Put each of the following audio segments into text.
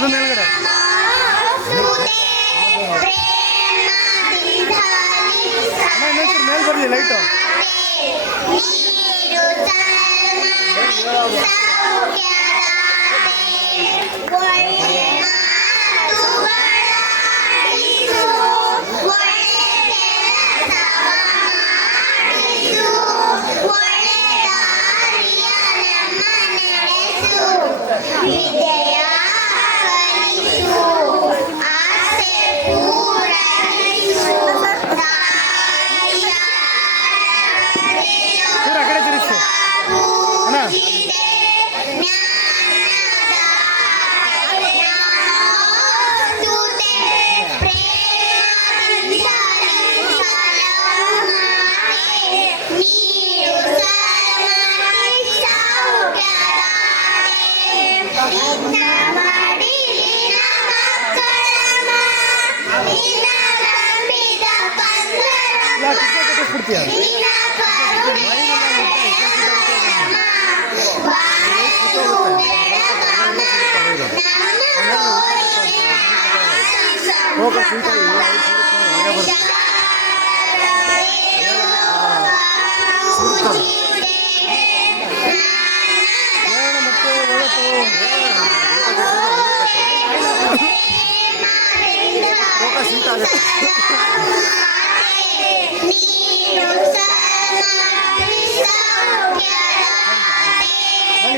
ಅದು ಮೇಲ್ಗಡೆ ಮೇಲ್ ಬರಲಿ ಲೈಟು.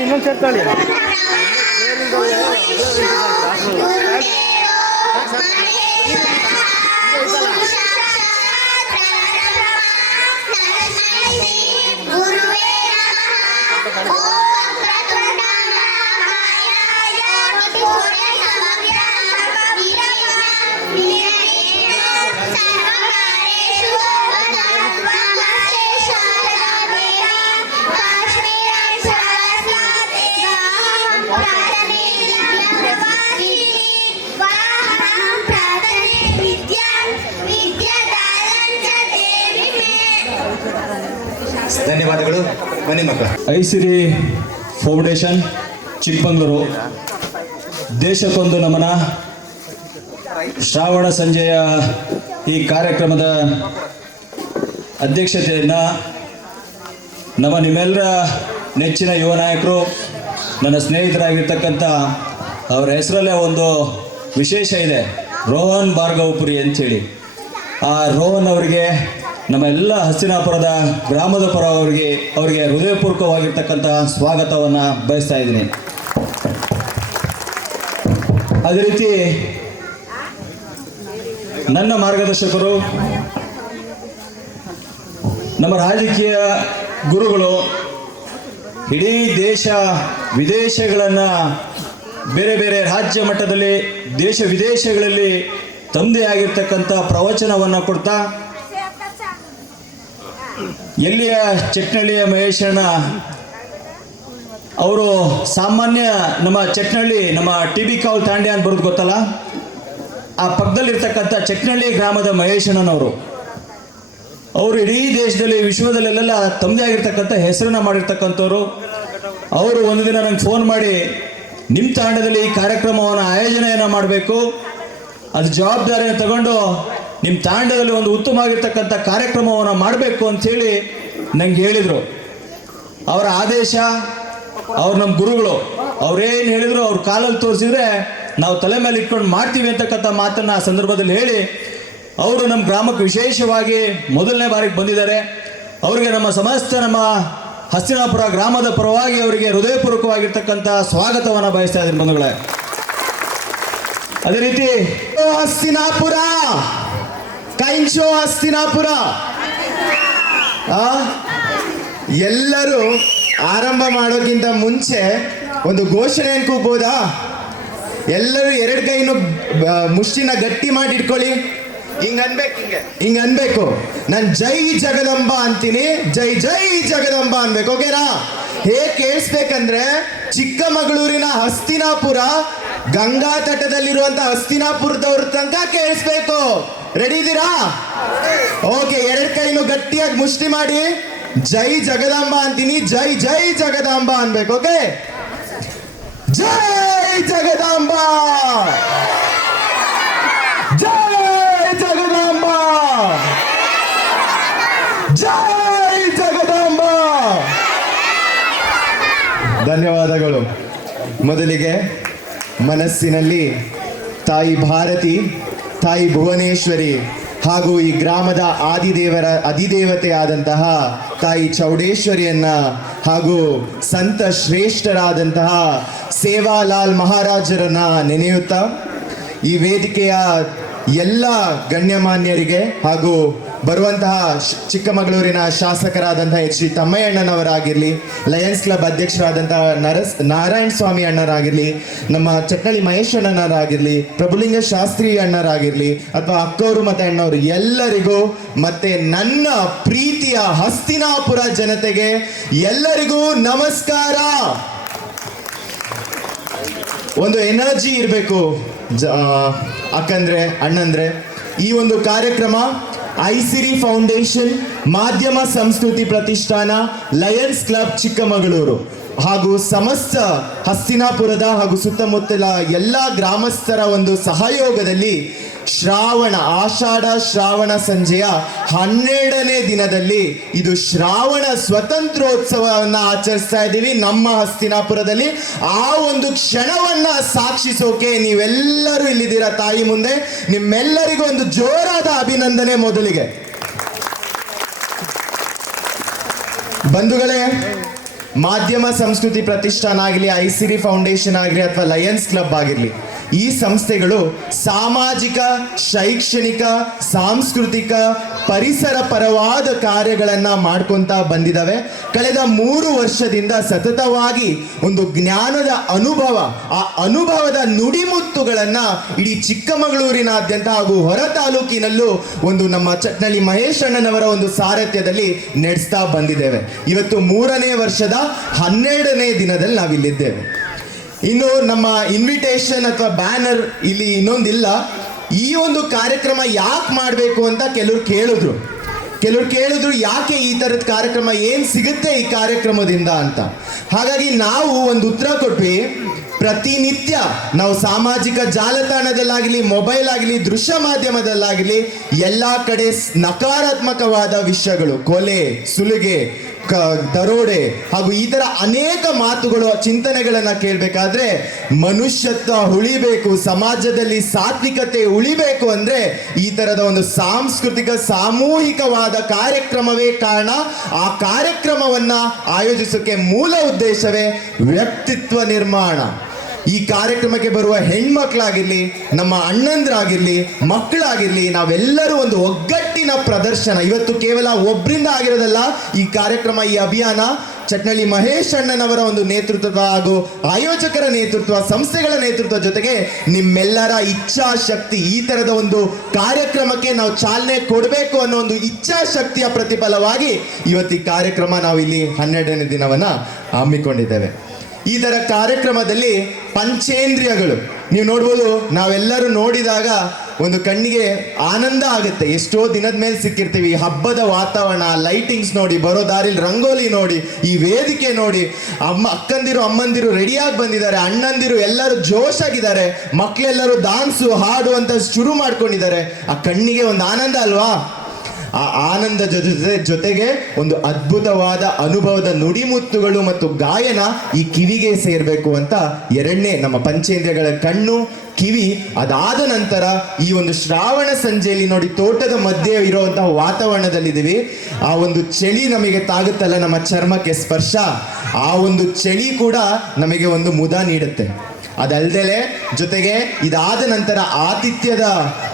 ಇನ್ನೊಂದು ಸೇರ್ತಾಳಿ ಧನ್ಯವಾದಗಳು. ಬನ್ನಿ ಮಕ್ಕಳ. ಐಸಿರಿ ಫೌಂಡೇಶನ್ ಚಿಕ್ಕಮಗಳೂರು ದೇಶಕ್ಕೊಂದು ನಮನ ಶ್ರಾವಣ ಸಂಜೆಯ ಈ ಕಾರ್ಯಕ್ರಮದ ಅಧ್ಯಕ್ಷತೆಯನ್ನು ನಿಮ್ಮೆಲ್ಲರ ನೆಚ್ಚಿನ ಯುವ ನಾಯಕರು, ನನ್ನ ಸ್ನೇಹಿತರಾಗಿರ್ತಕ್ಕಂಥ ಅವರ ಹೆಸರಲ್ಲೇ ಒಂದು ವಿಶೇಷ ಇದೆ, ರೋಹನ್ ಭಾರ್ಗವಪುರಿ ಅಂಥೇಳಿ. ಆ ರೋಹನ್ ಅವರಿಗೆ ನಮ್ಮ ಎಲ್ಲ ಹಸ್ತಿನಾಪುರದ ಗ್ರಾಮದ ಪರ ಅವರಿಗೆ ಹೃದಯಪೂರ್ವಕವಾಗಿರ್ತಕ್ಕಂಥ ಸ್ವಾಗತವನ್ನು ಬಯಸ್ತಾ ಇದ್ದೀನಿ. ಅದೇ ರೀತಿ ನನ್ನ ಮಾರ್ಗದರ್ಶಕರು, ನಮ್ಮ ರಾಜಕೀಯ ಗುರುಗಳು, ಇಡೀ ದೇಶ ವಿದೇಶಗಳನ್ನು ಬೇರೆ ಬೇರೆ ರಾಜ್ಯ ಮಟ್ಟದಲ್ಲಿ ದೇಶ ವಿದೇಶಗಳಲ್ಲಿ ತಮ್ಮದೇ ಆಗಿರ್ತಕ್ಕಂಥ ಪ್ರವಚನವನ್ನು ಕೊಡ್ತಾ ಎಲ್ಲಿಯ ಚಟ್ನಳ್ಳಿಯ ಮಹೇಶಣ್ಣ ಅವರು ಸಾಮಾನ್ಯ ನಮ್ಮ ಚಟ್ನಳ್ಳಿ, ನಮ್ಮ ಟಿ.ಬಿ. ಕಾವಲ್ ತಾಂಡ್ಯ ಅಂತ ಬರೋದು ಗೊತ್ತಲ್ಲ, ಆ ಪಕ್ಕದಲ್ಲಿರ್ತಕ್ಕಂಥ ಚಟ್ನಳ್ಳಿ ಗ್ರಾಮದ ಮಹೇಶಣ್ಣನವರು ಅವರು ಇಡೀ ದೇಶದಲ್ಲಿ ವಿಶ್ವದಲ್ಲೆಲ್ಲ ತಮ್ಮದೇ ಆಗಿರ್ತಕ್ಕಂಥ ಹೆಸರನ್ನ ಮಾಡಿರ್ತಕ್ಕಂಥವ್ರು. ಅವರು ಒಂದು ದಿನ ನಂಗೆ ಫೋನ್ ಮಾಡಿ ನಿಮ್ಮ ತಾಂಡದಲ್ಲಿ ಈ ಕಾರ್ಯಕ್ರಮವನ್ನು ಆಯೋಜನೆಯನ್ನು ಮಾಡಬೇಕು, ಅದು ಜವಾಬ್ದಾರಿಯನ್ನು ತಗೊಂಡು ನಿಮ್ಮ ತಾಂಡದಲ್ಲಿ ಒಂದು ಉತ್ತಮವಾಗಿರ್ತಕ್ಕಂಥ ಕಾರ್ಯಕ್ರಮವನ್ನು ಮಾಡಬೇಕು ಅಂಥೇಳಿ ನಂಗೆ ಹೇಳಿದರು. ಅವರ ಆದೇಶ, ಅವ್ರು ನಮ್ಮ ಗುರುಗಳು, ಅವ್ರೇನು ಹೇಳಿದ್ರು ಅವ್ರ ಕಾಲಲ್ಲಿ ತೋರಿಸಿದ್ರೆ ನಾವು ತಲೆ ಮೇಲೆ ಇಟ್ಕೊಂಡು ಮಾಡ್ತೀವಿ ಅಂತಕ್ಕಂಥ ಮಾತನ್ನು ಆ ಸಂದರ್ಭದಲ್ಲಿ ಹೇಳಿ ಅವರು ನಮ್ಮ ಗ್ರಾಮಕ್ಕೆ ವಿಶೇಷವಾಗಿ ಮೊದಲನೇ ಬಾರಿಗೆ ಬಂದಿದ್ದಾರೆ. ಅವರಿಗೆ ನಮ್ಮ ಹಸ್ತಿನಾಪುರ ಗ್ರಾಮದ ಪರವಾಗಿ ಅವರಿಗೆ ಹೃದಯಪೂರ್ವಕವಾಗಿರ್ತಕ್ಕಂಥ ಸ್ವಾಗತವನ್ನು ಬಯಸ್ತಾ ಇದ್ದೀನಿ ಬಂಧುಗಳೇ. ಅದೇ ರೀತಿ ಹಸ್ತಿನಾಪುರ, ಕೈನ್ಶೋ ಹಸ್ತಿನಾಪುರ. ಎಲ್ಲರೂ ಆರಂಭ ಮಾಡೋಕ್ಕಿಂತ ಮುಂಚೆ ಒಂದು ಘೋಷಣೆಯನ್ನು ಕೂಗ್ಬೋದಾ? ಎಲ್ಲರೂ ಎರಡು ಕೈನು ಮುಷ್ಟಿನ ಗಟ್ಟಿ ಮಾಡಿ ಇಟ್ಕೊಳ್ಳಿ. ಹಿಂಗ ಅನ್ಬೇಕು. ನಾನು ಜೈ ಜಗದಂಬ ಅಂತೀನಿ, ಜೈ ಜೈ ಜಗದಂಬ ಅನ್ಬೇಕು. ಓಕೆನಾ? ಹೇಗೆ ಕೇಳಿಸ್ಬೇಕಂದ್ರೆ, ಚಿಕ್ಕಮಗಳೂರಿನ ಹಸ್ತಿನಾಪುರ ಗಂಗಾ ತಟದಲ್ಲಿರುವಂತ ಹಸ್ತಿನಾಪುರದವ್ರ ತನಕ ಕೇಳಿಸ್ಬೇಕು. ರೆಡಿ ಇದ್ದೀರಾ? ಓಕೆ, ಎರಡು ಕೈನು ಗಟ್ಟಿಯಾಗಿ ಮುಷ್ಟಿ ಮಾಡಿ ಜೈ ಜಗದಾಂಬ ಅಂತೀನಿ, ಜೈ ಜೈ ಜಗದಾಂಬ ಅನ್ಬೇಕು. ಓಕೆ, ಜೈ ಜಗದಾಂಬ. ಮೊದಲಿಗೆ ಮನಸ್ಸಿನಲ್ಲಿ ತಾಯಿ ಭಾರತಿ, ತಾಯಿ ಭುವನೇಶ್ವರಿ ಹಾಗೂ ಈ ಗ್ರಾಮದ ಅಧಿದೇವತೆಯಾದಂತಹ ತಾಯಿ ಚೌಡೇಶ್ವರಿಯನ್ನ ಹಾಗೂ ಸಂತ ಶ್ರೇಷ್ಠರಾದಂತಹ ಸೇವಾಲಾಲ್ ಮಹಾರಾಜರನ್ನ ನೆನೆಯುತ್ತಾ ಈ ವೇದಿಕೆಯ ಎಲ್ಲ ಗಣ್ಯಮಾನ್ಯರಿಗೆ ಹಾಗೂ ಬರುವಂತಹ ಚಿಕ್ಕಮಗಳೂರಿನ ಶಾಸಕರಾದಂತಹ ಎಚ್ ಡಿ ತಮ್ಮಯ್ಯಣ್ಣನವರಾಗಿರಲಿ, ಲಯನ್ಸ್ ಕ್ಲಬ್ ಅಧ್ಯಕ್ಷರಾದಂತಹ ನಾರಾಯಣ ಸ್ವಾಮಿ ಅಣ್ಣರಾಗಿರಲಿ, ನಮ್ಮ ಚಟ್ನಳ್ಳಿ ಮಹೇಶ್ ಅಣ್ಣನವರಾಗಿರಲಿ, ಪ್ರಭುಲಿಂಗ ಶಾಸ್ತ್ರಿ ಅಣ್ಣರಾಗಿರಲಿ ಅಥವಾ ಅಕ್ಕವರು ಮತ್ತೆ ಅಣ್ಣವರು ಎಲ್ಲರಿಗೂ ಮತ್ತೆ ನನ್ನ ಪ್ರೀತಿಯ ಹಸ್ತಿನಾಪುರ ಜನತೆಗೆ ಎಲ್ಲರಿಗೂ ನಮಸ್ಕಾರ. ಒಂದು ಎನರ್ಜಿ ಇರಬೇಕು ಅಕ್ಕಂದ್ರೆ ಅಣ್ಣಂದ್ರೆ. ಈ ಒಂದು ಕಾರ್ಯಕ್ರಮ ಐಸಿರಿ ಫೌಂಡೇಶನ್, ಮಾಧ್ಯಮ ಸಂಸ್ಕೃತಿ ಪ್ರತಿಷ್ಠಾನ, ಲಯನ್ಸ್ ಕ್ಲಬ್ ಚಿಕ್ಕಮಗಳೂರು ಹಾಗೂ ಸಮಸ್ತ ಹಸ್ತಿನಾಪುರದ ಹಾಗೂ ಸುತ್ತಮುತ್ತಲ ಎಲ್ಲ ಗ್ರಾಮಸ್ಥರ ಒಂದು ಸಹಯೋಗದಲ್ಲಿ ಆಷಾಢ ಶ್ರಾವಣ ಸಂಜೆಯ 12ನೇ ದಿನದಲ್ಲಿ ಇದು ಶ್ರಾವಣ ಸ್ವತಂತ್ರೋತ್ಸವವನ್ನು ಆಚರಿಸ್ತಾ ಇದ್ದೀವಿ ನಮ್ಮ ಹಸ್ತಿನಾಪುರದಲ್ಲಿ. ಆ ಒಂದು ಕ್ಷಣವನ್ನ ಸಾಕ್ಷಿಸೋಕೆ ನೀವೆಲ್ಲರೂ ಇಲ್ಲಿದ್ದೀರಾ ತಾಯಿ ಮುಂದೆ. ನಿಮ್ಮೆಲ್ಲರಿಗೂ ಒಂದು ಜೋರಾದ ಅಭಿನಂದನೆ. ಮೊದಲಿಗೆ ಬಂಧುಗಳೇ, ಮಾಧ್ಯಮ ಸಂಸ್ಕೃತಿ ಪ್ರತಿಷ್ಠಾನ ಆಗಲಿ, ಐಸಿರಿ ಫೌಂಡೇಶನ್ ಆಗಲಿ ಅಥವಾ ಲಯನ್ಸ್ ಕ್ಲಬ್ ಆಗಿರಲಿ, ಈ ಸಂಸ್ಥೆಗಳು ಸಾಮಾಜಿಕ, ಶೈಕ್ಷಣಿಕ, ಸಾಂಸ್ಕೃತಿಕ, ಪರಿಸರ ಪರವಾದ ಕಾರ್ಯಗಳನ್ನ ಮಾಡ್ಕೊಂತ ಬಂದಿದ್ದಾವೆ. ಕಳೆದ 3 ವರ್ಷದಿಂದ ಸತತವಾಗಿ ಒಂದು ಜ್ಞಾನದ ಅನುಭವ, ಆ ಅನುಭವದ ನುಡಿಮುತ್ತುಗಳನ್ನ ಇಡೀ ಚಿಕ್ಕಮಗಳೂರಿನಾದ್ಯಂತ ಹಾಗೂ ಹೊರ ತಾಲೂಕಿನಲ್ಲೂ ಒಂದು ನಮ್ಮ ಚಟ್ನಳ್ಳಿ ಮಹೇಶ್ ಅಣ್ಣನವರ ಒಂದು ಸಾರಥ್ಯದಲ್ಲಿ ನಡೆಸ್ತಾ ಬಂದಿದ್ದೇವೆ. ಇವತ್ತು 3ನೇ ವರ್ಷದ 12ನೇ ದಿನದಲ್ಲಿ ನಾವಿಲ್ಲಿದ್ದೇವೆ. ಇನ್ನು ನಮ್ಮ ಇನ್ವಿಟೇಷನ್ ಅಥವಾ ಬ್ಯಾನರ್ ಇಲ್ಲಿ ಇನ್ನೊಂದಿಲ್ಲ. ಈ ಒಂದು ಕಾರ್ಯಕ್ರಮ ಯಾಕೆ ಮಾಡಬೇಕು ಅಂತ ಕೆಲವರು ಕೇಳಿದ್ರು ಯಾಕೆ ಈ ಥರದ ಕಾರ್ಯಕ್ರಮ, ಏನು ಸಿಗುತ್ತೆ ಈ ಕಾರ್ಯಕ್ರಮದಿಂದ ಅಂತ. ಹಾಗಾಗಿ ನಾವು ಒಂದು ಉತ್ತರ ಕೊಟ್ವಿ. ಪ್ರತಿನಿತ್ಯ ನಾವು ಸಾಮಾಜಿಕ ಜಾಲತಾಣದಲ್ಲಾಗಲಿ, ಮೊಬೈಲ್ ಆಗಲಿ, ದೃಶ್ಯ ಮಾಧ್ಯಮದಲ್ಲಾಗಲಿ ಎಲ್ಲ ಕಡೆ ನಕಾರಾತ್ಮಕವಾದ ವಿಷಯಗಳು, ಕೊಲೆ, ಸುಲಿಗೆ, ದರೋಡೆ ಹಾಗೂ ಈ ತರ ಅನೇಕ ಮಾತುಗಳು, ಚಿಂತನೆಗಳನ್ನ ಕೇಳಬೇಕಾದ್ರೆ ಮನುಷ್ಯತ್ವ ಉಳಿಬೇಕು, ಸಮಾಜದಲ್ಲಿ ಸಾತ್ವಿಕತೆ ಉಳಿಬೇಕು ಅಂದ್ರೆ ಈ ತರದ ಒಂದು ಸಾಂಸ್ಕೃತಿಕ ಸಾಮೂಹಿಕವಾದ ಕಾರ್ಯಕ್ರಮವೇ ಕಾರಣ. ಆ ಕಾರ್ಯಕ್ರಮವನ್ನ ಆಯೋಜಿಸೋಕೆ ಮೂಲ ಉದ್ದೇಶವೇ ವ್ಯಕ್ತಿತ್ವ ನಿರ್ಮಾಣ. ಈ ಕಾರ್ಯಕ್ರಮಕ್ಕೆ ಬರುವ ಹೆಣ್ಮಕ್ಳಾಗಿರ್ಲಿ, ನಮ್ಮ ಅಣ್ಣಂದ್ರಾಗಿರ್ಲಿ, ಮಕ್ಕಳಾಗಿರ್ಲಿ, ನಾವೆಲ್ಲರೂ ಒಂದು ಒಗ್ಗಟ್ಟಿನ ಪ್ರದರ್ಶನ. ಇವತ್ತು ಕೇವಲ ಒಬ್ಬರಿಂದ ಆಗಿರೋದಲ್ಲ ಈ ಕಾರ್ಯಕ್ರಮ, ಈ ಅಭಿಯಾನ ಚಟ್ನಳ್ಳಿ ಮಹೇಶ್ ಅಣ್ಣನವರ ಒಂದು ನೇತೃತ್ವ ಹಾಗೂ ಆಯೋಜಕರ ನೇತೃತ್ವ, ಸಂಸ್ಥೆಗಳ ನೇತೃತ್ವ ಜೊತೆಗೆ ನಿಮ್ಮೆಲ್ಲರ ಇಚ್ಛಾಶಕ್ತಿ. ಈ ತರದ ಒಂದು ಕಾರ್ಯಕ್ರಮಕ್ಕೆ ನಾವು ಚಾಲನೆ ಕೊಡಬೇಕು ಅನ್ನೋ ಒಂದು ಇಚ್ಛಾಶಕ್ತಿಯ ಪ್ರತಿಫಲವಾಗಿ ಇವತ್ತು ಈ ಕಾರ್ಯಕ್ರಮ ನಾವು ಇಲ್ಲಿ 12ನೇ ದಿನವನ್ನ ಹಮ್ಮಿಕೊಂಡಿದ್ದೇವೆ. ಈ ತರ ಕಾರ್ಯಕ್ರಮದಲ್ಲಿ ಪಂಚೇಂದ್ರಿಯಗಳು ನೀವು ನೋಡ್ಬೋದು. ನಾವೆಲ್ಲರೂ ನೋಡಿದಾಗ ಒಂದು ಕಣ್ಣಿಗೆ ಆನಂದ ಆಗುತ್ತೆ. ಎಷ್ಟೋ ದಿನದ ಮೇಲೆ ಸಿಕ್ಕಿರ್ತೀವಿ. ಹಬ್ಬದ ವಾತಾವರಣ, ಲೈಟಿಂಗ್ಸ್ ನೋಡಿ, ಬರೋ ದಾರಿಲಿ ರಂಗೋಲಿ ನೋಡಿ, ಈ ವೇದಿಕೆ ನೋಡಿ, ಅಕ್ಕಂದಿರು ಅಮ್ಮಂದಿರು ರೆಡಿಯಾಗಿ ಬಂದಿದ್ದಾರೆ, ಅಣ್ಣಂದಿರು ಎಲ್ಲರೂ ಜೋಶಾಗಿದ್ದಾರೆ, ಮಕ್ಕಳೆಲ್ಲರೂ ಡಾನ್ಸು ಹಾಡು ಅಂತ ಶುರು ಮಾಡ್ಕೊಂಡಿದ್ದಾರೆ. ಆ ಕಣ್ಣಿಗೆ ಒಂದು ಆನಂದ ಅಲ್ವಾ? ಆ ಆನಂದ ಜೊತೆಗೆ ಒಂದು ಅದ್ಭುತವಾದ ಅನುಭವದ ನುಡಿಮುತ್ತುಗಳು ಮತ್ತು ಗಾಯನ ಈ ಕಿವಿಗೆ ಸೇರಬೇಕು ಅಂತ ಎರಡನೇ ನಮ್ಮ ಪಂಚೇಂದ್ರಿಯಗಳ ಕಣ್ಣು, ಕಿವಿ. ಅದಾದ ನಂತರ ಈ ಒಂದು ಶ್ರಾವಣ ಸಂಜೆಯಲ್ಲಿ ನೋಡಿ, ತೋಟದ ಮಧ್ಯೆ ಇರುವಂತಹ ವಾತಾವರಣದಲ್ಲಿದ್ದೀವಿ. ಆ ಒಂದು ಚಳಿ ನಮಗೆ ತಾಗುತ್ತಲ್ಲ, ನಮ್ಮ ಚರ್ಮಕ್ಕೆ ಸ್ಪರ್ಶ, ಆ ಒಂದು ಚಳಿ ಕೂಡ ನಮಗೆ ಒಂದು ಮುದ ನೀಡುತ್ತೆ. ಅದಲ್ದಲೆ ಜೊತೆಗೆ ಇದಾದ ನಂತರ ಆತಿಥ್ಯದ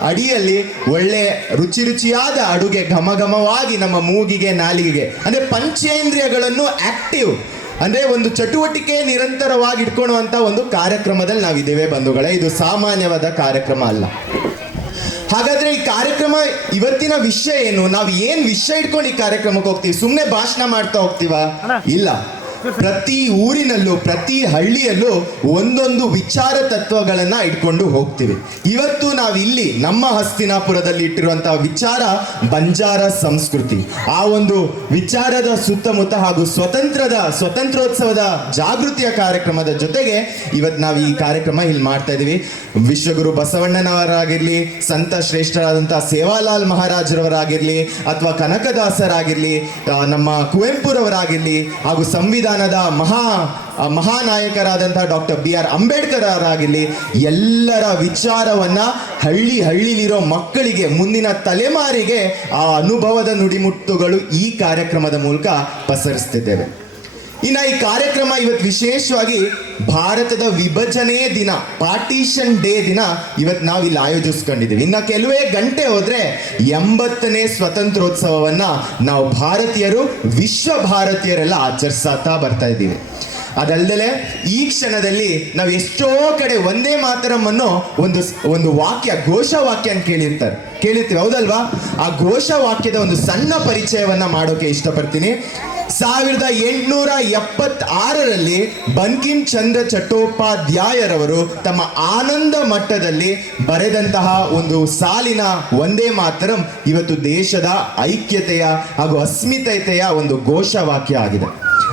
ಅಡಿಯಲ್ಲಿ ಒಳ್ಳೆ ರುಚಿಯಾದ ಅಡುಗೆ ಘಮಘಮವಾಗಿ ನಮ್ಮ ಮೂಗಿಗೆ, ನಾಲಿಗೆಗೆ, ಅಂದ್ರೆ ಪಂಚೇಂದ್ರಿಯಗಳನ್ನು ಆಕ್ಟಿವ್, ಅಂದ್ರೆ ಒಂದು ಚಟುವಟಿಕೆ ನಿರಂತರವಾಗಿ ಇಟ್ಕೊಳ್ಳುವಂತ ಒಂದು ಕಾರ್ಯಕ್ರಮದಲ್ಲಿ ನಾವಿದ್ದೇವೆ ಬಂಧುಗಳೇ. ಇದು ಸಾಮಾನ್ಯವಾದ ಕಾರ್ಯಕ್ರಮ ಅಲ್ಲ. ಹಾಗಾದ್ರೆ ಈ ಕಾರ್ಯಕ್ರಮ ಇವತ್ತಿನ ವಿಷಯ ಏನು? ನಾವು ಏನ್ ವಿಷಯ ಇಟ್ಕೊಂಡು ಈ ಕಾರ್ಯಕ್ರಮಕ್ಕೆ ಹೋಗ್ತೀವಿ? ಸುಮ್ಮನೆ ಭಾಷಣ ಮಾಡ್ತಾ ಹೋಗ್ತೀವ? ಇಲ್ಲ. ಪ್ರತಿ ಊರಿನಲ್ಲೂ, ಪ್ರತಿ ಹಳ್ಳಿಯಲ್ಲೂ ಒಂದೊಂದು ವಿಚಾರ ತತ್ವಗಳನ್ನ ಇಟ್ಕೊಂಡು ಹೋಗ್ತೀವಿ. ಇವತ್ತು ನಾವಿಲ್ಲಿ ನಮ್ಮ ಹಸ್ತಿನಾಪುರದಲ್ಲಿ ಇಟ್ಟಿರುವಂತಹ ವಿಚಾರ ಬಂಜಾರ ಸಂಸ್ಕೃತಿ. ಆ ಒಂದು ವಿಚಾರದ ಸುತ್ತಮುತ್ತ ಹಾಗೂ ಸ್ವತಂತ್ರೋತ್ಸವದ ಜಾಗೃತಿಯ ಕಾರ್ಯಕ್ರಮದ ಜೊತೆಗೆ ಇವತ್ತು ನಾವು ಈ ಕಾರ್ಯಕ್ರಮ ಇಲ್ಲಿ ಮಾಡ್ತಾ ಇದೀವಿ. ವಿಶ್ವಗುರು ಬಸವಣ್ಣನವರಾಗಿರ್ಲಿ, ಸಂತ ಶ್ರೇಷ್ಠರಾದಂತಹ ಸೇವಾಲಾಲ್ ಮಹಾರಾಜರವರಾಗಿರ್ಲಿ, ಅಥವಾ ಕನಕದಾಸರಾಗಿರ್ಲಿ, ನಮ್ಮ ಕುವೆಂಪುರವರಾಗಿರ್ಲಿ, ಹಾಗೂ ಸಂವಿಧಾನದ ಮಹಾ ಮಹಾನಾಯಕರಾದಂತಹ ಡಾಕ್ಟರ್ BR ಅಂಬೇಡ್ಕರ್ ಅವರಾಗಿರಲಿ, ಎಲ್ಲರ ವಿಚಾರವನ್ನ ಹಳ್ಳಿಲಿರೋ ಮಕ್ಕಳಿಗೆ, ಮುಂದಿನ ತಲೆಮಾರಿಗೆ ಆ ಅನುಭವದ ನುಡಿಮುತ್ತುಗಳು ಈ ಕಾರ್ಯಕ್ರಮದ ಮೂಲಕ ಪಸರಿಸ್ತಿದ್ದೇವೆ. ಇನ್ನು ಈ ಕಾರ್ಯಕ್ರಮ ಇವತ್ತು ವಿಶೇಷವಾಗಿ ಭಾರತದ ವಿಭಜನೆ ದಿನ, ಪಾರ್ಟಿಷನ್ ಡೇ ದಿನ ಇವತ್ತು ನಾವು ಇಲ್ಲಿ ಆಯೋಜಿಸ್ಕೊಂಡಿದ್ದೀವಿ. ಇನ್ನು ಕೆಲವೇ ಗಂಟೆ ಹೋದ್ರೆ 80ನೇ ಸ್ವತಂತ್ರೋತ್ಸವವನ್ನ ನಾವು ಭಾರತೀಯರು, ವಿಶ್ವ ಭಾರತೀಯರೆಲ್ಲ ಆಚರಿಸ್ತಾ ಬರ್ತಾ ಇದ್ದೀವಿ. ಅದಲ್ಲದೆ ಈ ಕ್ಷಣದಲ್ಲಿ ನಾವು ಎಷ್ಟೋ ಕಡೆ ಒಂದೇ ಮಾತರಂ ಅನ್ನೋ ಒಂದು ವಾಕ್ಯ, ಘೋಷವಾಕ್ಯ ಅಂತ ಕೇಳಿರ್ತೀವಿ, ಹೌದಲ್ವಾ? ಆ ಘೋಷವಾಕ್ಯದ ಒಂದು ಸಣ್ಣ ಪರಿಚಯವನ್ನ ಮಾಡೋಕೆ ಇಷ್ಟಪಡ್ತೀನಿ. 1876ರಲ್ಲಿ ಬಂಕಿಂ ಚಂದ್ರ ಚಟ್ಟೋಪಾಧ್ಯಾಯರವರು ತಮ್ಮ ಆನಂದ ಮಟ್ಟದಲ್ಲಿ ಬರೆದಂತಹ ಒಂದು ಸಾಲಿನ ಒಂದೇ ಮಾತರಂ ಇವತ್ತು ದೇಶದ ಐಕ್ಯತೆಯ ಹಾಗೂ ಅಸ್ಮಿತೆಯ ಒಂದು ಘೋಷವಾಕ್ಯ ಆಗಿದೆ.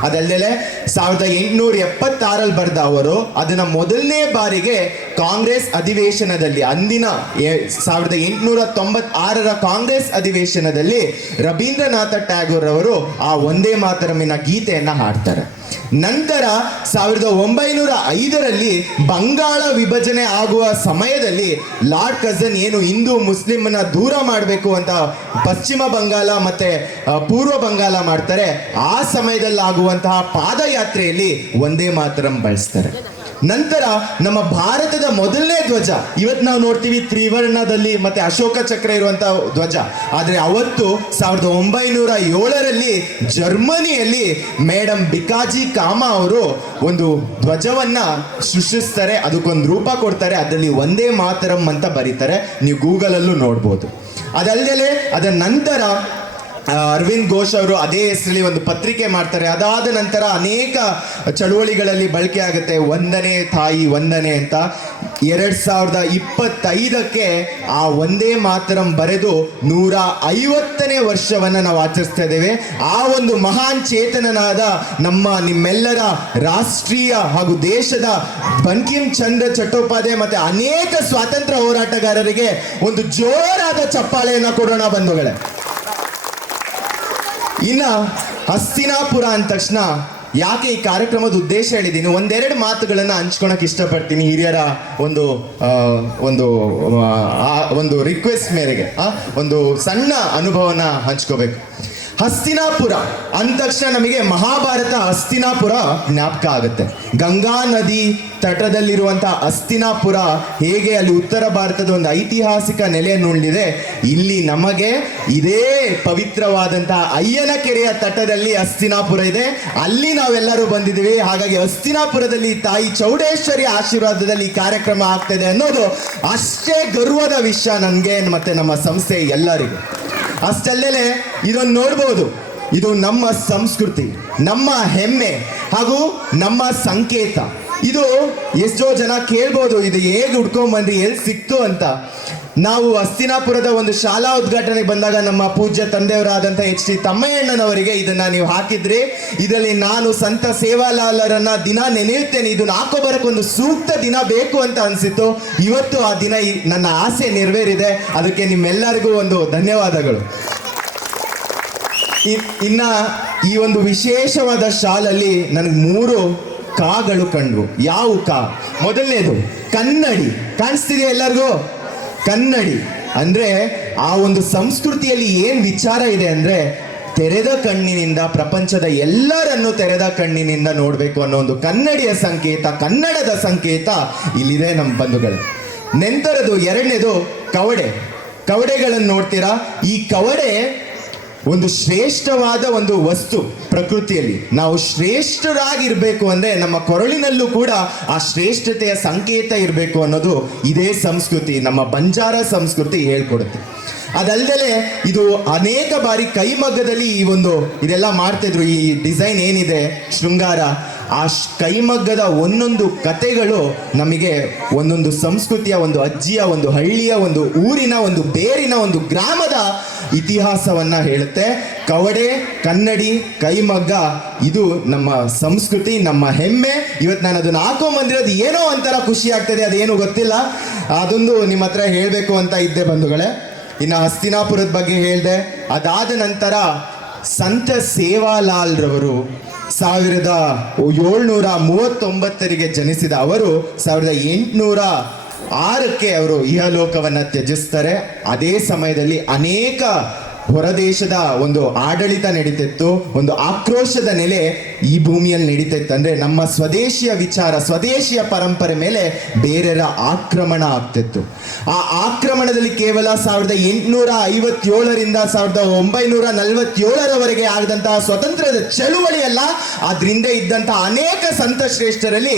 ಅದಲ್ಲದೆ 1876ರಲ್ಲಿ ಬರೆದ ಅವರು ಅದನ್ನ ಮೊದಲನೇ ಬಾರಿಗೆ ಕಾಂಗ್ರೆಸ್ ಅಧಿವೇಶನದಲ್ಲಿ, ಅಂದಿನ 1896ರ ಕಾಂಗ್ರೆಸ್ ಅಧಿವೇಶನದಲ್ಲಿ ರವೀಂದ್ರನಾಥ ಟ್ಯಾಗೋರ್ ಅವರು ಆ ಒಂದೇ ಮಾತರಮಿನ ಗೀತೆಯನ್ನ ಹಾಡ್ತಾರೆ. ನಂತರ 1905ರಲ್ಲಿ ಬಂಗಾಳ ವಿಭಜನೆ ಆಗುವ ಸಮಯದಲ್ಲಿ ಲಾರ್ಡ್ ಕರ್ಜನ್ ಏನು ಹಿಂದೂ ಮುಸ್ಲಿಮನ್ನ ದೂರ ಮಾಡಬೇಕು ಅಂತ ಪಶ್ಚಿಮ ಬಂಗಾಳ ಮತ್ತೆ ಪೂರ್ವ ಬಂಗಾಳ ಮಾಡ್ತಾರೆ, ಆ ಸಮಯದಲ್ಲಿ ಆಗುವಂತಹ ಪಾದಯಾತ್ರೆಯಲ್ಲಿ ಒಂದೇ ಮಾತರಂ ಬಳಸ್ತಾರೆ. ನಂತರ ನಮ್ಮ ಭಾರತದ ಮೊದಲನೇ ಧ್ವಜ ಇವತ್ತು ನಾವು ನೋಡ್ತೀವಿ ತ್ರಿವರ್ಣದಲ್ಲಿ ಮತ್ತೆ ಅಶೋಕ ಚಕ್ರ ಇರುವಂತಹ ಧ್ವಜ, ಆದ್ರೆ ಅವತ್ತು 1907ರಲ್ಲಿ ಜರ್ಮನಿಯಲ್ಲಿ ಮೇಡಮ್ ಬಿಕಾಜಿ ಕಾಮಾ ಅವರು ಒಂದು ಧ್ವಜವನ್ನ ಸೃಷ್ಟಿಸ್ತಾರೆ, ಅದಕ್ಕೊಂದು ರೂಪ ಕೊಡ್ತಾರೆ, ಅದರಲ್ಲಿ ಒಂದೇ ಮಾತರಂ ಅಂತ ಬರೀತಾರೆ, ನೀವು ಗೂಗಲಲ್ಲೂ ನೋಡ್ಬೋದು. ಅದಲ್ಲದೆ ಅದರ ನಂತರ ಅರವಿಂದ್ ಘೋಷ್ ಅವರು ಅದೇ ಹೆಸರಲ್ಲಿ ಒಂದು ಪತ್ರಿಕೆ ಮಾಡ್ತಾರೆ. ಅದಾದ ನಂತರ ಅನೇಕ ಚಳುವಳಿಗಳಲ್ಲಿ ಬಳಕೆ ಆಗುತ್ತೆ, ವಂದನೆ ತಾಯಿ ವಂದನೆ ಅಂತ. 2025ಕ್ಕೆ ಆ ಒಂದೇ ಮಾತರಂ ಬರೆದು 150ನೇ ವರ್ಷವನ್ನ ನಾವು ಆಚರಿಸ್ತಾ ಇದ್ದೇವೆ. ಆ ಒಂದು ಮಹಾನ್ ಚೇತನನಾದ ನಿಮ್ಮೆಲ್ಲರ ರಾಷ್ಟ್ರೀಯ ಹಾಗೂ ದೇಶದ ಬಂಕಿಂ ಚಂದ್ರ ಚಟ್ಟೋಪಾಧ್ಯಾಯ ಮತ್ತೆ ಅನೇಕ ಸ್ವಾತಂತ್ರ್ಯ ಹೋರಾಟಗಾರರಿಗೆ ಒಂದು ಜೋರಾದ ಚಪ್ಪಾಳೆಯನ್ನ ಕೊಡೋಣ ಬಂಧುಗಳೇ. ಇನ್ನ ಹಸ್ತಿನಾಪುರ ಅಂದ ತಕ್ಷಣ ಯಾಕೆ ಈ ಕಾರ್ಯಕ್ರಮದ ಉದ್ದೇಶ ಹೇಳಿದ್ದೀನಿ, ಒಂದೆರಡು ಮಾತುಗಳನ್ನ ಹಂಚ್ಕೊಳಕ್ ಇಷ್ಟಪಡ್ತೀನಿ ಹಿರಿಯರ ಒಂದು ರಿಕ್ವೆಸ್ಟ್ ಮೇರೆಗೆ. ಒಂದು ಸಣ್ಣ ಅನುಭವನ ಹಂಚ್ಕೋಬೇಕು. ಹಸ್ತಿನಾಪುರ ಅಂದ ತಕ್ಷಣ ನಮಗೆ ಮಹಾಭಾರತ ಹಸ್ತಿನಾಪುರ ಜ್ಞಾಪಕ ಆಗುತ್ತೆ. ಗಂಗಾ ನದಿ ತಟದಲ್ಲಿರುವಂತಹ ಹಸ್ತಿನಾಪುರ ಹೇಗೆ ಅಲ್ಲಿ ಉತ್ತರ ಭಾರತದ ಒಂದು ಐತಿಹಾಸಿಕ ನೆಲೆಯನ್ನು ಹೊಂದಿದೆ, ಇಲ್ಲಿ ನಮಗೆ ಇದೇ ಪವಿತ್ರವಾದಂತಹ ಅಯ್ಯನ ಕೆರೆಯ ತಟದಲ್ಲಿ ಹಸ್ತಿನಾಪುರ ಇದೆ, ಅಲ್ಲಿ ನಾವೆಲ್ಲರೂ ಬಂದಿದ್ದೀವಿ. ಹಾಗಾಗಿ ಹಸ್ತಿನಾಪುರದಲ್ಲಿ ತಾಯಿ ಚೌಡೇಶ್ವರಿ ಆಶೀರ್ವಾದದಲ್ಲಿ ಕಾರ್ಯಕ್ರಮ ಆಗ್ತಿದೆ ಅನ್ನೋದು ಅಷ್ಟೇ ಗರ್ವದ ವಿಷಯ ನನಗೆ ಮತ್ತೆ ನಮ್ಮ ಸಂಸ್ಥೆ ಎಲ್ಲರಿಗೂ. ಅಷ್ಟಲ್ಲೇ ಇದನ್ನು ನೋಡ್ಬೋದು, ಇದು ನಮ್ಮ ಸಂಸ್ಕೃತಿ, ನಮ್ಮ ಹೆಮ್ಮೆ ಹಾಗೂ ನಮ್ಮ ಸಂಕೇತ. ಇದು ಎಷ್ಟೋ ಜನ ಕೇಳ್ಬೋದು, ಇದು ಹೇಗೆ ಹುಡ್ಕೊಂಡ್ಬಂದ್ರಿ, ಎಲ್ಲಿ ಸಿಕ್ತು ಅಂತ. ನಾವು ಹಸ್ತಿನಾಪುರದ ಒಂದು ಶಾಲಾ ಉದ್ಘಾಟನೆಗೆ ಬಂದಾಗ ನಮ್ಮ ಪೂಜ್ಯ ತಂದೆಯವರಾದಂಥ HD ತಮ್ಮಯ್ಯಣ್ಣನವರಿಗೆ ಇದನ್ನ ನೀವು ಹಾಕಿದ್ರಿ. ಇದರಲ್ಲಿ ನಾನು ಸಂತ ಸೇವಾಲಾಲರನ್ನ ದಿನ ನೆನೆಯುತ್ತೇನೆ, ಇದನ್ನ ಹಾಕೋ ಬರಕ್ಕೆ ಒಂದು ಸೂಕ್ತ ದಿನ ಬೇಕು ಅಂತ ಅನ್ಸಿತ್ತು. ಇವತ್ತು ಆ ದಿನ ನನ್ನ ಆಸೆ ನೆರವೇರಿದೆ, ಅದಕ್ಕೆ ನಿಮ್ಮೆಲ್ಲರಿಗೂ ಒಂದು ಧನ್ಯವಾದಗಳು. ಇನ್ನ ಈ ಒಂದು ವಿಶೇಷವಾದ ಶಾಲಲ್ಲಿ ನನಗೆ 3 ಕಾಗಳು ಕಂಡ್ವು. ಯಾವ ಕಾ? ಮೊದಲನೇದು ಕನ್ನಡಿ, ಕಾಣಿಸ್ತಿದೆಯಾ ಎಲ್ಲರಿಗೂ? ಕನ್ನಡಿ ಅಂದ್ರೆ ಆ ಒಂದು ಸಂಸ್ಕೃತಿಯಲ್ಲಿ ಏನ್ ವಿಚಾರ ಇದೆ ಅಂದ್ರೆ, ತೆರೆದ ಕಣ್ಣಿನಿಂದ ಪ್ರಪಂಚದ ಎಲ್ಲರನ್ನು ತೆರೆದ ಕಣ್ಣಿನಿಂದ ನೋಡ್ಬೇಕು ಅನ್ನೋ ಒಂದು ಕನ್ನಡಿಯ ಸಂಕೇತ, ಕನ್ನಡದ ಸಂಕೇತ ಇಲ್ಲಿದೆ ನಮ್ಮ ಬಂಧುಗಳೇ. ನಂತರದು ಎರಡನೇದು ಕವಡೆಗಳನ್ನು ನೋಡ್ತೀರಾ. ಈ ಕವಡೆ ಒಂದು ಶ್ರೇಷ್ಠವಾದ ಒಂದು ವಸ್ತು. ಪ್ರಕೃತಿಯಲ್ಲಿ ನಾವು ಶ್ರೇಷ್ಠರಾಗಿರ್ಬೇಕು ಅಂದ್ರೆ ನಮ್ಮ ಕೊರಳಿನಲ್ಲೂ ಕೂಡ ಆ ಶ್ರೇಷ್ಠತೆಯ ಸಂಕೇತ ಇರಬೇಕು ಅನ್ನೋದು ಇದೇ ಸಂಸ್ಕೃತಿ, ನಮ್ಮ ಬಂಜಾರ ಸಂಸ್ಕೃತಿ ಹೇಳ್ಕೊಡುತ್ತೆ. ಅದಲ್ಲದೆ ಇದು ಅನೇಕ ಬಾರಿ ಕೈಮಗ್ಗದಲ್ಲಿ ಇದೆಲ್ಲ ಮಾಡ್ತಿದ್ರು. ಈ ಡಿಸೈನ್ ಏನಿದೆ ಶೃಂಗಾರ, ಆ ಕೈಮಗ್ಗದ ಒಂದೊಂದು ಕತೆಗಳು ನಮಗೆ ಒಂದೊಂದು ಸಂಸ್ಕೃತಿಯ, ಒಂದು ಅಜ್ಜಿಯ, ಒಂದು ಹಳ್ಳಿಯ, ಒಂದು ಊರಿನ, ಒಂದು ಬೇರಿನ, ಒಂದು ಗ್ರಾಮದ ಇತಿಹಾಸವನ್ನ ಹೇಳುತ್ತೆ. ಕವಡೆ, ಕನ್ನಡಿ, ಕೈಮಗ್ಗ ಇದು ನಮ್ಮ ಸಂಸ್ಕೃತಿ, ನಮ್ಮ ಹೆಮ್ಮೆ. ಇವತ್ತು ನಾನು ಅದನ್ನು ಹಾಕೊಂಡ್ಬಂದಿರೋದು ಏನೋ ಒಂಥರ ಖುಷಿ ಆಗ್ತದೆ, ಅದೇನು ಗೊತ್ತಿಲ್ಲ. ಅದೊಂದು ನಿಮ್ಮ ಹತ್ರ ಹೇಳಬೇಕು ಅಂತ ಇದ್ದೆ ಬಂಧುಗಳೇ. ಇನ್ನು ಹಸ್ತಿನಾಪುರದ ಬಗ್ಗೆ ಹೇಳಿದೆ. ಅದಾದ ನಂತರ ಸಂತ ಸೇವಾಲಾಲ್ ರವರು 1739ರಿಗೆ ಜನಿಸಿದ ಅವರು 1806ಕ್ಕೆ ಅವರು ಇಹಲೋಕವನ್ನ ತ್ಯಜಿಸ್ತಾರೆ. ಅದೇ ಸಮಯದಲ್ಲಿ ಅನೇಕ ಹೊರದೇಶದ ಒಂದು ಆಡಳಿತ ನಡೀತಿತ್ತು, ಒಂದು ಆಕ್ರೋಶದ ನೆಲೆ ಈ ಭೂಮಿಯಲ್ಲಿ ನಡೀತಿತ್ತು. ಅಂದ್ರೆ ನಮ್ಮ ಸ್ವದೇಶಿಯ ವಿಚಾರ, ಸ್ವದೇಶಿಯ ಪರಂಪರೆ ಮೇಲೆ ಬೇರೆಯವರ ಆಕ್ರಮಣ ಆಗ್ತಿತ್ತು. ಆ ಆಕ್ರಮಣದಲ್ಲಿ ಕೇವಲ 1857ರಿಂದ 1947ರವರೆಗೆ ಆಗದಂತಹ ಸ್ವತಂತ್ರದ ಚಳುವಳಿ ಅಲ್ಲ, ಅದ್ರಿಂದ ಇದ್ದಂತಹ ಅನೇಕ ಸಂತ ಶ್ರೇಷ್ಠರಲ್ಲಿ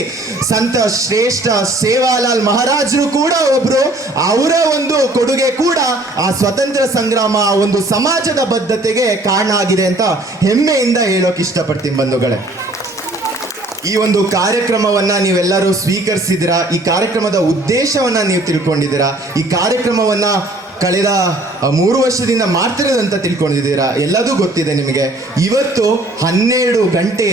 ಸಂತ ಶ್ರೇಷ್ಠ ಸೇವಾಲಾಲ್ ಮಹಾರಾಜರು ಕೂಡ ಒಬ್ರು. ಅವರ ಒಂದು ಕೊಡುಗೆ ಕೂಡ ಆ ಸ್ವತಂತ್ರ ಸಂಗ್ರಾಮ, ಒಂದು ಸಮಾಜದ ಬದ್ಧತೆಗೆ ಕಾರಣ ಆಗಿದೆ ಅಂತ ಹೆಮ್ಮೆಯಿಂದ ಹೇಳೋಕೆ ಇಷ್ಟಪಡ್ತೀನಿ ಬಂಧುಗಳೇ. ಈ ಒಂದು ಕಾರ್ಯಕ್ರಮವನ್ನ ನೀವೆಲ್ಲರೂ ಸ್ವೀಕರಿಸಿದಿರಾ, ಈ ಕಾರ್ಯಕ್ರಮದ ಉದ್ದೇಶವನ್ನ ನೀವು ತಿಳ್ಕೊಂಡಿದ್ದೀರಾ, ಈ ಕಾರ್ಯಕ್ರಮವನ್ನ ಕಳೆದ 3 ವರ್ಷದಿಂದ ಮಾಡ್ತಿರೋದಂತ ತಿಳ್ಕೊಂಡಿದ್ದೀರಾ, ಎಲ್ಲದೂ ಗೊತ್ತಿದೆ ನಿಮಗೆ. ಇವತ್ತು 12 ಗಂಟೆ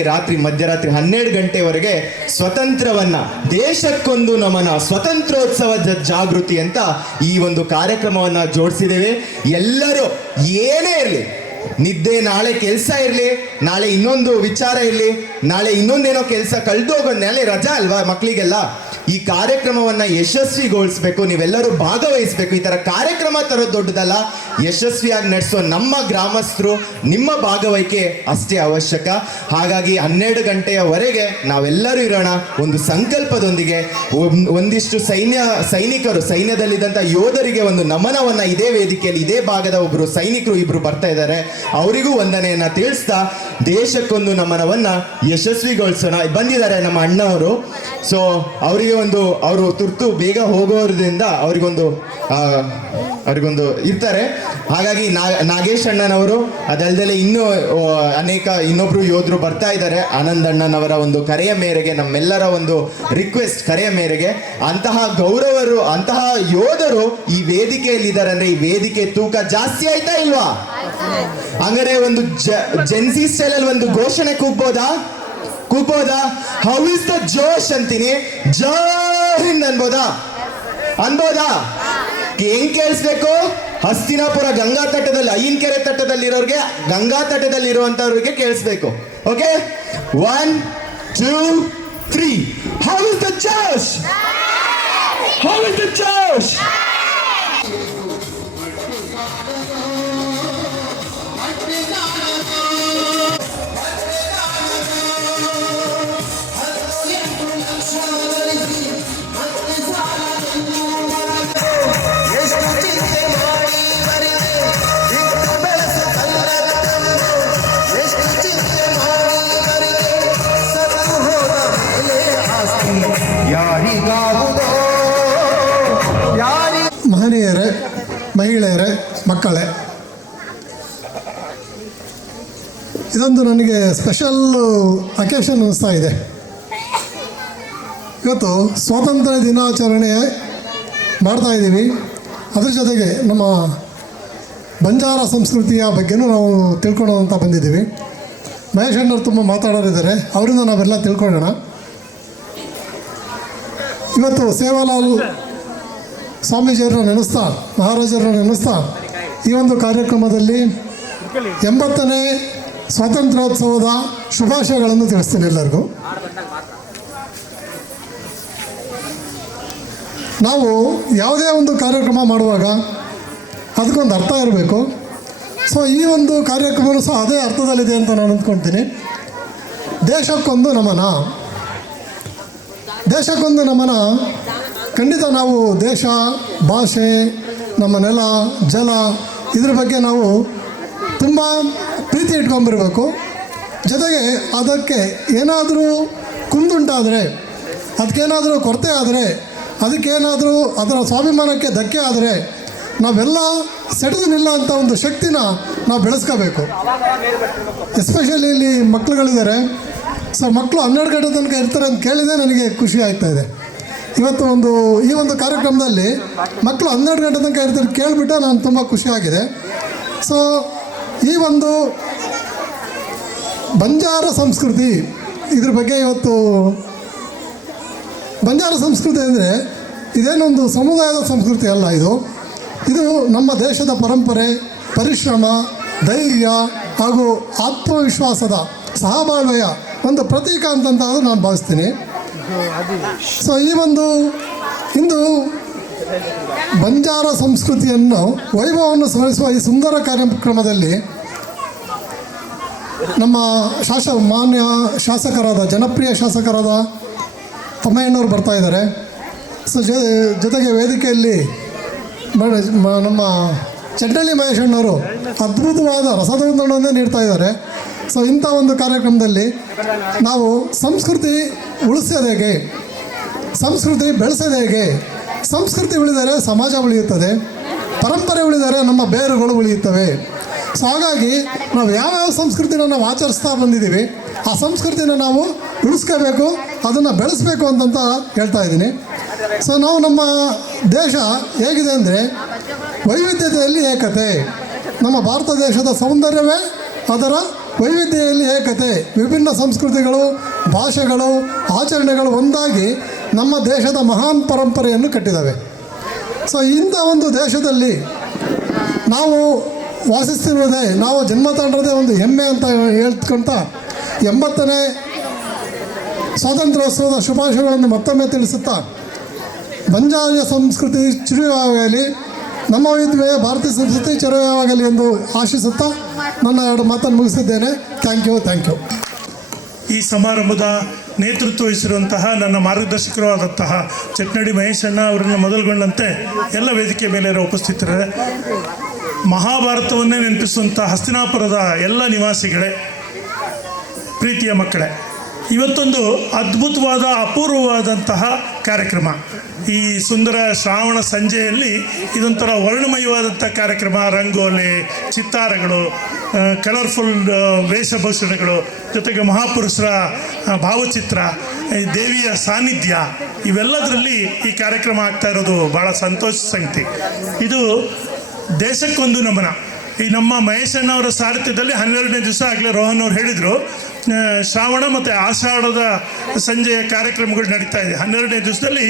ಮಧ್ಯರಾತ್ರಿ 12 ಗಂಟೆವರೆಗೆ ಸ್ವತಂತ್ರವನ್ನ, ದೇಶಕ್ಕೊಂದು ನಮನ, ಸ್ವತಂತ್ರೋತ್ಸವದ ಜಾಗೃತಿ ಅಂತ ಈ ಒಂದು ಕಾರ್ಯಕ್ರಮವನ್ನ ಜೋಡಿಸಿದ್ದೇವೆ. ಎಲ್ಲರೂ ಏನೇ ಇರಲಿ, ನಿದ್ದೆ, ನಾಳೆ ಕೆಲಸ ಇರಲಿ, ನಾಳೆ ಇನ್ನೊಂದು ವಿಚಾರ ಇರಲಿ, ನಾಳೆ ಇನ್ನೊಂದೇನೋ ಕೆಲಸ ಕಳೆದೋಗೋ, ನಾಳೆ ರಜಾ ಅಲ್ವಾ ಮಕ್ಕಳಿಗೆಲ್ಲ, ಈ ಕಾರ್ಯಕ್ರಮವನ್ನ ಯಶಸ್ವಿಗೊಳಿಸ್ಬೇಕು, ನೀವೆಲ್ಲರೂ ಭಾಗವಹಿಸಬೇಕು. ಈ ತರ ಕಾರ್ಯಕ್ರಮ ತರೋದು ದೊಡ್ಡದಲ್ಲ, ಯಶಸ್ವಿಯಾಗಿ ನಡೆಸೋ ನಮ್ಮ ಗ್ರಾಮಸ್ಥರು, ನಿಮ್ಮ ಭಾಗವಹಿಕೆ ಅಷ್ಟೇ ಅವಶ್ಯಕ. ಹಾಗಾಗಿ 12 ಗಂಟೆಯವರೆಗೆ ನಾವೆಲ್ಲರೂ ಇರೋಣ ಒಂದು ಸಂಕಲ್ಪದೊಂದಿಗೆ. ಒಂದಿಷ್ಟು ಸೈನಿಕರು, ಸೈನ್ಯದಲ್ಲಿದ್ದಂಥ ಯೋಧರಿಗೆ ಒಂದು ನಮನವನ್ನ ಇದೇ ವೇದಿಕೆಯಲ್ಲಿ, ಇದೇ ಭಾಗದ ಒಬ್ರು ಸೈನಿಕರು ಇಬ್ರು ಬರ್ತಾ ಇದ್ದಾರೆ, ಅವರಿಗೂ ವಂದನೆಯನ್ನ ತಿಳಿಸ್ತಾ ದೇಶಕ್ಕೊಂದು ನಮನವನ್ನ ಯಶಸ್ವಿಗೊಳಿಸೋಣ. ಬಂದಿದ್ದಾರೆ ನಮ್ಮ ಅಣ್ಣವರು. ಸೊ ಅವರಿಗೆ ಅವರು ತುರ್ತು ಬೇಗ ಹೋಗೋದ್ರಿಂದ ಅವರಿಗೊಂದು ಇರ್ತಾರೆ. ಹಾಗಾಗಿ ನಾಗೇಶ್ ಅಣ್ಣನವರು, ಅದಲ್ಲದೆ ಇನ್ನೂ ಇನ್ನೊಬ್ರು ಯೋಧರು ಬರ್ತಾ ಇದ್ದಾರೆ. ಆನಂದ್ ಅಣ್ಣನವರ ಒಂದು ಕರೆಯ ಮೇರೆಗೆ, ನಮ್ಮೆಲ್ಲರ ಒಂದು ರಿಕ್ವೆಸ್ಟ್ ಕರೆಯ ಮೇರೆಗೆ ಅಂತಹ ಗೌರವರು, ಅಂತಹ ಯೋಧರು ಈ ವೇದಿಕೆಯಲ್ಲಿ ಇದ್ದಾರೆ. ಅಂದ್ರೆ ಈ ವೇದಿಕೆ ತೂಕ ಜಾಸ್ತಿ ಆಯ್ತಾ ಇಲ್ವಾ? ಹಂಗಾರೆ ಒಂದು ಜೆನ್ಸಿ ಸ್ಟೈಲ್ ಅಲ್ಲಿ ಒಂದು ಘೋಷಣೆ ಕೂಗ್ಬೋದಾ? ಹೌ ಇಸ್ ದ ಜೋಶ್ ಅಂತೀನಿ, ಜೈ ಹಿಂದ್ ಅನ್ಬೋದಾ? ಹೆಂಗ್ ಕೇಳಿಸ್ಬೇಕು? ಹಸ್ತಿನಾಪುರ ಗಂಗಾ ತಟದಲ್ಲಿ, ಅಯ್ಯನ್ಕೆರೆ ತಟದಲ್ಲಿರೋರ್ಗೆ, ಗಂಗಾ ತಟದಲ್ಲಿ ಇರುವಂತವ್ರಿಗೆ ಕೇಳಿಸ್ಬೇಕು. Okay, 1 2 3. How is the josh? How is the josh? ಮಹನೀಯರೇ, ಮಹಿಳೆಯರೇ, ಮಕ್ಕಳೇ, ಇದೊಂದು ನನಗೆ ಸ್ಪೆಷಲ್ ಅಕೇಶನ್ ಅನ್ನಿಸ್ತಾ ಇದೆ. ಇವತ್ತು ಸ್ವಾತಂತ್ರ್ಯ ದಿನಾಚರಣೆ ಮಾಡ್ತಾ ಇದ್ದೀವಿ. ಅದ್ರ ಜೊತೆಗೆ ನಮ್ಮ ಬಂಜಾರ ಸಂಸ್ಕೃತಿಯ ಬಗ್ಗೆನೂ ನಾವು ತಿಳ್ಕೊಳ್ಳೋ ಅಂತ ಬಂದಿದ್ದೀವಿ. ಮಹೇಶ್ ಅಣ್ಣವ್ರು ತುಂಬ ಮಾತಾಡೋರಿದ್ದಾರೆ, ಅವರಿಂದ ನಾವೆಲ್ಲ ತಿಳ್ಕೊಳ್ಳೋಣ. ಇವತ್ತು ಸೇವಾಲಾಲ್ ಸ್ವಾಮೀಜಿಯವ್ರನ್ನ ನೆನೆಸ್ತಾ, ಮಹಾರಾಜರನ್ನ ನೆನೆಸ್ತಾ ಈ ಒಂದು ಕಾರ್ಯಕ್ರಮದಲ್ಲಿ 80ನೇ ಸ್ವಾತಂತ್ರ್ಯೋತ್ಸವದ ಶುಭಾಶಯಗಳನ್ನು ತಿಳಿಸ್ತೀನಿ ಎಲ್ಲರಿಗೂ. ನಾವು ಯಾವುದೇ ಒಂದು ಕಾರ್ಯಕ್ರಮ ಮಾಡುವಾಗ ಅದಕ್ಕೊಂದು ಅರ್ಥ ಇರಬೇಕು. ಸೊ ಈ ಒಂದು ಕಾರ್ಯಕ್ರಮವೂ ಸಹ ಅದೇ ಅರ್ಥದಲ್ಲಿದೆ ಅಂತ ನಾನು ಅಂದ್ಕೊಳ್ತೀನಿ. ದೇಶಕ್ಕೊಂದು ನಮನ, ದೇಶಕ್ಕೊಂದು ನಮನ. ಖಂಡಿತ ನಾವು ದೇಶ, ಭಾಷೆ, ನಮ್ಮ ನೆಲ, ಜಲ, ಇದ್ರ ಬಗ್ಗೆ ನಾವು ತುಂಬ ಪ್ರೀತಿ ಇಟ್ಕೊಂಡ್ಬರ್ಬೇಕು. ಜೊತೆಗೆ ಅದಕ್ಕೆ ಏನಾದರೂ ಕುಂದುಂಟಾದರೆ, ಅದಕ್ಕೇನಾದರೂ ಕೊರತೆ ಆದರೆ, ಅದಕ್ಕೇನಾದರೂ ಅದರ ಸ್ವಾಭಿಮಾನಕ್ಕೆ ಧಕ್ಕೆ ಆದರೆ ನಾವೆಲ್ಲ ಸೆಟದು ನಿಲ್ಲ ಅಂತ ಒಂದು ಶಕ್ತಿನ ನಾವು ಬೆಳೆಸ್ಕೋಬೇಕು. ಎಸ್ಪೆಷಲಿ ಇಲ್ಲಿ ಮಕ್ಕಳುಗಳಿದ್ದಾರೆ. ಸೊ ಮಕ್ಕಳು 12 ಗಂಟೆ ತನಕ ಇರ್ತಾರೆ ಅಂತ ಕೇಳಿದೆ, ನನಗೆ ಖುಷಿ ಆಗ್ತಾ ಇದೆ. ಇವತ್ತು ಈ ಒಂದು ಕಾರ್ಯಕ್ರಮದಲ್ಲಿ ಮಕ್ಕಳು 12 ಗಂಟೆ ತನಕ ಇರ್ತಾರೆ ಕೇಳಿಬಿಟ್ಟು ನಾನು ತುಂಬ ಖುಷಿಯಾಗಿದೆ. ಸೊ ಈ ಒಂದು ಬಂಜಾರ ಸಂಸ್ಕೃತಿ, ಇದ್ರ ಬಗ್ಗೆ ಇವತ್ತು ಬಂಜಾರ ಸಂಸ್ಕೃತಿ ಅಂದರೆ ಇದೇನೊಂದು ಸಮುದಾಯದ ಸಂಸ್ಕೃತಿ ಅಲ್ಲ. ಇದು ನಮ್ಮ ದೇಶದ ಪರಂಪರೆ, ಪರಿಶ್ರಮ, ಧೈರ್ಯ ಹಾಗೂ ಆತ್ಮವಿಶ್ವಾಸದ ಸಹಬಾಳ್ವೆಯ ಒಂದು ಪ್ರತೀಕ ಅಂತಂತಾದರೂ ನಾನು ಭಾವಿಸ್ತೀನಿ. ಸೊ ಈ ಒಂದು ಇಂದು ಬಂಜಾರ ಸಂಸ್ಕೃತಿಯನ್ನು ವೈಭವವನ್ನು ಸ್ಮರಿಸುವ ಈ ಸುಂದರ ಕಾರ್ಯಕ್ರಮದಲ್ಲಿ ನಮ್ಮ ಮಾನ್ಯ ಶಾಸಕರಾದ ಜನಪ್ರಿಯ ಶಾಸಕರಾದ ತಮ್ಮಯ್ಯನವರು ಬರ್ತಾ ಇದ್ದಾರೆ. ಸೊ ಜೊತೆಗೆ ವೇದಿಕೆಯಲ್ಲಿ ನಮ್ಮ ಚಡ್ಡಳ್ಳಿ ಮಹೇಶಣ್ಣವರು ಅದ್ಭುತವಾದ ರಸದೌತಣವನ್ನೇ ನೀಡ್ತಾ ಇದ್ದಾರೆ. ಸೊ ಇಂಥ ಒಂದು ಕಾರ್ಯಕ್ರಮದಲ್ಲಿ ನಾವು ಸಂಸ್ಕೃತಿ ಉಳಿಸೋದು ಹೇಗೆ, ಸಂಸ್ಕೃತಿ ಬೆಳೆಸೋದು ಹೇಗೆ, ಸಂಸ್ಕೃತಿ ಉಳಿದರೆ ಸಮಾಜ ಉಳಿಯುತ್ತದೆ, ಪರಂಪರೆ ಉಳಿದರೆ ನಮ್ಮ ಬೇರುಗಳು ಉಳಿಯುತ್ತವೆ. ಸೊ ಹಾಗಾಗಿ ನಾವು ಯಾವ್ಯಾವ ಸಂಸ್ಕೃತಿನ ನಾವು ಆಚರಿಸ್ತಾ ಬಂದಿದ್ದೀವಿ ಆ ಸಂಸ್ಕೃತಿನ ನಾವು ಉಳಿಸ್ಕೋಬೇಕು, ಅದನ್ನು ಬೆಳೆಸಬೇಕು ಅಂತಂತ ಹೇಳ್ತಾ ಇದ್ದೀನಿ. ಸೊ ನಾವು ನಮ್ಮ ದೇಶ ಹೇಗಿದೆ ಅಂದರೆ ವೈವಿಧ್ಯತೆಯಲ್ಲಿ ಏಕತೆ. ನಮ್ಮ ಭಾರತ ದೇಶದ ಸೌಂದರ್ಯವೇ ಅದರ ವೈವಿಧ್ಯತೆಯಲ್ಲಿ ಏಕತೆ. ವಿಭಿನ್ನ ಸಂಸ್ಕೃತಿಗಳು, ಭಾಷೆಗಳು, ಆಚರಣೆಗಳು ಒಂದಾಗಿ ನಮ್ಮ ದೇಶದ ಮಹಾನ್ ಪರಂಪರೆಯನ್ನು ಕಟ್ಟಿದ್ದಾವೆ. ಸೊ ಇಂಥ ಒಂದು ದೇಶದಲ್ಲಿ ನಾವು ವಾಸಿಸ್ತಿರುವುದೇ, ನಾವು ಜನ್ಮ ತಾಂಡ್ರದೇ ಒಂದು ಹೆಮ್ಮೆ ಅಂತ ಹೇಳ್ಕೊಂತ 80ನೇ ಸ್ವಾತಂತ್ರ್ಯೋತ್ಸವದ ಶುಭಾಶಯಗಳನ್ನು ಮತ್ತೊಮ್ಮೆ ತಿಳಿಸುತ್ತಾ, ಬಂಜಾರ ಸಂಸ್ಕೃತಿ ಚಿರವಾಗಲಿ, ನಮ್ಮ ವಿದ್ಯೆ ಭಾರತೀಯ ಸಂಸ್ಕೃತಿ ಚಿರವಾಗಲಿ ಎಂದು ಆಶಿಸುತ್ತಾ ನನ್ನ 2 ಮಾತನ್ನು ಮುಗಿಸಿದ್ದೇನೆ. Thank you. ಈ ಸಮಾರಂಭದ ನೇತೃತ್ವ ವಹಿಸಿರುವಂತಹ ನನ್ನ ಮಾರ್ಗದರ್ಶಕರು ಆದಂತಹ ಚಟ್ನಳ್ಳಿ ಮಹೇಶಣ್ಣ ಅವರನ್ನು ಮೊದಲುಗೊಂಡಂತೆ ಎಲ್ಲ ವೇದಿಕೆ ಮೇಲೆ ಉಪಸ್ಥಿತರಿದ್ದಾರೆ. ಮಹಾಭಾರತವನ್ನೇ ನೆನಪಿಸುವಂಥ ಹಸ್ತಿನಾಪುರದ ಎಲ್ಲ ನಿವಾಸಿಗಳೇ, ಪ್ರೀತಿಯ ಮಕ್ಕಳೇ, ಇವತ್ತೊಂದು ಅದ್ಭುತವಾದ ಅಪೂರ್ವವಾದಂತಹ ಕಾರ್ಯಕ್ರಮ. ಈ ಸುಂದರ ಶ್ರಾವಣ ಸಂಜೆಯಲ್ಲಿ ಇದೊಂಥರ ವರ್ಣಮಯವಾದಂಥ ಕಾರ್ಯಕ್ರಮ. ರಂಗೋಲಿ, ಚಿತ್ತಾರಗಳು, ಕಲರ್ಫುಲ್ ವೇಷಭೂಷಣಗಳು, ಜೊತೆಗೆ ಮಹಾಪುರುಷರ ಭಾವಚಿತ್ರ, ದೇವಿಯ ಸಾನ್ನಿಧ್ಯ, ಇವೆಲ್ಲದರಲ್ಲಿ ಈ ಕಾರ್ಯಕ್ರಮ ಆಗ್ತಾ ಇರೋದು ಭಾಳ ಸಂತೋಷ ಸಂಗತಿ. ಇದು ದೇಶಕ್ಕೊಂದು ನಮನ. ಈ ನಮ್ಮ ಮಹೇಶಣ್ಣವರ ಸಾರಥ್ಯದಲ್ಲಿ 12ನೇ ದಿವಸ ಆಗಲೇ ರೋಹನ್ ಅವ್ರು ಹೇಳಿದರು, ಶ್ರಾವಣ ಮತ್ತು ಆಷಾಢದ ಸಂಜೆಯ ಕಾರ್ಯಕ್ರಮಗಳು ನಡೀತಾ ಇದೆ. 12ನೇ ದಿವಸದಲ್ಲಿ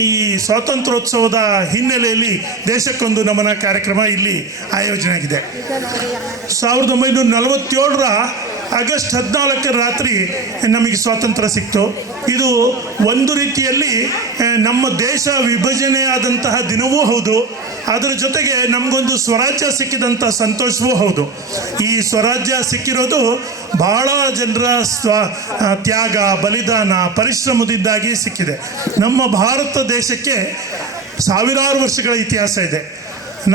ಈ ಸ್ವಾತಂತ್ರ್ಯೋತ್ಸವದ ಹಿನ್ನೆಲೆಯಲ್ಲಿ ದೇಶಕ್ಕೊಂದು ನಮನ ಕಾರ್ಯಕ್ರಮ ಇಲ್ಲಿ ಆಯೋಜನೆ ಆಗಿದೆ. 1947ರ ಆಗಸ್ಟ್ 14 ರಾತ್ರಿ ನಮಗೆ ಸ್ವಾತಂತ್ರ್ಯ ಸಿಕ್ತು. ಇದು ಒಂದು ರೀತಿಯಲ್ಲಿ ನಮ್ಮ ದೇಶ ವಿಭಜನೆಯಾದಂತಹ ದಿನವೂ ಹೌದು, ಅದರ ಜೊತೆಗೆ ನಮಗೊಂದು ಸ್ವರಾಜ್ಯ ಸಿಕ್ಕಿದಂಥ ಸಂತೋಷವೂ ಹೌದು. ಈ ಸ್ವರಾಜ್ಯ ಸಿಕ್ಕಿರೋದು ಬಹಳ ಜನರ ತ್ಯಾಗ, ಬಲಿದಾನ, ಪರಿಶ್ರಮದಿಂದಾಗಿ ಸಿಕ್ಕಿದೆ. ನಮ್ಮ ಭಾರತ ದೇಶಕ್ಕೆ ಸಾವಿರಾರು ವರ್ಷಗಳ ಇತಿಹಾಸ ಇದೆ.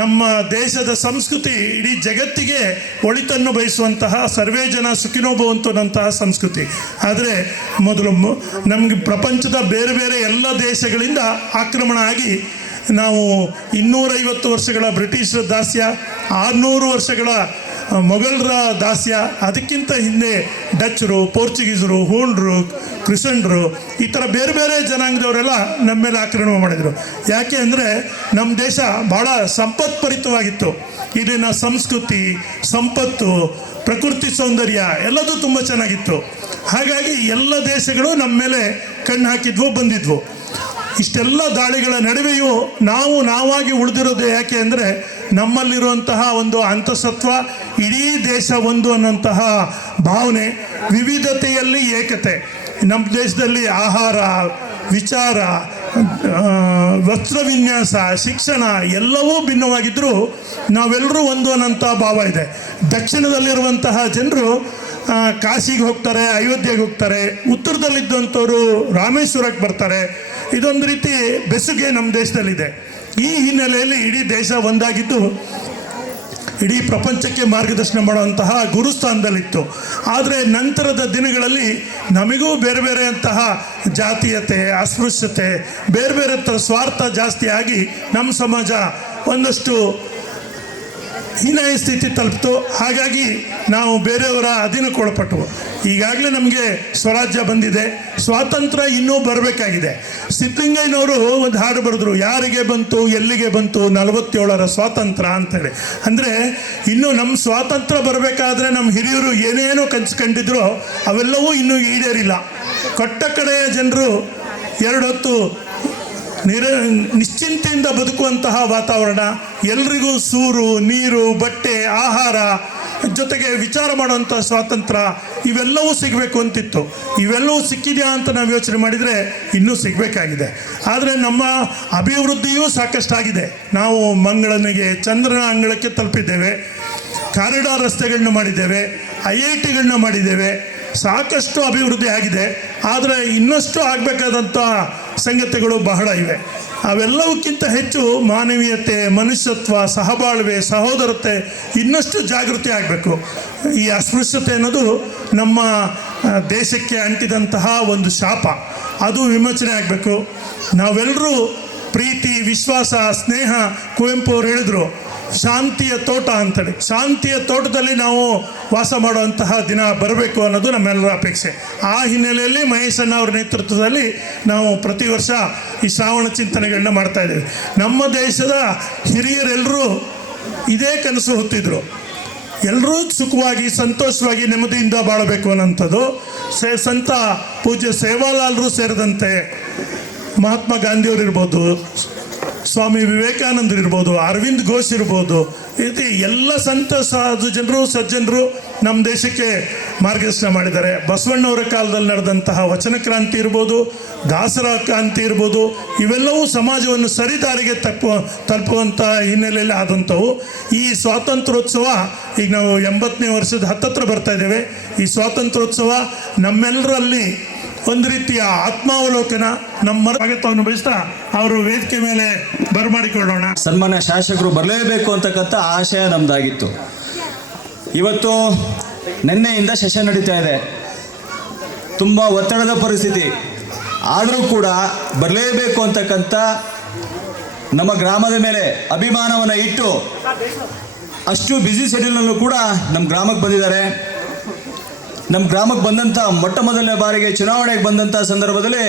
ನಮ್ಮ ದೇಶದ ಸಂಸ್ಕೃತಿ ಇಡೀ ಜಗತ್ತಿಗೆ ಒಳಿತನ್ನು ಬಯಸುವಂತಹ ಸರ್ವೇ ಜನ ಸುಖಿನೋ ಭವಂತು ಅನ್ನೋಂತಹ ಸಂಸ್ಕೃತಿ. ಆದರೆ ಮೊದಲು ನಮಗೆ ಪ್ರಪಂಚದ ಬೇರೆ ಬೇರೆ ಎಲ್ಲ ದೇಶಗಳಿಂದ ಆಕ್ರಮಣ ಆಗಿ ನಾವು 250 ವರ್ಷಗಳ ಬ್ರಿಟಿಷರ ದಾಸ್ಯ, 600 ವರ್ಷಗಳ ಮೊಘಲರ ದಾಸ್ಯ, ಅದಕ್ಕಿಂತ ಹಿಂದೆ ಡಚ್ಚರು, ಪೋರ್ಚುಗೀಸರು, ಹೂಣರು, ಕ್ರಿಸಂಡ್ರು, ಈ ಥರ ಬೇರೆ ಬೇರೆ ಜನಾಂಗದವರೆಲ್ಲ ನಮ್ಮ ಮೇಲೆ ಆಕ್ರಮಣ ಮಾಡಿದರು. ಯಾಕೆ ಅಂದರೆ ನಮ್ಮ ದೇಶ ಭಾಳ ಸಂಪತ್ಭರಿತವಾಗಿತ್ತು. ಇಲ್ಲಿನ ಸಂಸ್ಕೃತಿ, ಸಂಪತ್ತು, ಪ್ರಕೃತಿ ಸೌಂದರ್ಯ ಎಲ್ಲದೂ ತುಂಬ ಚೆನ್ನಾಗಿತ್ತು. ಹಾಗಾಗಿ ಎಲ್ಲ ದೇಶಗಳು ನಮ್ಮ ಮೇಲೆ ಕಣ್ಣು ಹಾಕಿದ್ವು, ಬಂದಿದ್ವು. ಇಷ್ಟೆಲ್ಲ ದಾಳಿಗಳ ನಡುವೆಯೂ ನಾವಾಗಿ ಉಳಿದಿರೋದು ಯಾಕೆ ಅಂದರೆ ನಮ್ಮಲ್ಲಿರುವಂತಹ ಒಂದು ಅಂತಸತ್ವ, ಇಡೀ ದೇಶ ಒಂದು ಅನ್ನೋಂತಹ ಭಾವನೆ, ವಿವಿಧತೆಯಲ್ಲಿ ಏಕತೆ. ನಮ್ಮ ದೇಶದಲ್ಲಿ ಆಹಾರ, ವಿಚಾರ, ವಸ್ತ್ರ ವಿನ್ಯಾಸ, ಶಿಕ್ಷಣ ಎಲ್ಲವೂ ಭಿನ್ನವಾಗಿದ್ದರೂ ನಾವೆಲ್ಲರೂ ಒಂದು ಅನ್ನೋಂಥ ಭಾವ ಇದೆ. ದಕ್ಷಿಣದಲ್ಲಿರುವಂತಹ ಜನರು ಕಾಶಿಗೆ ಹೋಗ್ತಾರೆ, ಅಯೋಧ್ಯೆಗೆ ಹೋಗ್ತಾರೆ, ಉತ್ತರದಲ್ಲಿದ್ದಂಥವರು ರಾಮೇಶ್ವರಕ್ಕೆ ಬರ್ತಾರೆ. ಇದೊಂದು ರೀತಿ ಬೆಸುಗೆ ನಮ್ಮ ದೇಶದಲ್ಲಿದೆ. ಈ ಹಿನ್ನೆಲೆಯಲ್ಲಿ ಇಡೀ ದೇಶ ಒಂದಾಗಿದ್ದು ಇಡೀ ಪ್ರಪಂಚಕ್ಕೆ ಮಾರ್ಗದರ್ಶನ ಮಾಡುವಂತಹ ಗುರುಸ್ಥಾನದಲ್ಲಿತ್ತು. ಆದರೆ ನಂತರದ ದಿನಗಳಲ್ಲಿ ನಮಗೂ ಬೇರೆ ಬೇರೆ ಅಂತಹ ಜಾತೀಯತೆ, ಅಸ್ಪೃಶ್ಯತೆ, ಬೇರೆ ಬೇರೆ ಥರ ಸ್ವಾರ್ಥ ಜಾಸ್ತಿ ಆಗಿ ನಮ್ಮ ಸಮಾಜ ಒಂದಷ್ಟು ಹೀನಾಯ ಸ್ಥಿತಿ ತಲುಪಿತು. ಹಾಗಾಗಿ ನಾವು ಬೇರೆಯವರ ಅಧೀನಕ್ಕೊಳಪಟ್ಟವು. ಈಗಾಗಲೇ ನಮಗೆ ಸ್ವರಾಜ್ಯ ಬಂದಿದೆ, ಸ್ವಾತಂತ್ರ್ಯ ಇನ್ನೂ ಬರಬೇಕಾಗಿದೆ. ಸಿದ್ಧಲಿಂಗಯ್ಯನವರು ಒಂದು ಹಾಡು ಬರೆದ್ರು, ಯಾರಿಗೆ ಬಂತು ಎಲ್ಲಿಗೆ ಬಂತು 47ರ ಸ್ವಾತಂತ್ರ್ಯ ಅಂತೇಳಿ. ಅಂದರೆ ಇನ್ನೂ ನಮ್ಮ ಸ್ವಾತಂತ್ರ್ಯ ಬರಬೇಕಾದ್ರೆ ನಮ್ಮ ಹಿರಿಯರು ಏನೇನೋ ಕನಸು ಕಂಡಿದ್ರು ಅವೆಲ್ಲವೂ ಇನ್ನೂ ಈಡೇರಿಲ್ಲ. ಕೊಟ್ಟ ಕಡೆಯ ಜನರು 2 ಹೊತ್ತು ನಿಶ್ಚಿಂತೆಯಿಂದ ಬದುಕುವಂತಹ ವಾತಾವರಣ, ಎಲ್ರಿಗೂ ಸೂರು, ನೀರು, ಬಟ್ಟೆ, ಆಹಾರ ಜೊತೆಗೆ ವಿಚಾರ ಮಾಡುವಂಥ ಸ್ವಾತಂತ್ರ್ಯ ಇವೆಲ್ಲವೂ ಸಿಗಬೇಕು ಅಂತಿತ್ತು. ಇವೆಲ್ಲವೂ ಸಿಕ್ಕಿದೆಯಾ ಅಂತ ನಾವು ಯೋಚನೆ ಮಾಡಿದರೆ ಇನ್ನೂ ಸಿಗಬೇಕಾಗಿದೆ. ಆದರೆ ನಮ್ಮ ಅಭಿವೃದ್ಧಿಯೂ ಸಾಕಷ್ಟಾಗಿದೆ. ನಾವು ಮಂಗಳನಿಗೆ ಚಂದ್ರನ ಅಂಗಳಕ್ಕೆ ತಲುಪಿದ್ದೇವೆ, ಕಾರಿಡಾರ್ ರಸ್ತೆಗಳನ್ನ ಮಾಡಿದ್ದೇವೆ, IITಗಳನ್ನ ಮಾಡಿದ್ದೇವೆ, ಸಾಕಷ್ಟು ಅಭಿವೃದ್ಧಿ ಆಗಿದೆ. ಆದರೆ ಇನ್ನಷ್ಟು ಆಗಬೇಕಾದಂಥ ಸಂಗತಿಗಳು ಬಹಳ ಇವೆ. ಅವೆಲ್ಲವಕ್ಕಿಂತ ಹೆಚ್ಚು ಮಾನವೀಯತೆ, ಮನುಷ್ಯತ್ವ, ಸಹಬಾಳ್ವೆ, ಸಹೋದರತೆ ಇನ್ನಷ್ಟು ಜಾಗೃತಿ ಆಗಬೇಕು. ಈ ಅಸ್ಪೃಶ್ಯತೆ ಅನ್ನೋದು ನಮ್ಮ ದೇಶಕ್ಕೆ ಅಂಟಿದಂತಹ ಒಂದು ಶಾಪ, ಅದು ವಿಮೋಚನೆ ಆಗಬೇಕು. ನಾವೆಲ್ಲರೂ ಪ್ರೀತಿ, ವಿಶ್ವಾಸ, ಸ್ನೇಹ, ಕುವೆಂಪು ಅವರು ಹೇಳಿದರು ಶಾಂತಿಯ ತೋಟ ಅಂತೇಳಿ. ಶಾಂತಿಯ ತೋಟದಲ್ಲಿ ನಾವು ವಾಸ ಮಾಡುವಂತಹ ದಿನ ಬರಬೇಕು ಅನ್ನೋದು ನಮ್ಮೆಲ್ಲರ ಅಪೇಕ್ಷೆ. ಆ ಹಿನ್ನೆಲೆಯಲ್ಲಿ ಮಹೇಶಣ್ಣ ಅವರ ನೇತೃತ್ವದಲ್ಲಿ ನಾವು ಪ್ರತಿ ವರ್ಷ ಈ ಶ್ರಾವಣ ಚಿಂತನೆಗಳನ್ನ ಮಾಡ್ತಾ ಇದ್ದೇವೆ. ನಮ್ಮ ದೇಶದ ಹಿರಿಯರೆಲ್ಲರೂ ಇದೇ ಕನಸು ಹೊತ್ತಿದ್ರು, ಎಲ್ಲರೂ ಸುಖವಾಗಿ, ಸಂತೋಷವಾಗಿ, ನೆಮ್ಮದಿಯಿಂದ ಬಾಳಬೇಕು ಅನ್ನೋಂಥದ್ದು. ಸಂತ ಪೂಜ್ಯ ಸೇವಾಲಾಲರು ಸೇರಿದಂತೆ ಮಹಾತ್ಮ ಗಾಂಧಿಯವರು ಇರ್ಬೋದು, ಸ್ವಾಮಿ ವಿವೇಕಾನಂದರು ಇರ್ಬೋದು, ಅರವಿಂದ್ ಘೋಷ್ ಇರ್ಬೋದು, ಇದು ಎಲ್ಲ ಸಂತ ಸಾಧು ಜನರು, ಸಜ್ಜನರು ನಮ್ಮ ದೇಶಕ್ಕೆ ಮಾರ್ಗದರ್ಶನ ಮಾಡಿದ್ದಾರೆ. ಬಸವಣ್ಣವರ ಕಾಲದಲ್ಲಿ ನಡೆದಂತಹ ವಚನ ಕ್ರಾಂತಿ ಇರ್ಬೋದು, ದಾಸರ ಕ್ರಾಂತಿ ಇರ್ಬೋದು, ಇವೆಲ್ಲವೂ ಸಮಾಜವನ್ನು ಸರಿದಾರಿಗೆ ತಲುಪುವಂಥ ಹಿನ್ನೆಲೆಯಲ್ಲಿ ಆದಂಥವು. ಈ ಸ್ವಾತಂತ್ರ್ಯೋತ್ಸವ ಈಗ ನಾವು 80ನೇ ವರ್ಷದ ಹತ್ತತ್ರ ಬರ್ತಾ ಇದ್ದೇವೆ. ಈ ಸ್ವಾತಂತ್ರ್ಯೋತ್ಸವ ನಮ್ಮೆಲ್ಲರಲ್ಲಿ ಒಂದು ರೀತಿಯ ಆತ್ಮಾವಲೋಕನ, ನಮ್ಮ ಸ್ವಾಗತವನ್ನು ಬಯಸ್ತಾ ಅವರು ವೇದಿಕೆ ಮೇಲೆ ಬರಮಾಡಿಕೊಳ್ಳೋಣ. ಸನ್ಮಾನ್ಯ ಶಾಸಕರು ಬರಲೇಬೇಕು ಅಂತಕ್ಕಂಥ ಆಶಯ ನಮ್ಮದಾಗಿತ್ತು. ಇವತ್ತು ನಿನ್ನೆಯಿಂದ ಸೆಷನ್ ನಡೀತಾ ಇದೆ, ತುಂಬ ಒತ್ತಡದ ಪರಿಸ್ಥಿತಿ. ಆದರೂ ಕೂಡ ಬರಲೇಬೇಕು ಅಂತಕ್ಕಂಥ ನಮ್ಮ ಗ್ರಾಮದ ಮೇಲೆ ಅಭಿಮಾನವನ್ನು ಇಟ್ಟು ಅಷ್ಟು ಬ್ಯುಸಿ ಶೆಡ್ಯೂಲ್ನಲ್ಲೂ ಕೂಡ ನಮ್ಮ ಗ್ರಾಮಕ್ಕೆ ಬಂದಿದ್ದಾರೆ. ನಮ್ಮ ಗ್ರಾಮಕ್ಕೆ ಬಂದಂಥ ಮೊಟ್ಟ ಮೊದಲನೇ ಬಾರಿಗೆ ಚುನಾವಣೆಗೆ ಬಂದಂಥ ಸಂದರ್ಭದಲ್ಲಿ,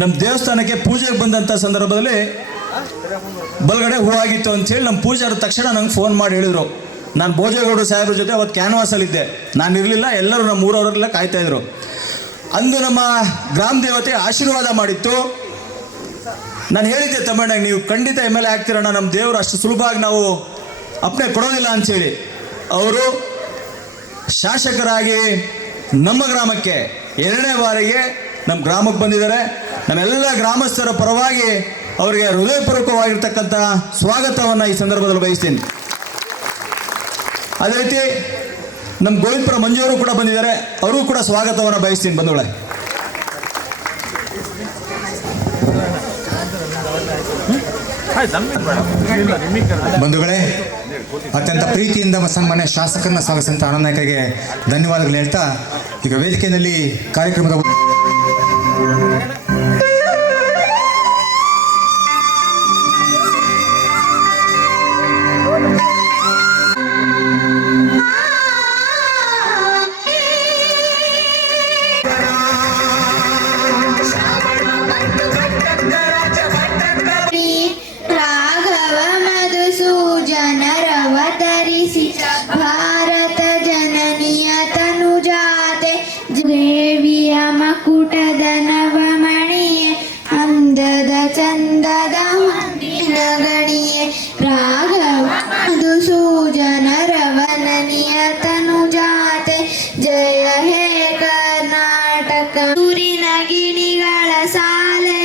ನಮ್ಮ ದೇವಸ್ಥಾನಕ್ಕೆ ಪೂಜೆಗೆ ಬಂದಂಥ ಸಂದರ್ಭದಲ್ಲಿ ಬಲಗಡೆ ಹೂವಾಗಿತ್ತು ಅಂಥೇಳಿ ನಮ್ಮ ಪೂಜಾರ ತಕ್ಷಣ ನಂಗೆ ಫೋನ್ ಮಾಡಿ ಹೇಳಿದರು. ನಾನು ಭೋಜೇಗೌಡರು ಸಾಹೇಬ್ರ ಜೊತೆ ಅವತ್ತು ಕ್ಯಾನ್ವಾಸಲ್ಲಿದ್ದೆ, ನಾನು ಇರಲಿಲ್ಲ, ಎಲ್ಲರೂ ನಮ್ಮ ಊರವರೆಲ್ಲ ಕಾಯ್ತಾಯಿದ್ರು. ಅಂದು ನಮ್ಮ ಗ್ರಾಮ ದೇವತೆ ಆಶೀರ್ವಾದ ಮಾಡಿತ್ತು. ನಾನು ಹೇಳಿದ್ದೆ ತಮ್ಮಣ್ಣಗೆ, ನೀವು ಖಂಡಿತ MLA ಆಗ್ತಿರೋಣ, ನಮ್ಮ ದೇವರು ಅಷ್ಟು ಸುಲಭವಾಗಿ ನಾವು ಅಪ್ಪಣೆ ಕೊಡೋದಿಲ್ಲ ಅಂಥೇಳಿ. ಅವರು ಶಾಸಕರಾಗಿ ನಮ್ಮ ಗ್ರಾಮಕ್ಕೆ 2ನೇ ಬಾರಿಗೆ ನಮ್ಮ ಗ್ರಾಮಕ್ಕೆ ಬಂದಿದ್ದಾರೆ. ನಮ್ಮೆಲ್ಲ ಗ್ರಾಮಸ್ಥರ ಪರವಾಗಿ ಅವರಿಗೆ ಹೃದಯಪೂರ್ವಕವಾಗಿರ್ತಕ್ಕಂಥ ಸ್ವಾಗತವನ್ನು ಈ ಸಂದರ್ಭದಲ್ಲಿ ಬಯಸ್ತೀನಿ. ಅದೇ ರೀತಿ ನಮ್ಮ ಗೋವಿಂದಪುರ ಮಂಜುವರು ಕೂಡ ಬಂದಿದ್ದಾರೆ, ಅವರು ಕೂಡ ಸ್ವಾಗತವನ್ನು ಬಯಸ್ತೀನಿ. ಬಂಧುಗಳೇ, ಬಂಧುಗಳೇ, ಅತ್ಯಂತ ಪ್ರೀತಿಯಿಂದ ಸನ್ಮಾನ್ಯ ಶಾಸಕರನ್ನ ಸ್ವಾಗತಿಸಿದಂಥ ಆನಂದ ನಾಯಕರಿಗೆ ಧನ್ಯವಾದಗಳು ಹೇಳ್ತಾ, ಈಗ ವೇದಿಕೆಯಲ್ಲಿ ಕಾರ್ಯಕ್ರಮದ ಭಾರತ ಜನನಿಯ ತನುಜಾತೆ ದೇವಿಯ ಮಕುಟದ ನವಮಣಿಯೇ ಅಂದದ ಚಂದದ ಗಣಿಯೇ ರಾಘವ ಮಧುಸೂದನ ರವನನಿಯ ತನುಜಾತೆ ಜಯ ಹೇ ಕರ್ನಾಟಕ. ಊರಿನ ಗಿಣಿಗಳ ಸಾಲೆ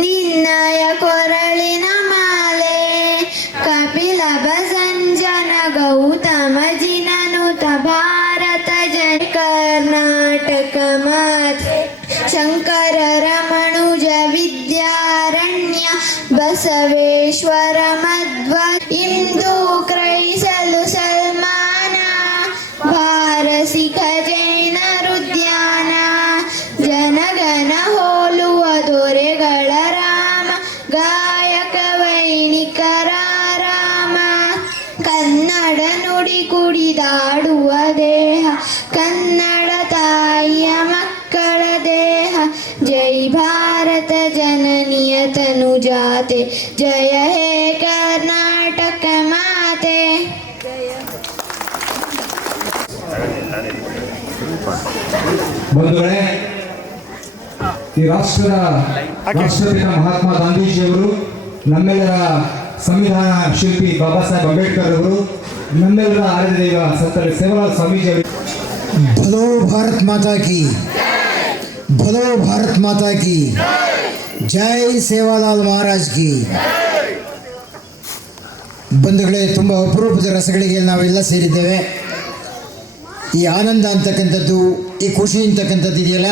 ನಿನ್ನಯ ಕೊರಳಿನ ಮಾಲೆ ಕಪಿಲ ಭಜಂಜನ ಗೌತಮ ಜಿನನುತ ಭಾರತ ಜನ ಕರ್ನಾಟಕ ಮಾತೆ ಶಂಕರ ರಮಣುಜ ವಿದ್ಯಾರಣ್ಯ ಬಸವೇಶ್ವರ ಮಧ್ವ ಹಿಂದೂ ಕ್ರೈಸಲು ಸಲ್ಮಾನ ಭಾರಸಿಕ ಜೈನರುದ್ಯಾನ ಜನಗಣ ಹೋಲುವ ದೊರೆಗಳ ರಾಮ ಗಾಯಕ ವೈಣಿಕರ ರಾಮ ಕನ್ನಡ ನುಡಿ ಕುಡಿದಾಡುವ ದೇಹ ಕನ್ನಡ ತಾಯಿಯ ಮಕ್ಕಳ ದೇಹ ಜೈ ಭಾರತ ಜನನಿಯ ತನುಜಾತೆ ಜಯ ಹೇ ಕರ್ನಾಟಕ ಮಾತೆ. ಬಂಧುಗಳೇ, ಈ ರಾಷ್ಟ್ರಪಿತ ಮಹಾತ್ಮ ಗಾಂಧೀಜಿಯವರು, ನಮ್ಮೆಲ್ಲರ ಸಂವಿಧಾನ ಶಿಲ್ಪಿ ಬಾಬಾ ಸಾಹೇಬ್ ಅಂಬೇಡ್ಕರ್ ಅವರು ನಮ್ಮೆಲ್ಲರ ಆರಾಧ್ಯ ದೈವ ಸಂತ ಸೇವಾಲಾಲ್ ಸ್ವಾಮೀಜಿ ಅವರು ಭಲೋ ಭಾರತ್ ಮಾತಾ ಕಿ, ಭಲೋ ಭಾರತ್ ಮಾತಾ ಕಿ, ಜೈ ಸೇವಾಲಾಲ್ ಮಹಾರಾಜ್ ಕಿ. ಬಂಧುಗಳೇ, ತುಂಬ ಅಪರೂಪದ ರಸಗಳಿಗೆ ನಾವೆಲ್ಲ ಸೇರಿದ್ದೇವೆ. ಈ ಆನಂದ ಅಂತಕ್ಕಂಥದ್ದು, ಈ ಖುಷಿ ಅಂತಕ್ಕಂಥದ್ದು ಇದೆಯಲ್ಲ,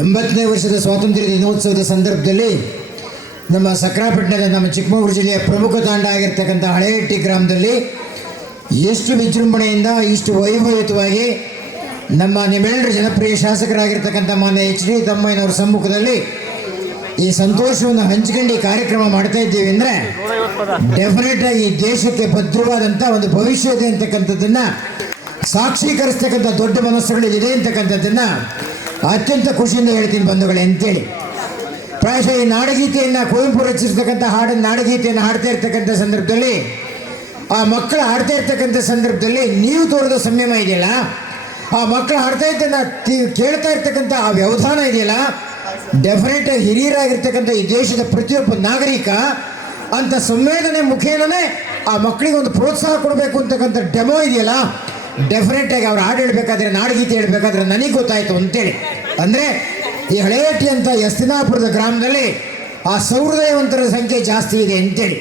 80ನೇ ವರ್ಷದ ಸ್ವಾತಂತ್ರ್ಯ ದಿನೋತ್ಸವದ ಸಂದರ್ಭದಲ್ಲಿ ನಮ್ಮ ಸಕ್ರಾಪಟ್ಟಣದ ನಮ್ಮ ಚಿಕ್ಕಮಗಳೂರು ಜಿಲ್ಲೆಯ ಪ್ರಮುಖ ತಾಂಡ ಆಗಿರ್ತಕ್ಕಂಥ ಹಳೆಹಟ್ಟಿ ಗ್ರಾಮದಲ್ಲಿ ಎಷ್ಟು ವಿಜೃಂಭಣೆಯಿಂದ ಇಷ್ಟು ವೈಭವಯುತವಾಗಿ ನಿಮ್ಮೆಲ್ಲರ ಜನಪ್ರಿಯ ಶಾಸಕರಾಗಿರ್ತಕ್ಕಂಥ ಮಾನ್ಯ HD ತಮ್ಮಯ್ಯನವರ ಸಮ್ಮುಖದಲ್ಲಿ ಈ ಸಂತೋಷವನ್ನು ಹಂಚಿಕೊಂಡು ಈ ಕಾರ್ಯಕ್ರಮ ಮಾಡ್ತಾ ಇದ್ದೀವಿ ಅಂದರೆ ಡೆಫಿನೆಟ್ ಆಗಿ ಈ ದೇಶಕ್ಕೆ ಭದ್ರವಾದಂಥ ಒಂದು ಭವಿಷ್ಯ ಇದೆ ಅಂತಕ್ಕಂಥದ್ದನ್ನು ಸಾಕ್ಷೀಕರಿಸ್ತಕ್ಕಂಥ ದೊಡ್ಡ ಮನಸ್ಸುಗಳಿದೆ ಅಂತಕ್ಕಂಥದ್ದನ್ನು ಅತ್ಯಂತ ಖುಷಿಯಿಂದ ಹೇಳ್ತೀನಿ ಬಂಧುಗಳೇ ಅಂತೇಳಿ. ಪ್ರಾಯಶಃ ಈ ನಾಡಗೀತೆಯನ್ನು ಕುವೆಂಪು ರಚಿಸಿರ್ತಕ್ಕಂಥ ಹಾಡನ್ನು ನಾಡಗೀತೆಯನ್ನು ಹಾಡ್ತಾ ಇರ್ತಕ್ಕಂಥ ಸಂದರ್ಭದಲ್ಲಿ, ಆ ಮಕ್ಕಳು ಹಾಡ್ತಾ ಇರ್ತಕ್ಕಂಥ ಸಂದರ್ಭದಲ್ಲಿ ನೀವು ತೋರಿದ ಸಂಯಮ ಇದೆಯಲ್ಲ, ಆ ಮಕ್ಕಳು ಹಾಡ್ತಾ ಇದ್ದನ್ನು ಕೇಳ್ತಾ ಇರ್ತಕ್ಕಂಥ ಆ ವ್ಯವಧಾನ ಇದೆಯಲ್ಲ, ಡೆಫಿನೆಟ್ ಹಿರಿಯರಾಗಿರ್ತಕ್ಕಂಥ ಈ ದೇಶದ ಪ್ರತಿಯೊಬ್ಬ ನಾಗರಿಕ ಅಂತ ಸಂವೇದನೆ ಮುಖೇನನೇ ಆ ಮಕ್ಕಳಿಗೆ ಒಂದು ಪ್ರೋತ್ಸಾಹ ಕೊಡಬೇಕು ಅಂತಕ್ಕಂಥ ಡೆಮೋ ಇದೆಯಲ್ಲ, ಡೆಫಿನೆಟ್ ಆಗಿ ಅವ್ರು ಹಾಡು ಹೇಳ್ಬೇಕಾದ್ರೆ, ನಾಡಗೀತೆ ಹೇಳ್ಬೇಕಾದ್ರೆ ನನಗೆ ಗೊತ್ತಾಯಿತು ಅಂತೇಳಿ. ಅಂದರೆ ಈ ಹಳೆಹಟ್ಟಿ ಅಂತ ಯಸ್ತಿನಾಪುರದ ಗ್ರಾಮದಲ್ಲಿ ಆ ಸಹೃದಯವಂತರ ಸಂಖ್ಯೆ ಜಾಸ್ತಿ ಇದೆ ಅಂತೇಳಿ,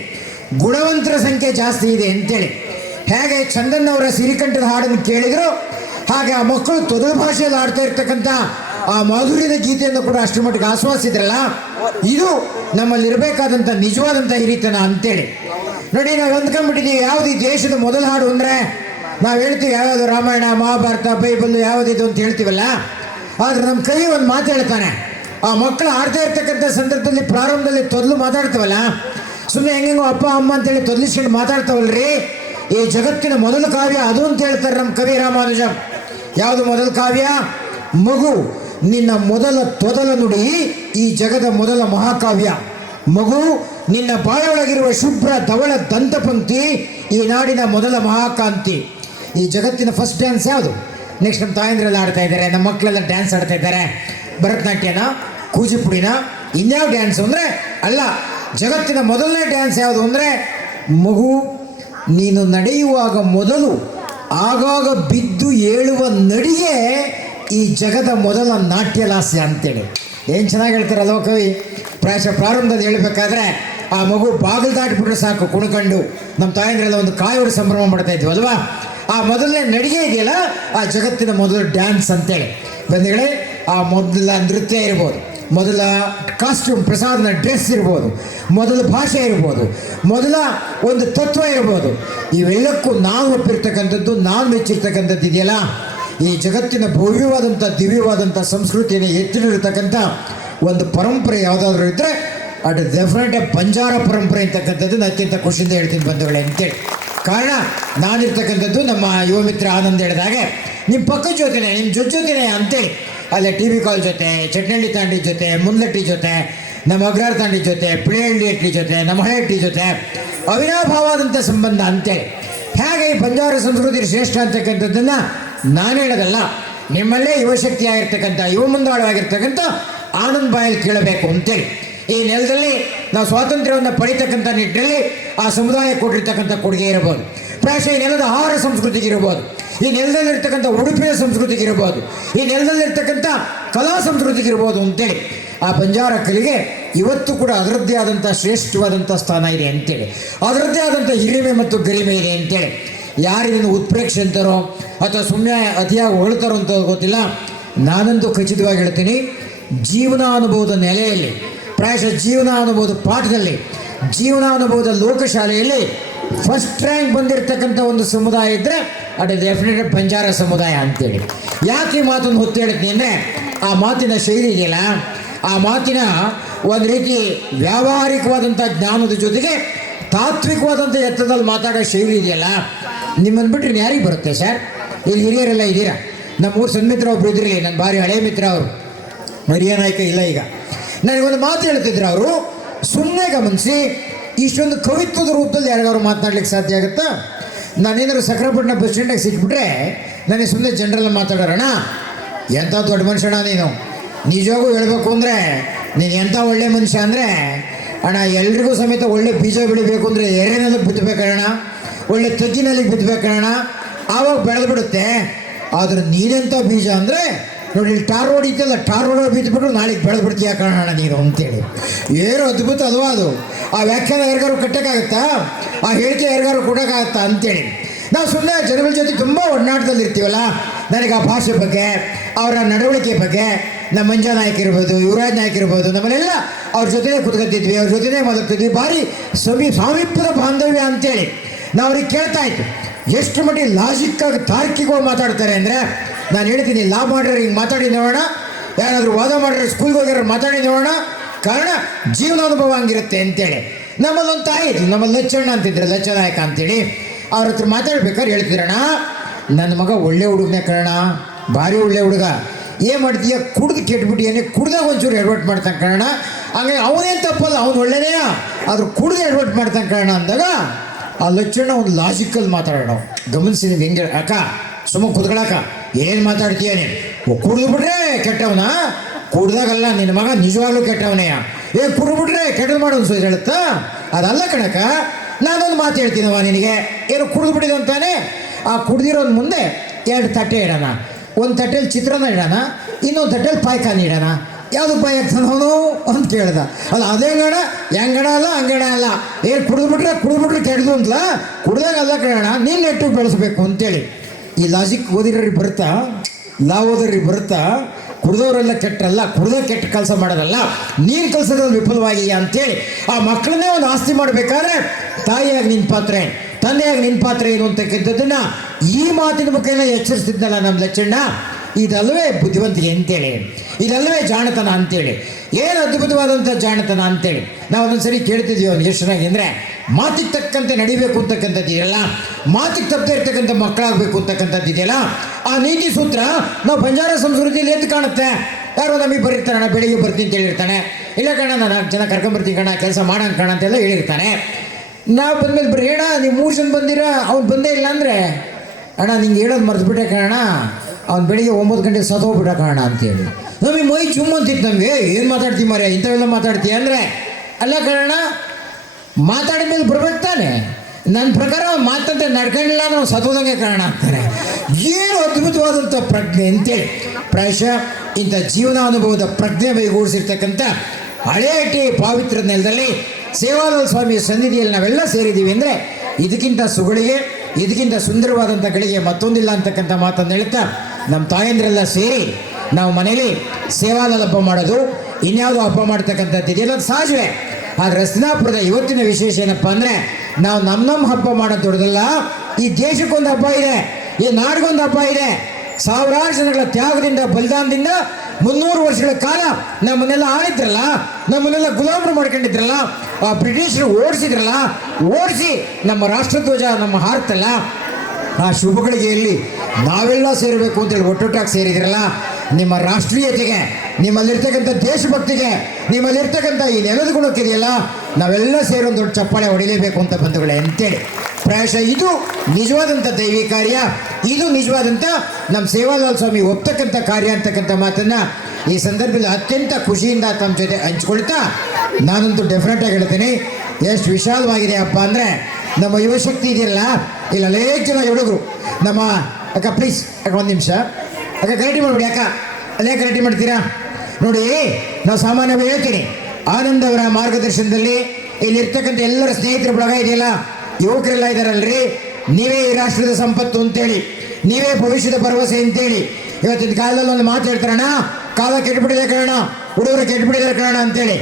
ಗುಣವಂತರ ಸಂಖ್ಯೆ ಜಾಸ್ತಿ ಇದೆ ಅಂತೇಳಿ. ಹೇಗೆ ಚಂದನ್ ಅವರ ಸಿರಿಕಂಠದ ಹಾಡನ್ನು ಕೇಳಿದ್ರು, ಹಾಗೆ ಆ ಮಕ್ಕಳು ತೊದಲು ಭಾಷೆಯಲ್ಲಿ ಹಾಡ್ತಾ ಇರ್ತಕ್ಕಂಥ ಆ ಮಾಧುರ್ಯದ ಗೀತೆಯನ್ನು ಕೂಡ ಅಷ್ಟರ ಮಟ್ಟಿಗೆ ಆಸ್ವಾದಿಸಿದ್ರಲ್ಲ, ಇದು ನಮ್ಮಲ್ಲಿರಬೇಕಾದಂಥ ನಿಜವಾದಂಥ ಹಿರಿತನ ಅಂತೇಳಿ. ನೋಡಿ, ನಾವು ಅಂದ್ಕೊಂಡ್ಬಿಟ್ಟಿದ್ದೀವಿ ಯಾವುದು ಈ ದೇಶದ ಮೊದಲ ಹಾಡು ಅಂದರೆ ನಾವು ಹೇಳ್ತೀವಿ ಯಾವ್ಯಾವುದು ರಾಮಾಯಣ, ಮಹಾಭಾರತ, ಬೈಬಲ್ ಯಾವುದಿದು ಅಂತ ಹೇಳ್ತೀವಲ್ಲ. ಆದರೆ ನಮ್ಮ ಕೈ ಒಂದು ಮಾತು ಹೇಳ್ತಾನೆ, ಆ ಮಕ್ಕಳು ಆಡ್ತಾ ಇರ್ತಕ್ಕಂಥ ಸಂದರ್ಭದಲ್ಲಿ ಪ್ರಾರಂಭದಲ್ಲಿ ತೊದಲು ಮಾತಾಡ್ತವಲ್ಲ, ಸುಮ್ಮನೆ ಹೆಂಗೆಂಗೋ ಅಪ್ಪ ಅಮ್ಮ ಅಂತೇಳಿ ತೊದಲಿಸ್ಕೊಂಡು ಮಾತಾಡ್ತಾವಲ್ರಿ, ಈ ಜಗತ್ತಿನ ಮೊದಲ ಕಾವ್ಯ ಅದು ಅಂತ ಹೇಳ್ತಾರೆ ನಮ್ಮ ಕವಿ ರಾಮಾನುಜ. ಯಾವುದು ಮೊದಲ ಕಾವ್ಯ? ಮಗು ನಿನ್ನ ಮೊದಲ ತೊದಲ ನುಡಿ ಈ ಜಗದ ಮೊದಲ ಮಹಾಕಾವ್ಯ. ಮಗು ನಿನ್ನ ಬಾಯೊಳಗಿರುವ ಶುಭ್ರ ಧವಳ ದಂತಪಂಕ್ತಿ ಈ ನಾಡಿನ ಮೊದಲ ಮಹಾಕಾಂತಿ. ಈ ಜಗತ್ತಿನ ಫಸ್ಟ್ ಡ್ಯಾನ್ಸ್ ಯಾವುದು? ನೆಕ್ಸ್ಟ್ ನಮ್ಮ ತಾಯಂದ್ರೆಲ್ಲ ಆಡ್ತಾ ಇದ್ದಾರೆ, ನಮ್ಮ ಮಕ್ಕಳೆಲ್ಲ ಡ್ಯಾನ್ಸ್ ಆಡ್ತಾ ಇದ್ದಾರೆ. ಭರತನಾಟ್ಯನ, ಕೂಚಿಪುಡಿನ, ಇನ್ಯಾವ ಡ್ಯಾನ್ಸ್ ಅಂದರೆ ಅಲ್ಲ. ಜಗತ್ತಿನ ಮೊದಲನೇ ಡ್ಯಾನ್ಸ್ ಯಾವುದು ಅಂದರೆ ಮಗು ನೀನು ನಡೆಯುವಾಗ ಮೊದಲು ಆಗಾಗ ಬಿದ್ದು ಏಳುವ ನಡಿಗೆ ಈ ಜಗದ ಮೊದಲ ನಾಟ್ಯಲಾಸ್ಯ ಅಂತೇಳಿ. ಏನು ಚೆನ್ನಾಗಿ ಹೇಳ್ತಾರಲ್ವ ಕವಿ. ಪ್ರಾಯಶಃ ಪ್ರಾರಂಭದಲ್ಲಿ ಹೇಳಬೇಕಾದ್ರೆ ಆ ಮಗು ಬಾಗಿಲು ದಾಟಿಬಿಟ್ರೆ ಸಾಕು ಕುಣ್ಕೊಂಡು ನಮ್ಮ ತಾಯಂದ್ರೆಲ್ಲ ಒಂದು ಕಾಯೋಡು ಸಂಭ್ರಮ ಮಾಡ್ತಾ ಇದ್ವಿ ಅಲ್ವಾ. ಆ ಮೊದಲನೇ ನಡಿಗೆ ಇದೆಯಲ್ಲ, ಆ ಜಗತ್ತಿನ ಮೊದಲ ಡ್ಯಾನ್ಸ್ ಅಂತೇಳಿ. ಬಂಧುಗಳೇ, ಆ ಮೊದಲ ನೃತ್ಯ ಇರ್ಬೋದು, ಮೊದಲ ಕಾಸ್ಟ್ಯೂಮ್ ಪ್ರಸಾದನ ಡ್ರೆಸ್ ಇರ್ಬೋದು, ಮೊದಲ ಭಾಷೆ ಇರ್ಬೋದು, ಮೊದಲ ಒಂದು ತತ್ವ ಇರ್ಬೋದು, ಇವೆಲ್ಲಕ್ಕೂ ನಾವು ಒಪ್ಪಿರ್ತಕ್ಕಂಥದ್ದು, ನಾನು ಮೆಚ್ಚಿರ್ತಕ್ಕಂಥದ್ದು ಇದೆಯಲ್ಲ, ಈ ಜಗತ್ತಿನ ಭವ್ಯವಾದಂಥ ದಿವ್ಯವಾದಂಥ ಸಂಸ್ಕೃತಿಯನ್ನು ಎತ್ತಿಡಿರ್ತಕ್ಕಂಥ ಒಂದು ಪರಂಪರೆ ಯಾವುದಾದ್ರೂ ಇದ್ದರೆ ಅದು ಡೆಫಿನೆಟ್ ಬಂಜಾರ ಪರಂಪರೆ ಅಂತಕ್ಕಂಥದ್ದು ಅತ್ಯಂತ ಖುಷಿಯಿಂದ ಹೇಳ್ತೀನಿ ಬಂಧುಗಳೇ ಅಂತೇಳಿ. ಕಾರಣ ನಾನಿರ್ತಕ್ಕಂಥದ್ದು ನಮ್ಮ ಯುವ ಮಿತ್ರ ಆನಂದ್ ಹೇಳಿದಾಗೆ ನಿಮ್ಮ ಪಕ್ಕದ ಜೊತೆನೆ, ನಿಮ್ಮ ಜೊತೆನೆ ಅಂತೇಳಿ. ಅಲ್ಲೇ TV ಕಾಲ್ ಜೊತೆ, ಚಟ್ನಳ್ಳಿ ತಾಂಡಿ ಜೊತೆ, ಮುಂದಟ್ಟಿ ಜೊತೆ, ನಮ್ಮ ಅಗ್ರಾರ ತಾಂಡಿ ಜೊತೆ, ಪಿಳಿಹಳ್ಳಿ ಹಟ್ಟಿ ಜೊತೆ, ನಮ್ಮ ಹಳೆಹಟ್ಟಿ ಜೊತೆ ಅವಿನಾಭಾವಾದಂಥ ಸಂಬಂಧ ಅಂತೇಳಿ. ಹೇಗೆ ಈ ಬಂಜಾರ ಸಂಸ್ಕೃತಿ ಶ್ರೇಷ್ಠ ಅಂತಕ್ಕಂಥದ್ದನ್ನು ನಾನು ಹೇಳೋದಲ್ಲ, ನಿಮ್ಮಲ್ಲೇ ಯುವಶಕ್ತಿ ಆಗಿರ್ತಕ್ಕಂಥ, ಯುವ ಮುಂದಾಳವಾಗಿರ್ತಕ್ಕಂಥ ಆನಂದ್ ಬಾಯಲ್ಲಿ ಕೇಳಬೇಕು ಅಂತೇಳಿ. ಈ ನೆಲದಲ್ಲಿ ನಾವು ಸ್ವಾತಂತ್ರ್ಯವನ್ನು ಪಡಿತಕ್ಕಂಥ ನಿಟ್ಟಿನಲ್ಲಿ ಆ ಸಮುದಾಯ ಕೊಟ್ಟಿರ್ತಕ್ಕಂಥ ಕೊಡುಗೆ ಇರಬಹುದು. ಪ್ರಾಯಶಃ ಈ ನೆಲದ ಆಹಾರ ಸಂಸ್ಕೃತಿಗೆ ಇರಬಹುದು, ಈ ನೆಲದಲ್ಲಿರ್ತಕ್ಕಂಥ ಉಡುಪಿನ ಸಂಸ್ಕೃತಿಗೆ ಇರಬಹುದು, ಈ ನೆಲದಲ್ಲಿರ್ತಕ್ಕಂಥ ಕಲಾ ಸಂಸ್ಕೃತಿಗೆ ಇರ್ಬೋದು ಅಂತೇಳಿ. ಆ ಬಂಜಾರ ಕಲೆಗೆ ಇವತ್ತು ಕೂಡ ಅದರದ್ದೇ ಆದಂಥ ಶ್ರೇಷ್ಠವಾದಂಥ ಸ್ಥಾನ ಇದೆ ಅಂತೇಳಿ, ಅದರದ್ದೇ ಆದಂಥ ಹಿರಿಮೆ ಮತ್ತು ಗರಿಮೆ ಇದೆ ಅಂತೇಳಿ. ಯಾರಿದನ್ನು ಉತ್ಪ್ರೇಕ್ಷೆ ಅಂತಾರೋ ಅಥವಾ ಸುಮ್ಮನೆ ಅತಿಯಾಗಿ ಹೊಳ್ತಾರೋ ಅಂತ ಗೊತ್ತಿಲ್ಲ. ನಾನಂತೂ ಖಚಿತವಾಗಿ ಹೇಳ್ತೀನಿ, ಜೀವನಾನುಭವದ ನೆಲೆಯಲ್ಲಿ, ಪ್ರಾಯಶಃ ಜೀವನಾನುಭವದ ಪಾಠದಲ್ಲಿ, ಜೀವನಾನುಭವದ ಲೋಕಶಾಲೆಯಲ್ಲಿ ಫಸ್ಟ್ ರ್ಯಾಂಕ್ ಬಂದಿರತಕ್ಕಂಥ ಒಂದು ಸಮುದಾಯ ಇದ್ದರೆ ಅದು ಡೆಫಿನೆಟ್ ಬಂಜಾರ ಸಮುದಾಯ ಅಂತೇಳಿ. ಯಾಕೆ ಈ ಮಾತನ್ನು ಹೊತ್ತು ಹೇಳ್ತೀನಿ ಅಂದರೆ, ಆ ಮಾತಿನ ಶೈಲಿ ಇದೆಯಲ್ಲ, ಆ ಮಾತಿನ ಒಂದು ರೀತಿ ವ್ಯಾವಹಾರಿಕವಾದಂಥ ಜ್ಞಾನದ ಜೊತೆಗೆ ತಾತ್ವಿಕವಾದಂಥ ಎತ್ತರದಲ್ಲಿ ಮಾತಾಡೋ ಶೈಲಿ ಇದೆಯಲ್ಲ, ನಿಮ್ಮನ್ನು ಬಿಟ್ಟರೆ ಯಾರಿಗೆ ಬರುತ್ತೆ ಸರ್? ಇಲ್ಲಿ ಹಿರಿಯರೆಲ್ಲ ಇದ್ದೀರಾ. ನಮ್ಮೂರು ಸನ್ಮಿತ್ರ ಒಬ್ಬರು ಇದ್ರಲ್ಲಿ, ನನ್ನ ಭಾರಿ ಹಳೆಯ ಮಿತ್ರ ಅವರು, ಹಿರಿಯ ನಾಯಕ ಇಲ್ಲ ಈಗ. ನನಗೊಂದು ಮಾತು ಹೇಳ್ತಿದ್ರು ಅವರು, ಸುಮ್ಮನೆ ಗಮನಿಸಿ, ಇಷ್ಟೊಂದು ಕವಿತ್ವದ ರೂಪದಲ್ಲಿ ಯಾರಿಗಾದ್ರು ಮಾತನಾಡ್ಲಿಕ್ಕೆ ಸಾಧ್ಯ ಆಗುತ್ತಾ? ನಾನೇನಾದ್ರು ಸಕ್ರಪಟ್ಟಣ ಬಸ್ ಸ್ಟ್ಯಾಂಡಾಗ ಸಿಕ್ಬಿಟ್ರೆ ನನಗೆ ಸುಮ್ಮನೆ ಜನರಲ್ಲ ಮಾತಾಡೋಣ, ಎಂಥ ದೊಡ್ಡ ಮನುಷ್ಯಣ ನೀನು, ನಿಜವಾಗೂ ಹೇಳ್ಬೇಕು ಅಂದರೆ ನೀನು ಎಂಥ ಒಳ್ಳೆ ಮನುಷ್ಯ ಅಂದರೆ, ಅಣ್ಣ ಎಲ್ರಿಗೂ ಸಮೇತ ಒಳ್ಳೆ ಬೀಜ ಬೆಳಿಬೇಕು ಅಂದರೆ ಎರೆನೆಲ್ಲ ಬಿತ್ತಬೇಕಣ್ಣ, ಒಳ್ಳೆ ತಗ್ಗಿನಲ್ಲಿ ಬಿದ್ದಬೇಕು ಕಣ, ಆವಾಗ ಬೆಳೆದು ಬಿಡುತ್ತೆ. ಆದ್ರೆ ನೀನೆಂಥ ಬೀಜ ಅಂದರೆ ನೋಡಿ, ಇಲ್ಲಿ ಟಾರ್ ರೋಡ್ ಇದೆಯಲ್ಲ, ಟಾರ್ ರೋಡ್ ಬಿದ್ದುಬಿಟ್ಟು ನಾಳೆಗೆ ಬೆಳೆದು ಬಿಡ್ತೀಯ ಕಾರಣ ನೀನು ಅಂತೇಳಿ. ಏನು ಅದ್ಭುತ ಅಲ್ವಾ ಅದು? ಆ ವ್ಯಾಖ್ಯಾನ ಯಾರಿಗಾರು ಕಟ್ಟೋಕ್ಕಾಗತ್ತಾ? ಆ ಹೇಳಿಕೆ ಯಾರಿಗಾರು ಕೊಡೋಕ್ಕಾಗತ್ತಾ ಅಂತೇಳಿ. ನಾವು ಸುಮ್ಮನೆ ಜನಗಳ ಜೊತೆ ತುಂಬ ಒಡನಾಟದಲ್ಲಿ ಇರ್ತೀವಲ್ಲ, ನನಗೆ ಆ ಭಾಷೆ ಬಗ್ಗೆ, ಅವರ ನಡವಳಿಕೆ ಬಗ್ಗೆ, ನಮ್ಮ ಮಂಜಾ ನಾಯಕ್ ಇರ್ಬೋದು, ಯುವರಾಜ್ ನಾಯಕ್ ಇರ್ಬೋದು, ನಮ್ಮನ್ನೆಲ್ಲ ಅವ್ರ ಜೊತೆನೇ ಕುತ್ಕೊತಿದ್ವಿ, ಅವ್ರ ಜೊತೆನೇ ಮಲಗ್ತಿದ್ವಿ. ಭಾರಿ ಸಾಮೀಪ್ಯದ ಬಾಂಧವ್ಯ ಅಂತೇಳಿ ನಾವು ಅವ್ರಿಗೆ ಕೇಳ್ತಾ ಇತ್ತು. ಎಷ್ಟು ಮಟ್ಟಿಗೆ ಲಾಜಿಕ್ಕಾಗಿ ತಾರ್ಕಿಕವಾಗಿ ಮಾತಾಡ್ತಾರೆ ಅಂದರೆ, ನಾನು ಹೇಳ್ತೀನಿ, ಲಾ ಮಾಡ್ರೆ ಹಿಂಗೆ ಮಾತಾಡಿ ನೋಡೋಣ, ಯಾರಾದರೂ ವಾದ ಮಾಡ್ರೆ ಸ್ಕೂಲ್ಗೆ ಹೋಗಿರೋ ಮಾತಾಡಿ ನೋಡೋಣ, ಕಾರಣ ಜೀವನಾನುಭವ ಹಂಗಿರುತ್ತೆ ಅಂತೇಳಿ. ನಮ್ಮಲ್ಲೊಂದು ತಾಯಿ ಇತ್ತು, ನಮ್ಮಲ್ಲಿ ಲಚ್ಚಣ್ಣ ಅಂತಿದ್ರು, ಲಚ್ಚ ನಾಯಕ ಅಂತೇಳಿ. ಅವ್ರ ಹತ್ರ ಮಾತಾಡ್ಬೇಕಾದ್ರೆ ಹೇಳ್ತಿರೋಣ, ನನ್ನ ಮಗ ಒಳ್ಳೆ ಹುಡುಗನೇ ಕಣ, ಭಾರಿ ಒಳ್ಳೆ ಹುಡುಗ, ಏನು ಮಾಡ್ತೀಯ, ಕುಡ್ದು ಕೆಟ್ಬಿಟ್ಟಿಯೇನೆ, ಕುಡ್ದಾಗ ಒಂಚೂರು ಎಡ್ವರ್ಟ್ ಮಾಡ್ತಾನೆ ಕಣ, ಹಂಗಾಗಿ ಅವನೇನು ತಪ್ಪಲ್ಲ, ಅವ್ನು ಒಳ್ಳೆನೇ, ಆದ್ರೂ ಕುಡ್ದು ಎಡ್ವರ್ಟ್ ಮಾಡ್ತಾನೆ ಕಣ ಅಂದಾಗ ಆ ಲಚ್ಚಣ್ಣ ಒಂದು ಲಾಜಿಕಲ್ ಮಾತಾಡೋಣ. ಗಮನಿಸಿ ನೀವು ಹೆಂಗೆ, ಅಕ್ಕ ಸುಮ್ಮ ಕುತ್ಕೊಳಕ ಏನು ಮಾತಾಡ್ತೀಯ ನೀನು, ಕುಡಿದು ಬಿಟ್ರೆ ಕೆಟ್ಟವನ, ಕುಡ್ದಾಗಲ್ಲ ನಿನ್ನ ಮಗ ನಿಜವಾಗ್ಲೂ ಕೆಟ್ಟವನೇ, ಕುಡಿದ್ಬಿಟ್ರೆ ಕೆಟ್ಟದ್ದು ಮಾಡೋದು ಸೊ ಹೇಳುತ್ತಾ, ಅದಲ್ಲ ಕಣಕ. ನಾನೊಂದು ಮಾತು ಹೇಳ್ತೀನವ ನಿನಗೆ, ಏನು ಕುಡಿದು ಬಿಟ್ಟಿದೆ ಅಂತಾನೆ, ಆ ಕುಡ್ದಿರೋದು ಮುಂದೆ 2 ತಟ್ಟೆ ಇಡೋಣ, ಒಂದು ತಟ್ಟೆಯಲ್ಲಿ ಚಿತ್ರಾನ್ನ ಇಡೋಣ, ಇನ್ನೊಂದು ತಟ್ಟೆಯಲ್ಲಿ ಪಾಯ್ಕಾನಿ ಇಡೋಣ, ಯಾವುದು ಪಾಯ್ ಆಗ್ತಾನವನು ಅಂತ ಕೇಳ್ದ. ಅಲ್ಲ ಅದೇ ಗಣ, ಹೆಂಗಣ ಅಲ್ಲ ಹಂಗಣ ಅಲ್ಲ, ಏನು ಕುಡಿದ್ಬಿಟ್ರೆ ಕೆಡ್ದು ಅಂತಲ್ಲ, ಕುಡ್ದಾಗ ಅಲ್ಲ ಕಣ, ನೀನು ನೆಟ್ಟು ಬೆಳೆಸ್ಬೇಕು ಅಂತೇಳಿ. ಈ ಲಾಜಿಕ್ ಓದಿರೋರಿಗೆ ಬರುತ್ತಾ, ಲಾ ಓದೋರಿಗೆ ಬರುತ್ತಾ? ಕುಡ್ದವರೆಲ್ಲ ಕೆಟ್ಟಲ್ಲ, ಕುಡ್ದ ಕೆಟ್ಟ ಕೆಲಸ ಮಾಡೋದಲ್ಲ, ನೀನು ಕಲ್ಸೋದ್ರಲ್ಲಿ ವಿಫಲವಾಗಿಯ ಅಂತೇಳಿ ಆ ಮಕ್ಕಳನ್ನೇ ಒಂದು ಆಸ್ತಿ ಮಾಡಬೇಕಾದ್ರೆ ತಾಯಿಯಾಗಿ ನಿನ್ನ ಪಾತ್ರೆ, ತಂದೆಯಾಗಿ ನಿನ್ನ ಪಾತ್ರೆ ಏನು ಅಂತಕ್ಕಂಥದ್ದನ್ನು ಈ ಮಾತಿನ ಮುಖೇನ ಎಚ್ಚರಿಸ್ತಿದ್ನಲ್ಲ ನಮ್ಮ ಲಚ್ಚಣ್ಣ. ಇದಲ್ಲವೇ ಬುದ್ಧಿವಂತಿಕೆ ಅಂತೇಳಿ, ಇದಲ್ಲವೇ ಜಾಣತನ ಅಂತೇಳಿ. ಏನು ಅದ್ಭುತವಾದಂಥ ಜಾಣತನ ಅಂತೇಳಿ ನಾವು ಒಂದೊಂದ್ಸರಿ ಕೇಳ್ತಿದ್ದೀವಿ. ಅವ್ನು ಎಷ್ಟು ಚೆನ್ನಾಗಿ ಅಂದರೆ, ಮಾತಿಗೆ ತಕ್ಕಂತೆ ನಡಿಬೇಕು ಅಂತಕ್ಕಂಥದ್ದು ಇದೆಯಲ್ಲ, ಮಾತಿಗೆ ತಪ್ಪದೆ ಇರ್ತಕ್ಕಂಥ ಮಕ್ಕಳಾಗಬೇಕು ಅಂತಕ್ಕಂಥದ್ದು ಇದೆಯಲ್ಲ, ಆ ನೀತಿ ಸೂತ್ರ ನಾವು ಬಂಜಾರ ಸಂಸ್ಕೃತಿಯಲ್ಲಿ ಎದ್ದು ಕಾಣುತ್ತೆ. ಯಾರೋ ನಮಗೆ ಬರೀತಾರಣ, ಬೆಳಿಗ್ಗೆ ಬರ್ತೀನಿ ಅಂತ ಹೇಳಿರ್ತಾನೆ, ಇಲ್ಲ ಕಣ ನಾನು 4 ಜನ ಕರ್ಕೊಂಬರ್ತೀನಿ ಕಣ, ಕೆಲಸ ಮಾಡೋಣ ಕಣ ಅಂತೆಲ್ಲ ಹೇಳಿರ್ತಾನೆ. ನಾವು ಬಂದಮೇಲೆ ಬರ್ರಿ ಅಣ್ಣ ನೀವು 3 ಜನ ಬಂದಿರಾ, ಅವ್ನು ಬಂದೇ ಇಲ್ಲ ಅಂದರೆ, ಅಣ್ಣ ನಿಂಗೆ ಹೇಳೋದು ಮರೆತುಬಿಟ್ಟೆ ಕಣ, ಅವ್ನು ಬೆಳಿಗ್ಗೆ 9 ಗಂಟೆಗೆ ಸತ್ತೋಗ್ಬಿಟ್ಟ ಕಾರಣ ಅಂತೇಳಿ ನಮಗೆ ಮೈ ಚುಮ್ಮ ಅಂತಿತ್ತು. ನಮಗೆ ಏನು ಮಾತಾಡ್ತೀವಿ ಮಾರ್ಯ, ಇಂಥವೆಲ್ಲ ಮಾತಾಡ್ತೀಯ ಅಂದರೆ, ಅಲ್ಲ ಕಾರಣ ಮಾತಾಡಿದ ಮೇಲೆ ಬರ್ಬೇಕು ತಾನೆ. ನನ್ನ ಪ್ರಕಾರ ಅವ್ನು ಮಾತಂತೆ ನಡ್ಕೊಂಡಿಲ್ಲ ನಾವು ಸತ್ತೋದಂಗೆ ಕಾರಣ ಅಂತಾರೆ. ಏನು ಅದ್ಭುತವಾದಂಥ ಪ್ರಜ್ಞೆ ಅಂತೇಳಿ. ಪ್ರಾಯಶಃ ಇಂಥ ಜೀವನಾನುಭವದ ಪ್ರಜ್ಞೆ ಬೈಗೂಡಿಸಿರ್ತಕ್ಕಂಥ ಹಳೆಯಟಿ ಪಾವಿತ್ರ ನೆಲದಲ್ಲಿ ಸೇವಾಲಾಲ್ ಸ್ವಾಮಿಯ ಸನ್ನಿಧಿಯಲ್ಲಿ ನಾವೆಲ್ಲ ಸೇರಿದ್ದೀವಿ ಅಂದರೆ, ಇದಕ್ಕಿಂತ ಸುಗಳಿಗೆ, ಇದಕ್ಕಿಂತ ಸುಂದರವಾದಂಥ ಗಳಿಗೆ ಮತ್ತೊಂದಿಲ್ಲ ಅಂತಕ್ಕಂಥ ಮಾತನ್ನು ಹೇಳ್ತಾ, ನಮ್ಮ ತಾಯಂದ್ರೆಲ್ಲ ಸೇರಿ ನಾವು ಮನೇಲಿ ಸೇವಾಲಾಲ್ ಹಬ್ಬ ಮಾಡೋದು, ಇನ್ಯಾವುದೋ ಹಬ್ಬ ಮಾಡ್ತಕ್ಕಂಥದ್ದು ಇದೆಯಲ್ಲ, ಅದು ಸಹಜವೇ. ಆದರೆ ಹಸ್ತಿನಾಪುರದ ಇವತ್ತಿನ ವಿಶೇಷ ಏನಪ್ಪ ಅಂದರೆ, ನಾವು ನಮ್ಮ ಹಬ್ಬ ಮಾಡೋದು ದೊಡ್ಡದಲ್ಲ, ಈ ದೇಶಕ್ಕೊಂದು ಹಬ್ಬ ಇದೆ, ಈ ನಾಡಿಗೊಂದು ಹಬ್ಬ ಇದೆ. ಸಾವಿರಾರು ಜನಗಳ ತ್ಯಾಗದಿಂದ, ಬಲಿದಾನದಿಂದ 300 ವರ್ಷಗಳ ಕಾಲ ನಮ್ಮನ್ನೆಲ್ಲ ಆಳಿದ್ರಲ್ಲ, ನಮ್ಮನ್ನೆಲ್ಲ ಗುಲಾಮರು ಮಾಡ್ಕೊಂಡಿದ್ರಲ್ಲ, ಆ ಬ್ರಿಟಿಷರು ಓಡಿಸಿದ್ರಲ್ಲ, ಓಡಿಸಿ ನಮ್ಮ ರಾಷ್ಟ್ರಧ್ವಜ ನಮ್ಮ ಹಾರ್ತಲ್ಲ, ಆ ಶುಭಗಳಿಗೆಯಲ್ಲಿ ನಾವೆಲ್ಲ ಸೇರಬೇಕು ಅಂತೇಳಿ ಒಟ್ಟೊಟ್ಟಾಗಿ ಸೇರಿದ್ರಲ್ಲ. ನಿಮ್ಮ ರಾಷ್ಟ್ರೀಯತೆಗೆ, ನಿಮ್ಮಲ್ಲಿರ್ತಕ್ಕಂಥ ದೇಶಭಕ್ತಿಗೆ, ನಿಮ್ಮಲ್ಲಿರ್ತಕ್ಕಂಥ ಈ ನೆಲದ ಗುಣಕ್ಕಿದೆಯಲ್ಲ, ನಾವೆಲ್ಲ ಸೇರಿ ಒಂದು ದೊಡ್ಡ ಚಪ್ಪಾಳೆ ಹೊಡಿಲೇಬೇಕು ಅಂತ ಬಂಧುಗಳೇ ಅಂತೇಳಿ. ಪ್ರಾಯಶಃ ಇದು ನಿಜವಾದಂಥ ದೈವಿ ಕಾರ್ಯ, ಇದು ನಿಜವಾದಂಥ ನಮ್ಮ ಸೇವಾಲಾಲ್ ಸ್ವಾಮಿ ಒಪ್ತಕ್ಕಂಥ ಕಾರ್ಯ ಅಂತಕ್ಕಂಥ ಮಾತನ್ನು ಈ ಸಂದರ್ಭದಲ್ಲಿ ಅತ್ಯಂತ ಖುಷಿಯಿಂದ ತಮ್ಮ ಜೊತೆ ಹಂಚ್ಕೊಳ್ತಾ, ನಾನಂತೂ ಡೆಫಿನೆಟಾಗಿ ಹೇಳ್ತೀನಿ, ಎಷ್ಟು ವಿಶಾಲವಾಗಿದೆ ಹಬ್ಬ ಅಂದರೆ, ನಮ್ಮ ಯುವಶಕ್ತಿ ಇದೆಯಲ್ಲ, ಇಲ್ಲಿ ಅನೇಕ ಜನ ಹುಡುಗರು ನಮ್ಮ ಅಕ್ಕ, ಪ್ಲೀಸ್ ಅಕ್ಕ 1 ನಿಮಿಷ ಅಕ್ಕ, ಗಲಾಟೆ ಮಾಡಿಬಿಡಿ ಅಕ್ಕ, ಅಲ್ಲೇ ಗಲಾಟೆ ಮಾಡ್ತೀರಾ ನೋಡಿ. ನಾವು ಸಾಮಾನ್ಯವಾಗಿ ಹೇಳ್ತೀನಿ, ಆನಂದ್ ಅವರ ಮಾರ್ಗದರ್ಶನದಲ್ಲಿ ಇಲ್ಲಿರ್ತಕ್ಕಂಥ ಎಲ್ಲರ ಸ್ನೇಹಿತರ ಬಳಗ ಇದೆಯಲ್ಲ, ಯುವಕರೆಲ್ಲ ಇದ್ದಾರಲ್ರಿ, ನೀವೇ ಈ ರಾಷ್ಟ್ರದ ಸಂಪತ್ತು ಅಂತೇಳಿ, ನೀವೇ ಭವಿಷ್ಯದ ಭರವಸೆ ಅಂತೇಳಿ. ಇವತ್ತಿನ ಕಾಲದಲ್ಲಿ ಒಂದು ಮಾತು ಹೇಳ್ತಾರಣ್ಣ, ಕಾಲ ಕೆಟ್ಟುಬಿಟ್ಟಿದೆ ಕಾರಣ, ಹುಡುಗರು ಕೆಟ್ಟುಬಿಟ್ಟಿದ್ದಾರೆ ಕಾರಣ ಅಂತೇಳಿ.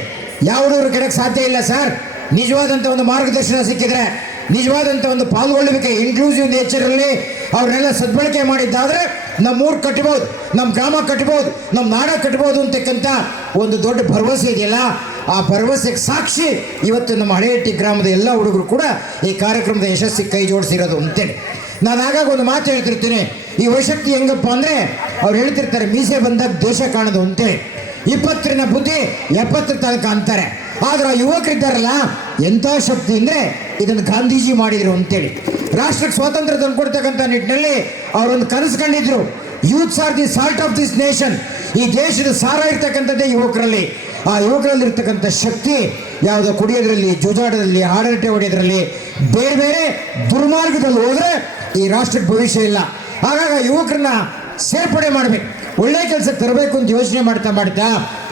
ಯಾವ ಹುಡುಗರು ಕೆಡಕ್ಕೆ ಸಾಧ್ಯ ಇಲ್ಲ ಸರ್. ನಿಜವಾದಂಥ ಒಂದು ಮಾರ್ಗದರ್ಶನ ಸಿಕ್ಕಿದ್ರೆ, ನಿಜವಾದಂಥ ಒಂದು ಪಾಲ್ಗೊಳ್ಳುವಿಕೆ, ಇನ್ಕ್ಲೂಸಿವ್ ನೇಚರಲ್ಲಿ ಅವ್ರನ್ನೆಲ್ಲ ಸದ್ಬಳಕೆ ಮಾಡಿದ್ದಾದರೆ ನಮ್ಮೂರು ಕಟ್ಬೋದು, ನಮ್ಮ ಗ್ರಾಮ ಕಟ್ಬೋದು, ನಮ್ಮ ನಾಡ ಕಟ್ಬೋದು ಅಂತಕ್ಕಂಥ ಒಂದು ದೊಡ್ಡ ಭರವಸೆ ಇದೆಯಲ್ಲ, ಆ ಭರವಸೆಗೆ ಸಾಕ್ಷಿ ಇವತ್ತು ನಮ್ಮ ಹಳೆಯಟ್ಟಿ ಗ್ರಾಮದ ಎಲ್ಲ ಹುಡುಗರು ಕೂಡ ಈ ಕಾರ್ಯಕ್ರಮದ ಯಶಸ್ಸಿಗೆ ಕೈ ಜೋಡಿಸಿರೋದು ಅಂತೇಳಿ. ನಾನು ಆಗಾಗ ಒಂದು ಮಾತು ಹೇಳ್ತಿರ್ತೀನಿ, ಈ ಯುವಶಕ್ತಿ ಹೆಂಗಪ್ಪ ಅಂದರೆ, ಅವ್ರು ಹೇಳ್ತಿರ್ತಾರೆ, ಮೀಸೆ ಬಂದಾಗ ದೇಶ ಕಾಣೋದು ಅಂತೇಳಿ. 20 ಬುದ್ಧಿ 70 ತನಕ ಅಂತಾರೆ. ಆದ್ರೆ ಆ ಯುವಕರಿದ್ದಾರಲ್ಲ, ಎಂಥ ಶಕ್ತಿ ಅಂದರೆ ಇದನ್ನು ಗಾಂಧೀಜಿ ಮಾಡಿದರು ಅಂತೇಳಿ. ರಾಷ್ಟ್ರಕ್ಕೆ ಸ್ವಾತಂತ್ರ್ಯ ತಂದುಕೊಡ್ತಕ್ಕಂಥ ನಿಟ್ಟಿನಲ್ಲಿ ಅವರೊಂದು ಕನಸು ಕಂಡಿದ್ರು. Youths are the salt of this nation. ಈ ದೇಶದ ಸಾರ ಇರ್ತಕ್ಕಂಥದ್ದೇ ಯುವಕರಲ್ಲಿ. ಆ ಯುವಕರಲ್ಲಿರ್ತಕ್ಕಂಥ ಶಕ್ತಿ ಯಾವುದೋ ಕುಡಿಯೋದ್ರಲ್ಲಿ, ಜೂಜಾಟದಲ್ಲಿ, ಹಾಡರಟೆ ಹೊಡೆಯೋದ್ರಲ್ಲಿ, ಬೇರೆ ಬೇರೆ ದುರ್ಮಾರ್ಗದಲ್ಲಿ ಹೋದರೆ ಈ ರಾಷ್ಟ್ರಕ್ಕೆ ಭವಿಷ್ಯ ಇಲ್ಲ. ಹಾಗಾಗಿ ಯುವಕರನ್ನ ಸೇರ್ಪಡೆ ಮಾಡಬೇಕು, ಒಳ್ಳೆ ಕೆಲಸಕ್ಕೆ ತರಬೇಕು ಅಂತ ಯೋಚನೆ ಮಾಡ್ತಾ ಮಾಡ್ತಾ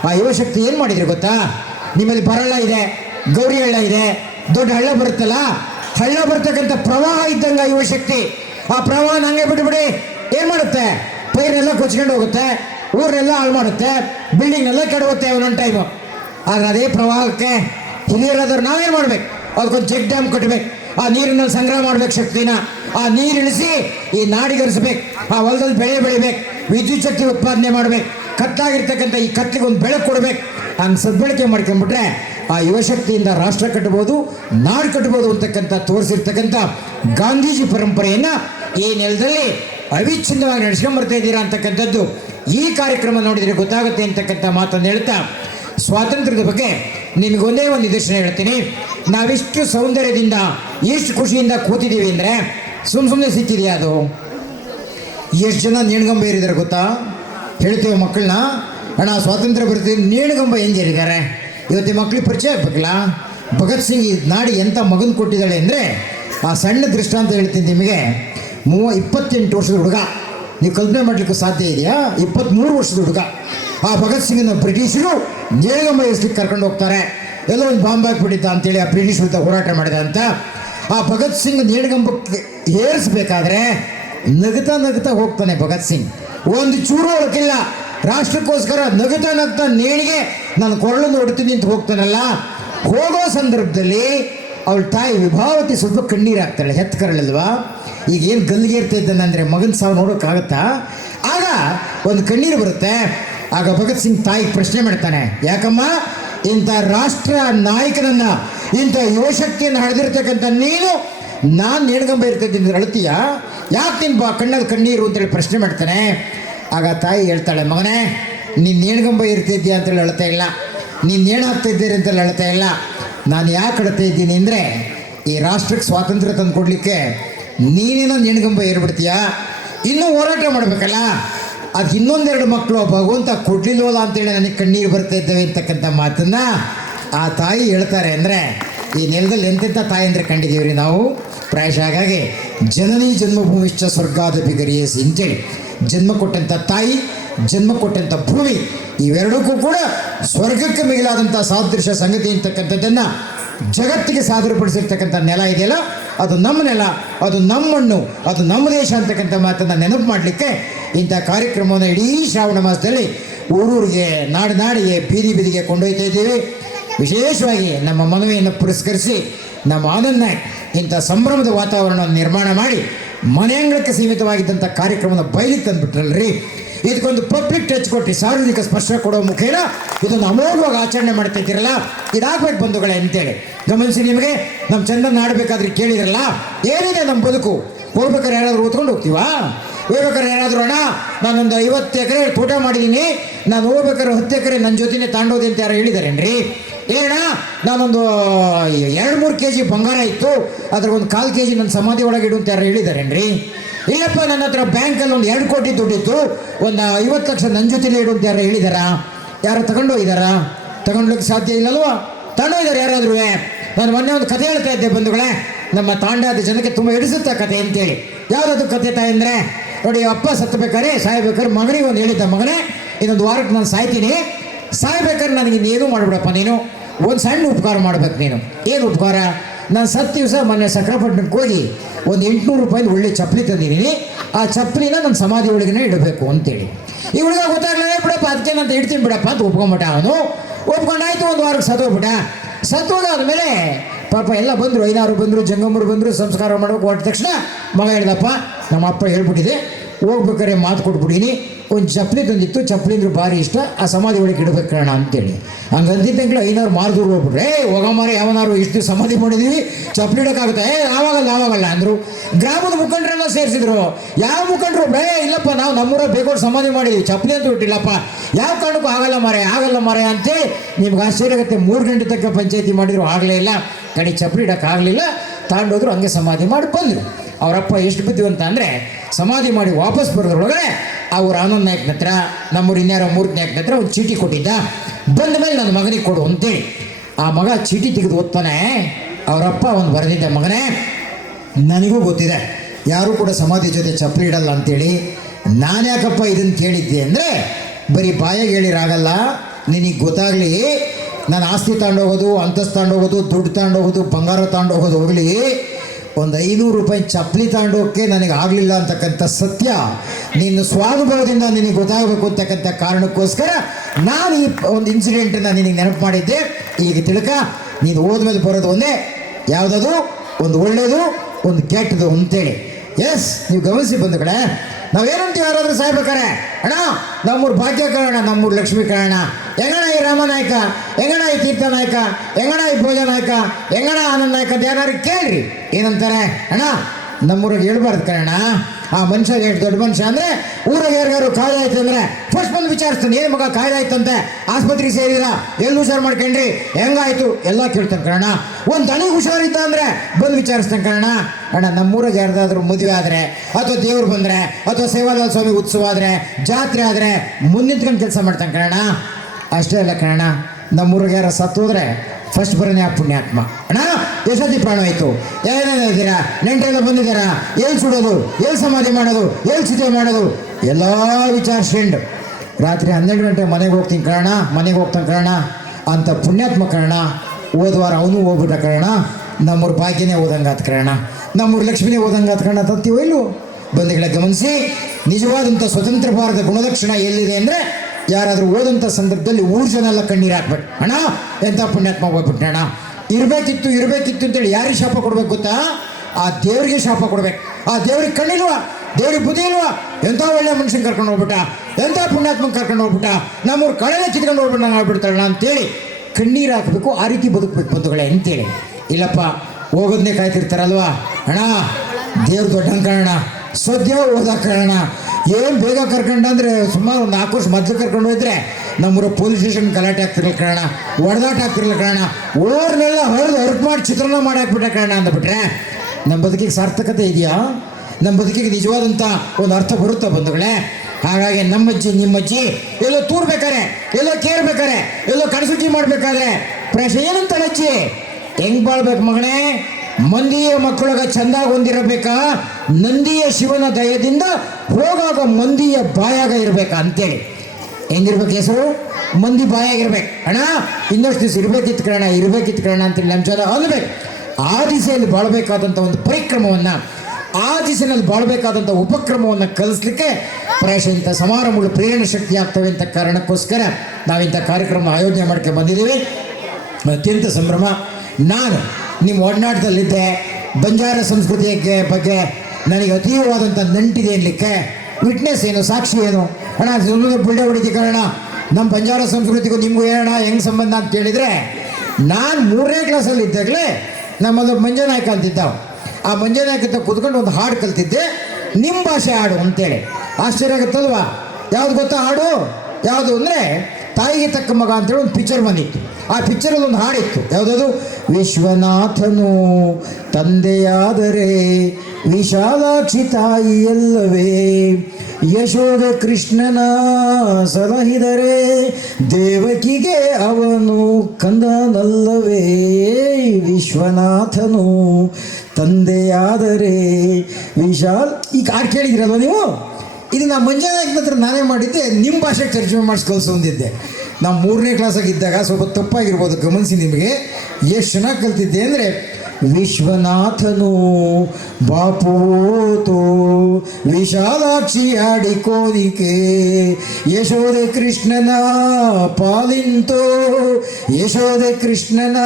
ಆ ಯುವಶಕ್ತಿ ಏನು ಮಾಡಿದ್ರಿ ಗೊತ್ತಾ? ನಿಮ್ಮಲ್ಲಿ ಬರಳ್ಳ ಇದೆ, ಗೌರಿ ಹಳ್ಳ ಇದೆ, ದೊಡ್ಡ ಹಳ್ಳ ಬರುತ್ತಲ್ಲ, ಹಳ್ಳ ಬರ್ತಕ್ಕಂಥ ಪ್ರವಾಹ ಇದ್ದಂಗೆ ಯುವಶಕ್ತಿ. ಆ ಪ್ರವಾಹ ನಂಗೆ ಬಿಟ್ಬಿಡಿ ಏನು ಮಾಡುತ್ತೆ? ಪೈರ್ನೆಲ್ಲ ಕೊಚ್ಕೊಂಡು ಹೋಗುತ್ತೆ, ಊರನ್ನೆಲ್ಲ ಹಾಳು ಮಾಡುತ್ತೆ, ಬಿಲ್ಡಿಂಗ್ನೆಲ್ಲ ಕೆಡವುತ್ತೆ ಒಂದೊಂದು ಟೈಮು. ಆದ್ರೆ ಅದೇ ಪ್ರವಾಹಕ್ಕೆ ಹಿರಿಯರಾದವ್ರು ನಾವೇನು ಮಾಡ್ಬೇಕು? ಅದಕ್ಕೊಂದು ಚೆಕ್ ಡ್ಯಾಮ್ ಕಟ್ಟಬೇಕು, ಆ ನೀರನ್ನ ಸಂಗ್ರಹ ಮಾಡ್ಬೇಕು, ಶಕ್ತಿನ ಆ ನೀರು ಇಳಿಸಿ ಈ ನಾಡಿಗರಿಸ್ಬೇಕು, ಆ ಹೊಲದಲ್ಲಿ ಬೆಳೆ ಬೆಳಿಬೇಕು, ವಿದ್ಯುತ್ ಶಕ್ತಿ ಉತ್ಪಾದನೆ ಮಾಡ್ಬೇಕು, ಕತ್ತಾಗಿರ್ತಕ್ಕಂಥ ಈ ಕತ್ಲಿಗೆ ಒಂದು ಬೆಳಕು ಕೊಡ್ಬೇಕು. ಹಂಗೆ ಸದ್ಬಳಕೆ ಮಾಡ್ಕೊಂಡ್ಬಿಟ್ರೆ ಆ ಯುವಶಕ್ತಿಯಿಂದ ರಾಷ್ಟ್ರ ಕಟ್ಟಬಹುದು, ನಾಡು ಕಟ್ಟಬಹುದು ಅಂತಕ್ಕಂಥ ತೋರಿಸಿರ್ತಕ್ಕಂಥ ಗಾಂಧೀಜಿ ಪರಂಪರೆಯನ್ನ ಈ ನೆಲದಲ್ಲಿ ಅವಿಚ್ಛಿನ್ನವಾಗಿ ನಡೆಸ್ಕೊಂಡ್ ಬರ್ತಾ ಇದ್ದೀರಾ ಅಂತಕ್ಕಂಥದ್ದು ಈ ಕಾರ್ಯಕ್ರಮ ನೋಡಿದರೆ ಗೊತ್ತಾಗುತ್ತೆ ಅಂತಕ್ಕಂಥ ಮಾತನ್ನು ಹೇಳ್ತಾ, ಸ್ವಾತಂತ್ರ್ಯದ ಬಗ್ಗೆ ನಿಮಗೊಂದೇ ಒಂದು ನಿದರ್ಶನ ಹೇಳ್ತೀನಿ. ನಾವಿಷ್ಟು ಸೌಂದರ್ಯದಿಂದ ಎಷ್ಟು ಖುಷಿಯಿಂದ ಕೂತಿದ್ದೀವಿ ಅಂದರೆ ಸುಮ್ಮನೆ ಸಿಕ್ಕಿದೆಯಾ ಅದು? ಎಷ್ಟು ಜನ ನೇಣಗಂಬ ಏರಿದ್ದಾರೆ ಗೊತ್ತಾ? ಹೇಳ್ತೇವೆ ಮಕ್ಕಳನ್ನ, ಅಣ್ಣ ಸ್ವಾತಂತ್ರ್ಯ ಬರ್ತೀವಿ, ನೇಣಗಂಬ ಏರಿದ್ದಾರೆ. ಇವತ್ತು ಮಕ್ಕಳಿಗೆ ಪರಿಚಯ ಆಗ್ಬೇಕಲ್ಲ. ಭಗತ್ ಸಿಂಗ್ ಈ ನಾಡಿ ಎಂಥ ಮಗನ ಕೊಟ್ಟಿದ್ದಾಳೆ ಅಂದರೆ, ಆ ಸಣ್ಣ ದೃಷ್ಟಾಂತ ಹೇಳ್ತೀನಿ ನಿಮಗೆ. 28 ವರ್ಷದ ಹುಡುಗ, ನೀವು ಕಲ್ಪನೆ ಮಾಡಲಿಕ್ಕೆ ಸಾಧ್ಯ ಇದೆಯಾ? 23 ವರ್ಷದ ಹುಡುಗ. ಆ ಭಗತ್ ಸಿಂಗನ ಬ್ರಿಟಿಷರು ನೇಣಗಂಬ ಏರಿಸ್ಲಿಕ್ಕೆ ಕರ್ಕೊಂಡು ಹೋಗ್ತಾರೆ. ಎಲ್ಲೋ ಒಂದು ಬಾಂಬ್ ಹಾಕ್ಬಿಟ್ಟಿದ್ದ ಅಂತೇಳಿ ಆ ಬ್ರಿಟಿಷ್ ವಿರುದ್ಧ ಹೋರಾಟ ಮಾಡಿದ ಅಂತ. ಆ ಭಗತ್ ಸಿಂಗ್ ನೇಣಗಂಬಕ್ಕೆ ಏರಿಸ್ಬೇಕಾದ್ರೆ ನಗುತ್ತಾ ನಗುತ್ತಾ ಹೋಗ್ತಾನೆ ಭಗತ್ ಸಿಂಗ್. ಒಂದು ಚೂರು ಹೊಳಕಿಲ್ಲ, ರಾಷ್ಟ್ರಕ್ಕೋಸ್ಕರ ನಗುತ್ತಾ ನಗುತ್ತಾ ನೇಣಿಗೆ ನಾನು ಕೊರಳನ್ನು ಹೊಡ್ತೀನಿ ಅಂತ ಹೋಗ್ತಾನಲ್ಲ. ಹೋಗೋ ಸಂದರ್ಭದಲ್ಲಿ ಅವಳ ತಾಯಿ ವಿಭಾವತಿ ಸ್ವಲ್ಪ ಕಣ್ಣೀರು ಹಾಕ್ತಾಳೆ, ಹೆತ್ತ ಕರಳಲ್ವಾ? ಈಗ ಏನು ಗಲ್ಲಿಗೆ ಇರ್ತಾ ಇದ್ದಾನಂದರೆ ಮಗನ ಸಾವು ನೋಡೋಕ್ಕಾಗತ್ತಾ? ಆಗ ಒಂದು ಕಣ್ಣೀರು ಬರುತ್ತೆ. ಆಗ ಭಗತ್ ಸಿಂಗ್ ತಾಯಿಗೆ ಪ್ರಶ್ನೆ ಮಾಡ್ತಾನೆ, ಯಾಕಮ್ಮ ಇಂಥ ರಾಷ್ಟ್ರ ನಾಯಕನನ್ನ, ಇಂಥ ಯುವಶಕ್ತಿಯನ್ನು ಹಳೆದಿರ್ತಕ್ಕಂಥ ನೀನು ನಾನು ನೇಣಗಂಬ ಇರ್ತಿದ್ದೀನಿ ಅಳ್ತೀಯ, ಯಾಕೆ ನಿನ್ನ ಕಣ್ಣಲ್ಲಿ ಕಣ್ಣೀರು ಅಂತೇಳಿ ಪ್ರಶ್ನೆ ಮಾಡ್ತಾನೆ. ಆಗ ತಾಯಿ ಹೇಳ್ತಾಳೆ, ಮಗನೇ ನೀನು ನೇಣಗಂಬ ಇರ್ತಿದ್ದೀಯ ಅಂತೇಳಿ ಅಳ್ತಾ ಇಲ್ಲ, ನೀನು ನೇಣು ಹಾಕ್ತಾ ಇದ್ದೀರಿ ಅಂತೇಳಿ ಅಳ್ತಾ ಇಲ್ಲ. ನಾನು ಯಾಕೆ ಅಳ್ತಾ ಇದ್ದೀನಿ ಅಂದರೆ, ಈ ರಾಷ್ಟ್ರಕ್ಕೆ ಸ್ವಾತಂತ್ರ್ಯ ತಂದು ಕೊಡಲಿಕ್ಕೆ ನೀನೇನೋ ನೇಣಗಂಬ ಏರ್ಬಿಡ್ತೀಯ, ಇನ್ನೂ ಹೋರಾಟ ಮಾಡಬೇಕಲ್ಲ, ಅದು ಇನ್ನೊಂದೆರಡು ಮಕ್ಕಳು ಭಗವಂತ ಕೊಡ್ಲಿಲ್ವಲ್ಲ ಅಂತೇಳಿ ನನಗೆ ಕಣ್ಣೀರು ಬರ್ತಾ ಇದ್ದೇವೆ ಅಂತಕ್ಕಂಥ ಮಾತನ್ನು ಆ ತಾಯಿ ಹೇಳ್ತಾರೆ. ಅಂದರೆ ಈ ನೆಲದಲ್ಲಿ ಎಂತೆಂಥ ತಾಯಿ ಅಂದರೆ ಕಂಡಿದ್ದೀವ್ರಿ ನಾವು ಪ್ರಾಯಶಃ. ಹಾಗಾಗಿ ಜನನಿ ಜನ್ಮಭೂಮಿಶ್ಚ ಸ್ವರ್ಗಾದಪಿ ಗರಿಯಸಿ ಅಂತೇಳಿ ಜನ್ಮ ಕೊಟ್ಟಂಥ ತಾಯಿ, ಜನ್ಮ ಕೊಟ್ಟಂಥ ಭೂಮಿ, ಇವೆರಡಕ್ಕೂ ಕೂಡ ಸ್ವರ್ಗಕ್ಕೆ ಮಿಗಿಲಾದಂಥ ಸಾದೃಶ ಸಂಗತಿ ಅಂತಕ್ಕಂಥದ್ದನ್ನು ಜಗತ್ತಿಗೆ ಸಾದರಪಡಿಸಿರ್ತಕ್ಕಂಥ ನೆಲ ಇದೆಯಲ್ಲ, ಅದು ನಮ್ಮ ನೆಲ, ಅದು ನಮ್ಮ ಮಣ್ಣು, ಅದು ನಮ್ಮ ದೇಶ ಅಂತಕ್ಕಂಥ ಮಾತನ್ನು ನೆನಪು ಮಾಡಲಿಕ್ಕೆ ಇಂಥ ಕಾರ್ಯಕ್ರಮವನ್ನು ಇಡೀ ಶ್ರಾವಣ ಮಾಸದಲ್ಲಿ ಊರೂರಿಗೆ, ನಾಡಿಗೆ, ಬೀದಿಗೆ ಕೊಂಡೊಯ್ತಾ ಇದ್ದೀವಿ. ವಿಶೇಷವಾಗಿ ನಮ್ಮ ಮನವಿಯನ್ನು ಪುರಸ್ಕರಿಸಿ ನಮ್ಮ ಆನಂದ ಇಂಥ ಸಂಭ್ರಮದ ವಾತಾವರಣವನ್ನು ನಿರ್ಮಾಣ ಮಾಡಿ ಮನೆ ಅಂಗಳಕ್ಕೆ ಸೀಮಿತವಾಗಿದ್ದಂಥ ಕಾರ್ಯಕ್ರಮದ ಬಯಲಿಗೆ ತಂದುಬಿಟ್ರಲ್ರಿ. ಇದಕ್ಕೊಂದು ಪಬ್ಲಿಕ್ ಟಚ್ ಕೊಟ್ಟು ಸಾರ್ವಜನಿಕ ಸ್ಪರ್ಶ ಕೊಡೋ ಮುಖೇನ ಇದನ್ನು ಅಮೋಘವಾಗಿ ಆಚರಣೆ ಮಾಡ್ತಾ ಇದ್ದೀರಲ್ಲ, ಇದಾಗಬೇಕು ಬಂಧುಗಳೇ ಅಂತೇಳಿ ಗಮನಿಸಿ. ನಿಮಗೆ ನಮ್ಮ ಚಂದನ್ ಆಡಬೇಕಾದ್ರೆ ಕೇಳಿದ್ರಲ್ಲ, ಏನಿದೆ ನಮ್ಮ ಬದುಕು? ಹೋಗ್ಬೇಕಾದ್ರೆ ಯಾರಾದರೂ ಓದ್ಕೊಂಡು ಹೋಗ್ತೀವಾ? ಹೋಗ್ಬೇಕಾದ್ರೆ ಯಾರಾದರೂ ಅಣ್ಣ ನಾನೊಂದು 50 ಎಕರೆ ತೋಟ ಮಾಡಿದ್ದೀನಿ, ನಾನು ಹೋಗ್ಬೇಕಾದ್ರೆ 10 ಎಕರೆ ನನ್ನ ಜೊತೆನೇ ತಾಂಡೋದೆ ಅಂತ ಯಾರು ಹೇಳಿದಾರೇನ್ರಿ? ಏಣ ನಾನೊಂದು 2-3 kg ಬಂಗಾರ ಇತ್ತು, ಅದ್ರ ಒಂದು 1/4 kg ನನ್ನ ಸಮಾಧಿ ಒಳಗೆ ಇಡು ಅಂತ ಯಾರು ಹೇಳಿದಾರೇನ್ರಿ? ಇಲ್ಲಪ್ಪ ನನ್ನ ಹತ್ರ ಬ್ಯಾಂಕಲ್ಲಿ ಒಂದು 2 ಕೋಟಿ ದುಡ್ಡಿತ್ತು, ಒಂದು 50 ಲಕ್ಷ ನನ್ನ ಜೊತೆಲೇ ಇಡು ಅಂತ ಯಾರು ಹೇಳಿದಾರಾ? ಯಾರು ತಗೊಂಡೋಗಿದಾರಾ? ತಗೊಂಡೋಗಕ್ಕೆ ಸಾಧ್ಯ ಇಲ್ಲಲ್ವಾ? ತಗೊಂಡೋಗಿದ್ದಾರೆ ಯಾರಾದ್ರೂ? ನಾನು ಮೊನ್ನೆ ಒಂದು ಕಥೆ ಹೇಳ್ತಾ ಇದ್ದೆ ಬಂಧುಗಳೇ, ನಮ್ಮ ತಾಂಡಾದ ಜನಕ್ಕೆ ತುಂಬ ಹಿಡಿಸುತ್ತೆ ಕಥೆ ಅಂತೇಳಿ. ಯಾವುದಾದ್ರು ಕಥೆ ತಾಯಿ ಅಂದರೆ ನೋಡಿ, ಅಪ್ಪ ಸತ್ತಬೇಕಾದ್ರೆ ಸಾಯ್ಬೇಕಾದ್ರೆ ಮಗನಿಗೆ ಒಂದು ಹೇಳಿದ್ದ, ಮಗನೇ ಇನ್ನೊಂದು ವಾರಕ್ಕೆ ನಾನು ಸಾಯ್ತೀನಿ, ಸಾಯ್ಬೇಕಾದ್ರೆ ನನಗೆ ಇನ್ನೇನು ಮಾಡಿಬಿಡಪ್ಪ, ನೀನು ಒಂದು ಸಣ್ಣ ಉಪಕಾರ ಮಾಡ್ಬೇಕು. ನೀನು ಏನು ಉಪಕಾರ? ನಾನು ಸತ್ತ ದಿವಸ ಮೊನ್ನೆ ಸಕ್ರಪಟ್ಟಣಕ್ಕೆ ಹೋಗಿ ಒಂದು 800 ರೂಪಾಯಿದು ಒಳ್ಳೆ ಚಪ್ಪಲಿ ತಂದಿದ್ದೀನಿ, ಆ ಚಪ್ಪಲಿನ ನನ್ನ ಸಮಾಧಿ ಒಳಗೇ ಇಡಬೇಕು ಅಂತೇಳಿ. ಈ ಹುಡುಗ ಗೊತ್ತಾಗಲೇ ಬಿಡಪ್ಪ, ಅದಕ್ಕೆ ನಾನು ಇಡ್ತೀನಿ ಬಿಡಪ್ಪ ಅಂತ ಒಪ್ಕೊಂಬಿಟ್ಟ. ಅವನು ಒಪ್ಕೊಂಡಾಯ್ತು, ಒಂದು ವಾರಕ್ಕೆ ಸತ್ತೋಗ್ಬಿಟ್ಟ. ಸತ್ತೋದಾದ್ಮೇಲೆ ಪಾಪ ಎಲ್ಲ ಬಂದರು, 5 ಬಂದರು, ಜಂಗಮರು ಬಂದರು, ಸಂಸ್ಕಾರ ಮಾಡ್ಬೇಕು. ಹೊರಟ ತಕ್ಷಣ ಮಗ ಹೇಳ್ದಪ್ಪ, ನಮ್ಮ ಅಪ್ಪ ಹೇಳ್ಬಿಟ್ಟಿದೆ, ಹೋಗ್ಬೇಕಾದ್ರೆ ಮಾತು ಕೊಟ್ಬಿಡೀನಿ, ಒಂದು ಚಪ್ಪಲಿ ತಂದಿತ್ತು, ಚಪ್ಪಲಿ ಅಂದ್ರೆ ಭಾರಿ ಇಷ್ಟ, ಆ ಸಮಾಧಿ ಒಳಗೆ ಇಡಬೇಕು ಕಣ ಅಂತೇಳಿ. ಹಂಗಂತಿದ್ದಂಗೆ 5 ಮಾರ್ದೂರು ಹೋಗ್ಬಿಟ್ರೆ, ಹೋಗಮಾರ ಯಾವನಾರು ಇಷ್ಟು ಸಮಾಧಿ ಮಾಡಿದೀವಿ, ಚಪ್ಪಲಿ ಇಡೋಕ್ಕಾಗುತ್ತೆ? ಆವಾಗಲ್ಲ ಅಂದರು. ಗ್ರಾಮದ ಮುಖಂಡರೆಲ್ಲ ಸೇರಿಸಿದ್ರು. ಯಾವ ಮುಖಂಡರು? ಇಲ್ಲಪ್ಪ, ನಾವು ನಮ್ಮೂರ ಬೇಗೋಡು ಸಮಾಧಿ ಮಾಡಿದ್ವಿ, ಚಪ್ಪಲಿ ಅಂತೂ ಇಟ್ಟಿಲ್ಲಪ್ಪ, ಯಾವ ಕಾರಣಕ್ಕೂ ಆಗಲ್ಲ ಮಾರೆ ಅಂತೇಳಿ. ನಿಮ್ಗೆ ಆಶ್ಚರ್ಯ ಆಗುತ್ತೆ, 3 ಗಂಟೆ ತನಕ ಪಂಚಾಯತಿ ಮಾಡಿದ್ರು, ಆಗಲೇ ಇಲ್ಲ. ಕಡೆ ಚಪ್ಪಲಿ ಇಡೋಕ್ಕಾಗಲಿಲ್ಲ, ತಾಂಡೋದ್ರು, ಹಂಗೆ ಸಮಾಧಿ ಮಾಡಿ ಬಂದರು. ಅವರಪ್ಪ ಎಷ್ಟು ಬುದ್ಧಿವಂತ ಅಂದರೆ, ಸಮಾಧಿ ಮಾಡಿ ವಾಪಸ್ ಬರೋದ್ರೊಳಗಡೆ ಅವ್ರು ಆನಂದ್ ನಾಯಕ್ನ ಹತ್ರ ನಮ್ಮೂರು ಇನ್ಯಾರೋ ಮೂರ್ತಿ ನಾಯಕ್ನ ಹತ್ರ ಒಂದು ಚೀಟಿ ಕೊಟ್ಟಿದ್ದ. ಬಂದ ಮೇಲೆ ನನ್ನ ಮಗನಿಗೆ ಕೊಡು ಅಂತೇಳಿ ಆ ಮಗ ಚೀಟಿ ತೆಗೆದು ಓದ್ತಾನೆ. ಅವರಪ್ಪ ಒಂದು ಬರೆದಿದ್ದೆ, ಮಗನೇ ನನಗೂ ಗೊತ್ತಿದೆ ಯಾರೂ ಕೂಡ ಸಮಾಧಿ ಜೊತೆ ಚಪ್ಪಲಿ ಇಡಲ್ಲ ಅಂತೇಳಿ. ನಾನು ಯಾಕಪ್ಪ ಇದನ್ನು ಕೇಳಿದ್ದೆ ಅಂದರೆ, ಬರೀ ಬಾಯಾಗಿ ಹೇಳಿರಾಗಲ್ಲ, ನಿನಗೆ ಗೊತ್ತಾಗಲಿ. ನಾನು ಆಸ್ತಿ ತಗೊಂಡೋಗೋದು, ಅಂತಸ್ತು ತಗೊಂಡೋಗೋದು, ದುಡ್ಡು ತಗೊಂಡೋಗೋದು, ಬಂಗಾರ ತಗೊಂಡೋಗೋದು ಹೋಗಲಿ, ಒಂದು 500 ರೂಪಾಯಿ ಚಪ್ಪಲಿ ತಗೊಂಡೋಕ್ಕೆ ನನಗೆ ಆಗಲಿಲ್ಲ ಅಂತಕ್ಕಂಥ ಸತ್ಯ ನಿನ್ನ ಸ್ವಾನುಭವದಿಂದ ನಿನಗೆ ಗೊತ್ತಾಗಬೇಕು ಅಂತಕ್ಕಂಥ ಕಾರಣಕ್ಕೋಸ್ಕರ ನಾನು ಈ ಒಂದು ಇನ್ಸಿಡೆಂಟನ್ನು ನಿನಗೆ ನೆನಪು ಮಾಡಿದ್ದೆ. ಈಗ ತಿಳ್ಕ, ನೀನು ಹೋದ್ಮೇಲೆ ಬರೋದು ಒಂದೇ, ಯಾವುದದು ಒಂದು ಒಳ್ಳೆಯದು ಒಂದು ಕೆಟ್ಟದು ಅಂತೇಳಿ. ಎಸ್, ನೀವು ಗಮನಿಸಿ ಬಂದ ಕಡೆ ನಾವೇನಂತೀವಿ, ಯಾರಾದರೂ ಸಾಯ್ಬೇಕಾರೆ ಅಣ್ಣ ನಮ್ಮೂರು ಭಾಗ್ಯ ಕಾರಣ, ನಮ್ಮೂರು ಲಕ್ಷ್ಮೀ ಕಾರಣ, ಹೆಂಗಣ ಈ ರಾಮನಾಯಕ, ಹೆಂಗಣ ಈ ತೀರ್ಥ ನಾಯಕ, ಹೆಂಗಣ ಈ ಭೋಜ ನಾಯಕ, ಹೆಂಗಣ ಆನಂದ ನಾಯಕ ಅಂತ ಏನಾದ್ರು ಕೇಳ್ರಿ ಏನಂತಾರೆ, ಅಣ್ಣ ನಮ್ಮೂರಿಗೆ ಹೇಳ್ಬಾರ್ದು ಕಾರಣ. ಆ ಮನುಷ್ಯ ಎಷ್ಟು ದೊಡ್ಡ ಮನುಷ್ಯ ಅಂದರೆ ಊರಾಗ ಯಾರಿಗಾರು ಕಾಯಿಲೆ ಆಯ್ತು ಅಂದರೆ ಫಸ್ಟ್ ಬಂದು ವಿಚಾರಿಸ್ತಾನೆ, ಏನು ಮಗ ಕಾಯಿಲೆ ಆಯ್ತಂತೆ, ಆಸ್ಪತ್ರೆಗೆ ಸೇರಿದ್ರ, ಎಲ್ಲಿ ಹುಷಾರು ಮಾಡ್ಕೊಂಡ್ರಿ, ಹೆಂಗಾಯ್ತು ಎಲ್ಲ ಕೇಳ್ತಾನೆ ಕಾರಣ. ಒಂದು ತನಿಗೆ ಹುಷಾರಿದ್ದ ಅಂದರೆ ಬಂದು ವಿಚಾರಿಸ್ತಾನೆ ಕಾರಣ. ಅಣ್ಣ ನಮ್ಮೂರಾಗ ಯಾರ್ದಾದ್ರೂ ಮದುವೆ ಆದರೆ, ಅಥವಾ ದೇವ್ರು ಬಂದರೆ, ಅಥವಾ ಸೇವಾಲಾಲ ಸ್ವಾಮಿ ಉತ್ಸವ ಆದರೆ, ಜಾತ್ರೆ ಆದರೆ ಮುಂದಿತ್ಕೊಂಡು ಕೆಲಸ ಮಾಡ್ತಾನೆ ಕಾರಣ. ಅಷ್ಟೇ ಅಲ್ಲ ಕಾರಣ, ನಮ್ಮೂರಿಗೆ ಯಾರು ಸತ್ತೋದ್ರೆ ಫಸ್ಟ್ ಬರೋನೇ ಆ ಪುಣ್ಯಾತ್ಮ. ಅಣ್ಣ ಎಷ್ಟೊತ್ತಿ ಪ್ರಾಣ ಆಯಿತು, ಏನೇನು ಇದ್ದೀರಾ, ನೆಂಟರೆಲ್ಲ ಬಂದಿದ್ದೀರಾ, ಎಲ್ಲಿ ಸುಡೋದು, ಎಲ್ಲಿ ಸಮಾಧಿ ಮಾಡೋದು, ಎಲ್ಲಿ ಚಿತೆ ಮಾಡೋದು ಎಲ್ಲ ವಿಚಾರಿಸ್ಕೊಂಡು ರಾತ್ರಿ 12 ಗಂಟೆ ಮನೆಗೆ ಹೋಗ್ತೀನಿ ಕಾರಣ, ಮನೆಗೆ ಹೋಗ್ತಾನೆ ಕಾರಣ ಅಂತ ಪುಣ್ಯಾತ್ಮ ಕಾರಣ. ಹೋದ್ವಾರ ಅವನು ಹೋಗ್ಬಿಟ್ಟ ಕಾರಣ, ನಮ್ಮೂರು ಭಾಗ್ಯನೇ ಓದಂಗಾದ ಕಾರಣ, ನಮ್ಮೂರು ಲಕ್ಷ್ಮಿನೇ ಓದಂಗಾದ ಕಾರಣ ತತ್ತೀವೋ ಇಲ್ಲೋ ಬಂಧುಗಳ ಗಮನಿಸಿ. ನಿಜವಾದಂಥ ಸ್ವತಂತ್ರ ಭಾರತದ ಗುಣಲಕ್ಷಣ ಎಲ್ಲಿದೆ ಅಂದರೆ, ಯಾರಾದರೂ ಓದಂಥ ಸಂದರ್ಭದಲ್ಲಿ ಊರು ಜನ ಎಲ್ಲ ಕಣ್ಣೀರು ಹಾಕ್ಬೇಕು. ಅಣ್ಣ ಎಂಥ ಪುಣ್ಯಾತ್ಮ ಹೋಗ್ಬಿಟ್ರೆ ಅಣ್ಣ, ಇರಬೇಕಿತ್ತು ಅಂತೇಳಿ ಯಾರಿಗೆ ಶಾಪ ಕೊಡ್ಬೇಕು ಗೊತ್ತಾ? ಆ ದೇವರಿಗೆ ಶಾಪ ಕೊಡ್ಬೇಕು. ಆ ದೇವ್ರಿಗೆ ಕಣ್ಣಿಲ್ವಾ, ದೇವ್ರಿಗೆ ಬುದ್ಧಿ ಇಲ್ವಾ, ಎಂಥ ಒಳ್ಳೆ ಮನುಷ್ಯನ ಕರ್ಕೊಂಡು ಹೋಗ್ಬಿಟ್ಟ, ಎಂಥ ಪುಣ್ಯಾತ್ಮನ ಕರ್ಕೊಂಡು ಹೋಗ್ಬಿಟ್ಟ, ನಮ್ಮೂರು ಕಳೆನೇ ಕಿತ್ಕೊಂಡು ಹೋಗ್ಬಿಟ್ಟು ನಾನು ಆಗ್ಬಿಡ್ತಾಳಣ್ಣ ಅಂತೇಳಿ ಕಣ್ಣೀರು ಹಾಕಬೇಕು. ಆ ರೀತಿ ಬದುಕಬೇಕು ಬಂಧುಗಳೇ ಅಂತೇಳಿ. ಇಲ್ಲಪ್ಪ ಹೋಗೋದನ್ನೇ ಕಾಯ್ತಿರ್ತಾರಲ್ವಾ, ಅಣ್ಣ ದೇವ್ರು ದೊಡ್ಡ ಕಾರಣ, ಸದ್ಯ ಹೋದ ಕಾರಣ, ಏನು ಬೇಗ ಕರ್ಕೊಂಡಂದ್ರೆ ಸುಮಾರು ಒಂದು 4 ವರ್ಷ ಮೊದಲು ಕರ್ಕೊಂಡು ಹೋದ್ರೆ ನಮ್ಮೂರ ಪೊಲೀಸ್ ಸ್ಟೇಷನ್ ಗಲಾಟೆ ಆಗ್ತಿರಲ್ಲ ಕಾರಣ, ಹೊಡೆದಾಟ ಆಗ್ತಿರಲ್ಲ ಕಾರಣ, ಓರ್ನೆಲ್ಲ ಹೊರಟು ಮಾಡಿ ಚಿತ್ರಾನ್ನ ಮಾಡಿ ಹಾಕ್ಬಿಟ್ಟ ಕಾರಣ ಅಂದ್ಬಿಟ್ರೆ ನಮ್ಮ ಬದುಕಿಗೆ ಸಾರ್ಥಕತೆ ಇದೆಯಾ? ನಮ್ಮ ಬದುಕಿಗೆ ನಿಜವಾದಂಥ ಒಂದು ಅರ್ಥ ಬರುತ್ತಾ ಬಂಧುಗಳೇ? ಹಾಗಾಗಿ ನಮ್ಮಜ್ಜಿ ನಿಮ್ಮಜ್ಜಿ ಎಲ್ಲೋ ತೂರ್ಬೇಕಾರೆ, ಎಲ್ಲೋ ಕೇರ್ಬೇಕಾರೆ, ಎಲ್ಲೋ ಕಡಸುಟ್ಟಿ ಮಾಡ್ಬೇಕಾದ್ರೆ ಪ್ರಶ್ನೆ ಏನಂತ ಅಜ್ಜಿ, ಹೆಂಗ್ ಬಾಳ್ಬೇಕು ಮಗನೇ, ಮಂದಿಯ ಮಕ್ಕಳಾಗ ಚಂದಾಗಿ ಹೊಂದಿರಬೇಕಾ, ನಂದಿಯ ಶಿವನ ದಯದಿಂದ ಹೋಗಾಗ ಮಂದಿಯ ಬಾಯಾಗ ಇರಬೇಕಾ ಅಂತೇಳಿ. ಹೆಂಗಿರ್ಬೇಕು ಹೆಸರು? ಮಂದಿ ಬಾಯಾಗಿರ್ಬೇಕು. ಅಣ್ಣ ಇನ್ನಷ್ಟು ದಿವಸ ಇರಬೇಕಿತ್ತು ಕಾರಣ ಅಂತೇಳಿ ನಮ್ಮ ಜನ ಅನ್ಬೇಕು. ಆ ದಿಸೆಯಲ್ಲಿ ಬಾಳ್ಬೇಕಾದಂಥ ಒಂದು ಪರಿಕ್ರಮವನ್ನು, ಆ ದಿಸೆಯಲ್ಲಿ ಬಾಳ್ಬೇಕಾದಂಥ ಉಪಕ್ರಮವನ್ನು ಕಲಿಸ್ಲಿಕ್ಕೆ ಪ್ರಾಯಶಃ ಇಂಥ ಸಮಾರಂಭಗಳು ಪ್ರೇರಣೆ ಶಕ್ತಿ ಆಗ್ತವೆ ಅಂತ ಕಾರಣಕ್ಕೋಸ್ಕರ ನಾವಿಂಥ ಕಾರ್ಯಕ್ರಮ ಆಯೋಜನೆ ಮಾಡ್ಕೊಂಡು ಬಂದಿದ್ದೀವಿ. ಅತ್ಯಂತ ಸಂಭ್ರಮ. ನಾನು ನಿಮ್ಮ ಒಡನಾಟದಲ್ಲಿದ್ದೆ. ಬಂಜಾರ ಸಂಸ್ಕೃತಿಯ ಬಗ್ಗೆ ನನಗೆ ಅತೀವವಾದಂಥ ನಂಟಿದೆ ಅನ್ನಲಿಕ್ಕೆ ವಿಟ್ನೆಸ್ ಏನು, ಸಾಕ್ಷಿ ಏನು? ಅಣ್ಣ ಸುಮ್ಮನೆ ಬುಲ್ಡೆ ಹೊಡಿತಿ ಕಾರಣ, ನಮ್ಮ ಬಂಜಾರ ಸಂಸ್ಕೃತಿಗೂ ನಿಮಗೂ ಹೇಳೋಣ ಹೆಂಗೆ ಸಂಬಂಧ ಅಂತ ಕೇಳಿದರೆ, ನಾನು 3ನೇ ಕ್ಲಾಸಲ್ಲಿ ಇದ್ದಾಗಲೇ ನಮ್ಮದು ಮಂಜನಾಯಕ ಅಂತಿದ್ದಾವೆ. ಆ ಮಂಜನಾಯಕ ಅಂತ ಕೂತ್ಕೊಂಡು ಒಂದು ಹಾಡು ಕಲ್ತಿದ್ದೆ, ನಿಮ್ಮ ಭಾಷೆ ಹಾಡು ಅಂತೇಳಿ. ಆಶ್ಚರ್ಯ ಆಗುತ್ತಲ್ವಾ? ಯಾವ್ದು ಗೊತ್ತಾ ಹಾಡು? ಯಾವುದು ಅಂದರೆ ತಾಯಿಗೆ ತಕ್ಕ ಮಗ ಅಂತೇಳಿ ಒಂದು ಪಿಕ್ಚರ್ ಬಂದಿತ್ತು. ಆ ಪಿಕ್ಚರಲ್ಲಿ ಒಂದು ಹಾಡಿತ್ತು, ಯಾವುದದು? ವಿಶ್ವನಾಥನು ತಂದೆಯಾದರೆ ವಿಶಾಲಾಕ್ಷಿ ತಾಯಿಯಲ್ಲವೇ, ಯಶೋಧ ಕೃಷ್ಣನ ಸಲಹಿದರೆ ದೇವಕಿಗೆ ಅವನು ಕಂದನಲ್ಲವೇ, ವಿಶ್ವನಾಥನು ತಂದೆಯಾದರೆ ಈ ಹಾಡು ಕೇಳಿದಿರಲ್ವ ನೀವು? ಇದು ನಾ ಮಂಜನಾಯಕನ ಹತ್ರ ನಾನೇ ಮಾಡಿದ್ದೆ, ನಿಮ್ಮ ಭಾಷೆಗೆ ತರ್ಜುಮೆ ಮಾಡಿಸಿ ಕಲಿಸೋದಿದ್ದೆ. ನಾವು 3ನೇ ಕ್ಲಾಸಾಗಿದ್ದಾಗ, ಸ್ವಲ್ಪ ತಪ್ಪಾಗಿರ್ಬೋದು ಗಮನಿಸಿ, ನಿಮಗೆ ಎಷ್ಟು ಚೆನ್ನಾಗಿ ಕಲ್ತಿದ್ದೆ ಅಂದರೆ, ವಿಶ್ವನಾಥನು ಬಾಪೋತೋ ವಿಶಾಲಾಕ್ಷಿ ಆಡಿಕೋನಿಕೆ, ಯಶೋದೆ ಕೃಷ್ಣನ ಪಾಲಿಂತೋ, ಯಶೋದೆ ಕೃಷ್ಣನ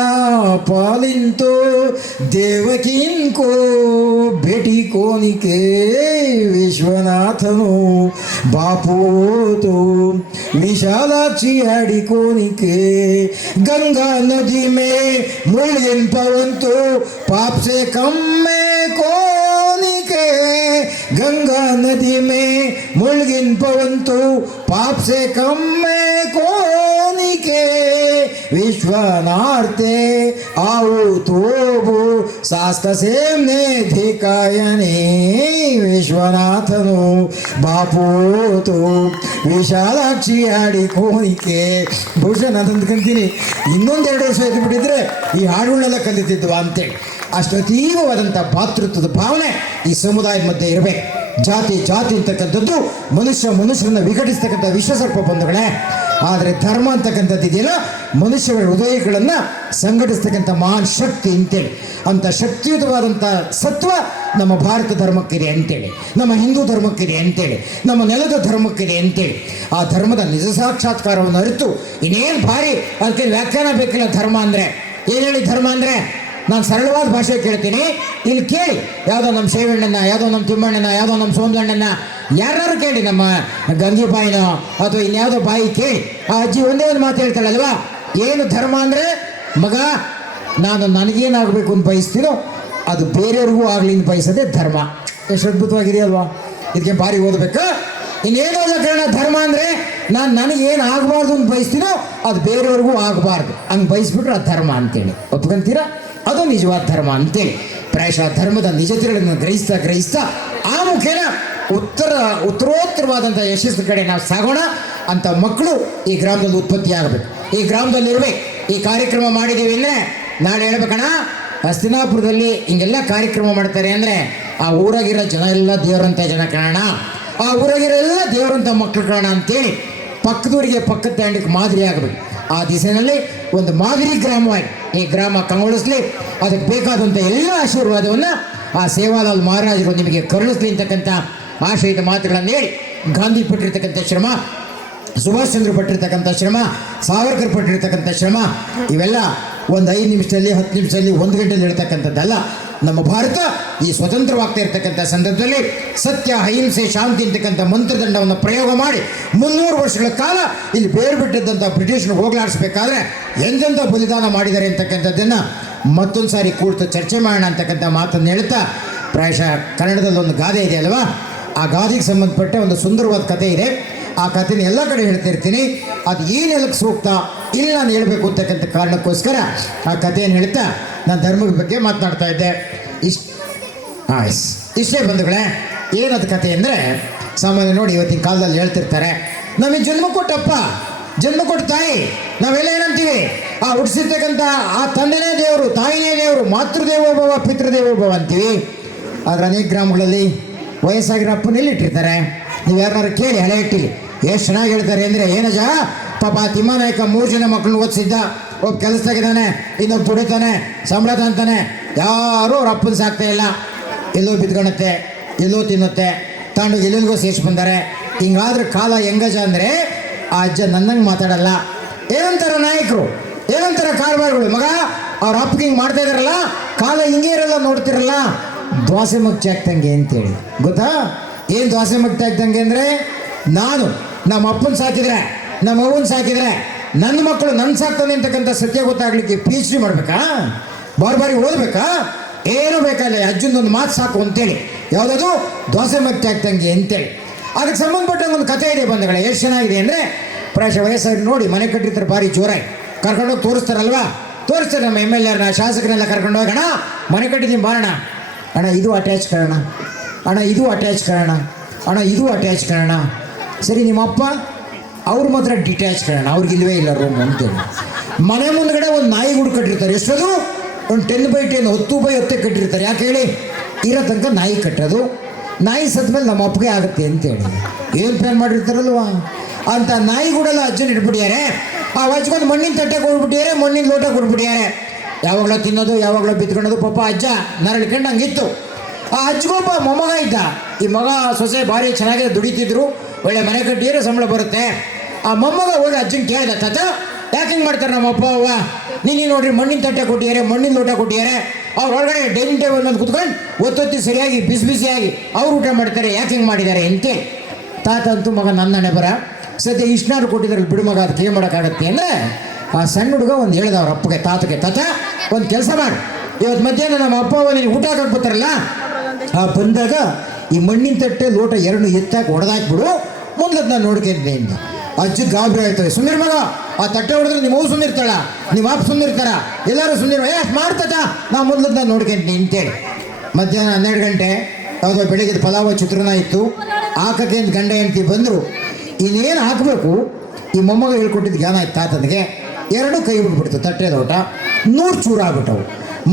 ಪಾಲಿಂತೋ, ದೇವಕಿನ್ಕೋ ಭೇಟಿ ಕೋನಿಕೆ, ವಿಶ್ವನಾಥನು ಬಾಪೋತೋ ವಿಶಾಲಾಕ್ಷಿ आडिकोनिके, गंगा नदी में मुल्यन पवंतो पाप से कम में कोनिके, गंगा नदी में मुल्यन पवंतो पाप से कम में कोनिके, ವಿಶ್ವನಾರ್ತೆ ಆವು ತೋಬು ಶಾಸ್ತ್ರ ಸೇಮ್ನೆ ಧಿಕಾಯನೇ ವಿಶ್ವನಾಥನು ಬಾಪೋತು ವಿಶಾಲಾಕ್ಷಿ ಆಡಿ ಕೋನಿಕೆ ಬಹುಶಃ ನಾನು ಅಂದ್ಕೊಂತೀನಿ ಇನ್ನೊಂದೆರಡು ವರ್ಷ ಇದ್ಬಿಟ್ಟಿದ್ರೆ ಈ ಹಾಡುಗಳನ್ನೆಲ್ಲ ಕಲಿತಿದ್ವಾ ಅಂತೇಳಿ. ಅಷ್ಟು ಅತೀವವಾದಂಥ ಭಾತೃತ್ವದ ಭಾವನೆ ಈ ಸಮುದಾಯದ ಮಧ್ಯೆ ಇರಬೇಕು. ಜಾತಿ ಅಂತಕ್ಕಂಥದ್ದು ಮನುಷ್ಯರನ್ನ ವಿಘಟಿಸ್ತಕ್ಕಂಥ ವಿಶ್ವಸರ್ಪ ಬಂಧುಗಳೇ. ಆದರೆ ಧರ್ಮ ಅಂತಕ್ಕಂಥದ್ದು ಇದೆಯಲ್ಲ, ಮನುಷ್ಯರ ಹೃದಯಗಳನ್ನು ಸಂಘಟಿಸ್ತಕ್ಕಂಥ ಮಹಾನ್ ಶಕ್ತಿ ಅಂತೇಳಿ. ಅಂಥ ಶಕ್ತಿಯುತವಾದಂಥ ಸತ್ವ ನಮ್ಮ ಭಾರತ ಧರ್ಮಕ್ಕಿದೆ ಅಂತೇಳಿ, ನಮ್ಮ ಹಿಂದೂ ಧರ್ಮಕ್ಕಿದೆ ಅಂತೇಳಿ, ನಮ್ಮ ನೆಲದ ಧರ್ಮಕ್ಕಿದೆ ಅಂತೇಳಿ. ಆ ಧರ್ಮದ ನಿಜ ಸಾಕ್ಷಾತ್ಕಾರವನ್ನು ಅರಿತು ಇನ್ನೇನು ಭಾರಿ ಅದಕ್ಕೆ ವ್ಯಾಖ್ಯಾನ ಬೇಕಿಲ್ಲ. ಧರ್ಮ ಅಂದರೆ ಏನು ಹೇಳಿ? ಧರ್ಮ ಅಂದರೆ ನಾನು ಸರಳವಾದ ಭಾಷೆ ಕೇಳ್ತೀನಿ, ಇಲ್ಲಿ ಕೇಳಿ. ಯಾವುದೋ ನಮ್ಮ ಶೇವಣ್ಣನ, ಯಾವುದೋ ನಮ್ಮ ತಿಮ್ಮಣ್ಣನ, ಯಾವುದೋ ನಮ್ಮ ಸೋಮಣ್ಣನ, ಯಾರು ಕೇಳಿ, ನಮ್ಮ ಗಂಗಿಬಾಯಿನೋ ಅಥವಾ ಇನ್ಯಾವುದೋ ಬಾಯಿ ಕೇಳಿ. ಆ ಅಜ್ಜಿ ಒಂದೇ ಒಂದು ಮಾತು ಹೇಳ್ತಾಳಲ್ವಾ, ಏನು ಧರ್ಮ ಅಂದರೆ, ಮಗ ನಾನು ನನಗೇನಾಗಬೇಕು ಅಂತ ಬಯಸ್ತೀನೋ ಅದು ಬೇರೆಯವ್ರಿಗೂ ಆಗಲಿ ಅಂತ ಬಯಸೋದೇ ಧರ್ಮ. ಎಷ್ಟು ಅದ್ಭುತವಾಗಿದೆಯಲ್ವಾ? ಇದಕ್ಕೆ ಭಾರಿ ಓದಬೇಕಾ? ಇನ್ನೇನೋ ಕಾರಣ ಧರ್ಮ ಅಂದರೆ ನಾನು ನನಗೇನು ಆಗಬಾರ್ದು ಅಂತ ಬಯಸ್ತೀನೋ ಅದು ಬೇರೆಯವ್ರಿಗೂ ಆಗಬಾರ್ದು, ಹಂಗೆ ಬಯಸ್ಬಿಟ್ರೆ ಅದು ಧರ್ಮ ಅಂತೇಳಿ. ಒಪ್ಕೊಂತೀರಾ? ಅದು ನಿಜವಾದ ಧರ್ಮ ಅಂತೇಳಿ. ಪ್ರಾಯಶಃ ಧರ್ಮದ ನಿಜತೆಗಳನ್ನು ಗ್ರಹಿಸ್ತಾ ಆ ಮುಖೇನ ಉತ್ತರೋತ್ತರವಾದಂಥ ಯಶಸ್ಸು ಕಡೆ ನಾವು ಸಾಗೋಣ. ಅಂತ ಮಕ್ಕಳು ಈ ಗ್ರಾಮದಲ್ಲಿ ಉತ್ಪತ್ತಿ ಆಗಬೇಕು, ಈ ಗ್ರಾಮದಲ್ಲಿ ಇರಬೇಕು. ಈ ಕಾರ್ಯಕ್ರಮ ಮಾಡಿದ್ದೀವಿ ಅಂದರೆ ನಾಳೆ ಹೇಳ್ಬೇಕಣ್ಣ, ಹಸ್ತಿನಾಪುರದಲ್ಲಿ ಹಿಂಗೆಲ್ಲ ಕಾರ್ಯಕ್ರಮ ಮಾಡ್ತಾರೆ ಅಂದರೆ ಆ ಊರಾಗಿರೋ ಜನ ಎಲ್ಲ ದೇವರಂಥ ಜನ ಕಾಣೋಣ, ಆ ಊರಾಗಿರೋ ಎಲ್ಲ ದೇವರಂಥ ಮಕ್ಕಳು ಕಾಣೋಣ ಅಂತೇಳಿ ಪಕ್ಕದೂರಿಗೆ ಪಕ್ಕದ ತಾಂಡಕ್ಕೆ ಮಾದರಿ ಆಗಬೇಕು. ಆ ದಿಸೆಯಲ್ಲಿ ಒಂದು ಮಾದರಿ ಗ್ರಾಮವಾಗಿ ಈ ಗ್ರಾಮ ಕಂಗೊಳಿಸ್ಲಿ. ಅದಕ್ಕೆ ಬೇಕಾದಂಥ ಎಲ್ಲ ಆಶೀರ್ವಾದವನ್ನು ಆ ಸೇವಾಲಾಲ್ ಮಹಾರಾಜರು ನಿಮಗೆ ಕರುಣಿಸ್ಲಿ ಅಂತಕ್ಕಂಥ ಆಶಯದ ಮಾತುಗಳನ್ನು ಹೇಳಿ, ಗಾಂಧಿ ಪಟ್ಟಿರ್ತಕ್ಕಂಥ ಶ್ರಮ, ಸುಭಾಷ್ ಚಂದ್ರ ಪಟ್ಟಿರ್ತಕ್ಕಂಥ ಶ್ರಮ, ಸಾವರ್ಕರ್ ಪಟ್ಟಿರ್ತಕ್ಕಂಥ ಶ್ರಮ, ಇವೆಲ್ಲ ಒಂದು 5 ನಿಮಿಷದಲ್ಲಿ 10 ನಿಮಿಷದಲ್ಲಿ 1 ಗಂಟೆಯಲ್ಲಿ ಹೇಳ್ತಕ್ಕಂಥದ್ದಲ್ಲ. ನಮ್ಮ ಭಾರತ ಈ ಸ್ವತಂತ್ರವಾಗ್ತಾ ಇರ್ತಕ್ಕಂಥ ಸಂದರ್ಭದಲ್ಲಿ ಸತ್ಯ, ಅಹಿಂಸೆ, ಶಾಂತಿ ಅಂತಕ್ಕಂಥ ಮಂತ್ರದಂಡವನ್ನು ಪ್ರಯೋಗ ಮಾಡಿ 300 ವರ್ಷಗಳ ಕಾಲ ಇಲ್ಲಿ ಬೇರು ಬಿಟ್ಟಿದ್ದಂಥ ಬ್ರಿಟಿಷರು ಹೋಗಲಾಡಿಸ್ಬೇಕಾದ್ರೆ ಎಂತೆಂಥ ಬಲಿದಾನ ಮಾಡಿದ್ದಾರೆ ಅಂತಕ್ಕಂಥದ್ದನ್ನು ಮತ್ತೊಂದು ಸಾರಿ ಕೂಡ್ತು ಚರ್ಚೆ ಮಾಡೋಣ ಅಂತಕ್ಕಂಥ ಮಾತನ್ನು ಹೇಳ್ತಾ, ಪ್ರಾಯಶಃ ಕನ್ನಡದಲ್ಲಿ ಒಂದು ಗಾದೆ ಇದೆ ಅಲ್ವಾ, ಆ ಗಾದೆಗೆ ಸಂಬಂಧಪಟ್ಟ ಒಂದು ಸುಂದರವಾದ ಕಥೆ ಇದೆ. ಆ ಕಥೆನ ಎಲ್ಲ ಕಡೆ ಹೇಳ್ತಿರ್ತೀನಿ. ಅದು ಏನೆಲ್ಲಕ್ಕೆ ಸೂಕ್ತ ಇಲ್ಲಿ ನಾನು ಹೇಳಬೇಕು ಅಂತಕ್ಕಂಥ ಕಾರಣಕ್ಕೋಸ್ಕರ ಆ ಕಥೆಯನ್ನು ಹೇಳ್ತಾ ನಾನು ಧರ್ಮದ ಬಗ್ಗೆ ಮಾತನಾಡ್ತಾ ಇದ್ದೆ. ಇಷ್ಟೇ ಬಂಧುಗಳೇ. ಏನದು ಕಥೆ ಅಂದರೆ, ಸಾಮಾನ್ಯ ನೋಡಿ ಇವತ್ತಿನ ಕಾಲದಲ್ಲಿ ಹೇಳ್ತಿರ್ತಾರೆ, ನಮಗೆ ಜನ್ಮ ಕೊಟ್ಟಪ್ಪ, ಜನ್ಮ ಕೊಟ್ಟ ತಾಯಿ, ನಾವೆಲ್ಲ ಏನಂತೀವಿ, ಆ ಹುಟ್ಟಿಸಿರ್ತಕ್ಕಂಥ ಆ ತಂದೆನೇ ದೇವರು, ತಾಯಿನೇ ದೇವರು, ಮಾತೃದೇವೋಭವ ಪಿತೃದೇವೋಭವ ಅಂತೀವಿ. ಆದರೆ ಅನೇಕ ಗ್ರಾಮಗಳಲ್ಲಿ ವಯಸ್ಸಾಗಿರೋ ಅಪ್ಪನಲ್ಲಿ ಇಟ್ಟಿರ್ತಾರೆ. ನೀವು ಯಾರು ಕೇಳಿ, ಹಳೆ ಇಟ್ಟಿಲಿ ಎಷ್ಟು ಚೆನ್ನಾಗಿ ಹೇಳ್ತಾರೆ ಅಂದರೆ, ಏನಜ ಪಾಪ ತಿಮ್ಮನಾಯಕ 3 ಜನ ಮಕ್ಕಳನ್ನ ಓದಿಸಿದ್ದ, ಒಬ್ಬ ಕೆಲಸದಾಗಿದ್ದಾನೆ, ಇನ್ನೊಬ್ಬ ದುಡಿತಾನೆ, ಸಂಬಳ ತಂತಾನೆ, ಯಾರೂ ಅವ್ರ ಅಪ್ಪನ ಸಾಕ್ತಾ ಇಲ್ಲ, ಎಲ್ಲೋ ಬಿದ್ಕೊಳತ್ತೆ, ಎಲ್ಲೋ ತಿನ್ನುತ್ತೆ, ತಾಂಡು ಎಲ್ಲೆಲ್ಗೋ ಸೇರಿಸಿ ಬಂದಾರೆ. ಹಿಂಗಾದ್ರೆ ಕಾಲ ಹೆಂಗಜ ಅಂದರೆ ಆ ಅಜ್ಜ ನನ್ನಂಗೆ ಮಾತಾಡಲ್ಲ. ಏನಂತಾರ ನಾಯಕರು, ಏನಂತಾರ ಕಾರ್ಬಾರ್ಗಳು, ಮಗ ಅವ್ರ ಅಪ್ಪಗೆ ಹಿಂಗೆ ಮಾಡ್ತಾ ಇದಾರಲ್ಲ, ಕಾಲ ಹಿಂಗೆ ಇರಲ್ಲ, ನೋಡ್ತಿರಲ್ಲ, ದ್ವಾಸೆ ಮಗ್ಚಿ ಆಗ್ತಂಗೆ ಅಂತೇಳಿ. ಗೊತ್ತಾ ಏನು ದ್ವಾಸೆ ಮಗ್ತಾ ಆಗ್ತಂಗೆ ಅಂದರೆ, ನಾನು ನಮ್ಮ ಅಪ್ಪನ ಸಾಕಿದ್ರೆ, ನಮ್ಮ ಅವ್ವನ ಸಾಕಿದ್ರೆ, ನನ್ನ ಮಕ್ಕಳು ನನ್ನ ಸಾಕ್ತಾನೆ ಅಂತಕ್ಕಂಥ ಸತ್ಯ ಗೊತ್ತಾಗ್ಲಿಕ್ಕೆ PhD ಮಾಡಬೇಕಾ, ಬಾರಿ ಓದಬೇಕಾ, ಏನೂ ಬೇಕಾಗಿಲ್ಲ, ಅಜ್ಜನೊಂದು ಮಾತು ಸಾಕು ಅಂತೇಳಿ. ಯಾವುದದು ದೋಸೆ ಮಗ್ತಿ ಆಗ್ತಂಗೆ ಅಂತೇಳಿ. ಅದಕ್ಕೆ ಸಂಬಂಧಪಟ್ಟಂಗೆ ಒಂದು ಕಥೆ ಇದೆ ಬಂಧುಗಳೇ. ಎಷ್ಟು ಚೆನ್ನಾಗಿದೆ ಅಂದರೆ, ಪ್ರಾಯಶಃ ವಯಸ್ಸಾಗಿ ನೋಡಿ ಮನೆ ಕಟ್ಟಿರ್ತಾರೆ, ಭಾರಿ ಜೋರಾಗಿ ಕರ್ಕೊಂಡೋಗಿ ತೋರಿಸ್ತಾರಲ್ವಾ, ತೋರಿಸ್ತಾರೆ ನಮ್ಮ MLA ಶಾಸಕರೆಲ್ಲ ಕರ್ಕೊಂಡು ಹೋಗೋಣ, ಮನೆ ಕಟ್ಟಿದ್ದೀನಿ ಬಾರೋಣ, ಅಣ್ಣ ಇದು ಅಟ್ಯಾಚ್ ಕಾರಣ, ಅಣ್ಣ ಇದು ಅಟ್ಯಾಚ್ ಕಾರಣ, ಅಣ್ಣ ಇದು ಅಟ್ಯಾಚ್ ಕಾರಣ. ಸರಿ ನಿಮ್ಮ ಅಪ್ಪ ಅವ್ರು ಮಾತ್ರ ಡಿಟ್ಯಾಚ್ ಕಾರಣ, ಅವ್ರಿಗಿಲ್ವೇ ಇಲ್ಲ ರೂಮ್ ಅಂತೇಳಿ. ಮನೆ ಮುಂದ್ಗಡೆ ಒಂದು ನಾಯಿ ಗೂಡು ಕಟ್ಟಿರ್ತಾರೆ, ಎಷ್ಟದು ಒಂದು 10x10 10x10 ಕಟ್ಟಿರ್ತಾರೆ. ಯಾಕೆ ಹೇಳಿ, ಇರೋ ತನಕ ನಾಯಿ ಕಟ್ಟೋದು, ನಾಯಿ ಸತ್ತ ಮೇಲೆ ನಮ್ಮ ಅಪ್ಪಗೆ ಆಗುತ್ತೆ ಅಂತೇಳಿ ಏನು ಪ್ಲ್ಯಾನ್ ಮಾಡಿರ್ತಾರಲ್ವಾ. ಅಂತ ನಾಯಿ ಗೂಡೆಲ್ಲ ಅಜ್ಜನ ಇಟ್ಬಿಟ್ಟಿದ್ದಾರೆ. ಆ ಅಜ್ಜಗೊಂದು ಮಣ್ಣಿನ ತಟ್ಟೆ ಕೊಡ್ಬಿಟ್ಟಿದ್ದಾರೆ, ಮಣ್ಣಿನ ಲೋಟ ಕೊಡ್ಬಿಟ್ಟಿದ್ದಾರೆ. ಯಾವಾಗಲೂ ತಿನ್ನೋದು, ಯಾವಾಗಲೂ ಬಿತ್ಕೊಳ್ಳೋದು. ಪಾಪ ಅಜ್ಜ ನರಳ್ಕೊಂಡು ಹಂಗಿತ್ತು. ಆ ಅಜ್ಜಗೊಬ್ಬ ಮೊಮ್ಮಗ ಇದ್ದ. ಈ ಮಗ ಸೊಸೆ ಭಾರಿ ಚೆನ್ನಾಗಿ ದುಡಿತಿದ್ರು, ಒಳ್ಳೆ ಮನೆ ಕಟ್ಟಿದ್ರೆ ಸಂಬಳ ಬರುತ್ತೆ. ಆ ಮೊಮ್ಮಗ ಹೋಗಿ ಅಜ್ಜನ ಕೇಳಿದ, ತಾತ ಯಾಕೆ ಹಿಂಗೆ ಮಾಡ್ತಾರೆ ನಮ್ಮ ಅಪ್ಪ ಅವ್ವ, ನೀನು ನೋಡ್ರಿ ಮಣ್ಣಿನ ತಟ್ಟೆ ಕೊಟ್ಟಿದ್ದಾರೆ, ಮಣ್ಣಿನ ಲೋಟ ಕೊಟ್ಟಿದ್ದಾರೆ, ಅವ್ರು ಒಳಗಡೆ ಡೈನಿಂಗ್ ಟೇಬಲ್ ಮೇಲೆ ಕುತ್ಕೊಂಡು ಒತ್ತೊತ್ತಿ ಸರಿಯಾಗಿ ಬಿಸಿಯಾಗಿ ಅವ್ರು ಊಟ ಮಾಡ್ತಾರೆ, ಯಾಕೆ ಹಿಂಗೆ ಮಾಡಿದ್ದಾರೆ ಅಂತೇಳಿ. ತಾತ ಅಂತೂ ಮಗ ನನ್ನ ಹಣೆ ಬರ, ಸದ್ಯ ಇಷ್ಟನಾದ್ರು ಕೊಟ್ಟಿದ್ರಲ್ಲಿ ಬಿಡು ಮಗ, ಅದಕ್ಕೆ ಏನು ಮಾಡೋಕ್ಕಾಗತ್ತೆ ಅಂದರೆ ಆ ಸಣ್ಣ ಹುಡುಗ ಒಂದು ಹೇಳ್ದ ಅವ್ರ ಅಪ್ಪಗೆ, ತಾತಗೆ, ತಾತ ಒಂದು ಕೆಲಸ ಮಾಡಿ, ಇವತ್ತು ಮಧ್ಯಾಹ್ನ ನಮ್ಮ ಅಪ್ಪ ಅವ್ವ ನೀನು ಊಟ ಹಾಕ್ಬಿಡ್ತಾರಲ್ಲ, ಆ ಬಂದಾಗ ಈ ಮಣ್ಣಿನ ತಟ್ಟೆ ಲೋಟ 2 ಎತ್ತಾಕಿ ಹೊಡೆದಾಕ್ಬಿಡು, ಮೊದಲದ್ದು ನಾನು ನೋಡ್ಕೊಂಡೆ ಅಂತ. ಅಜ್ಜಿ ಗಾಬರಿ ಆಯ್ತದೆ. ಸುಂದರ ಮಗ, ಆ ತಟ್ಟೆ ಹೊಡೆದ್ರೆ ನಿಮ್ಮ ಅವ್ವ ಸುಂದಿರ್ತಾಳ, ನಿಮ್ಮ ಅಪ್ಪ ಸುಂದಿರ್ತಾರ, ಎಲ್ಲರೂ ಸುಂದಿರ ಮಾಡ್ತಟ ನಾ ಮೊದ್ಲದ ನೋಡ್ಕೊಂತೀನಿ ಅಂತೇಳಿ. ಮಧ್ಯಾಹ್ನ 12 ಗಂಟೆ ಯಾವುದೋ ಬೆಳಿಗ್ಗೆ ಪಲಾವ ಚಿತ್ರಾನ್ನ ಇತ್ತು. ಹಾಕಕ್ಕೆ ಅಂತ ಗಂಡ ಹೆಂಡತಿ ಬಂದರು. ಇನ್ನೇನು ಹಾಕಬೇಕು ಈ ಮೊಮ್ಮಗ ಹೇಳ್ಕೊಟ್ಟಿದ್ದು ಜ್ಞಾನ ಆಯ್ತು ತಾತನಿಗೆ. 2 ಕೈ ಬಿಟ್ಬಿಡ್ತು. ತಟ್ಟೆ ಲೋಟ 100 ಚೂರು ಆಗ್ಬಿಟ್ಟವು.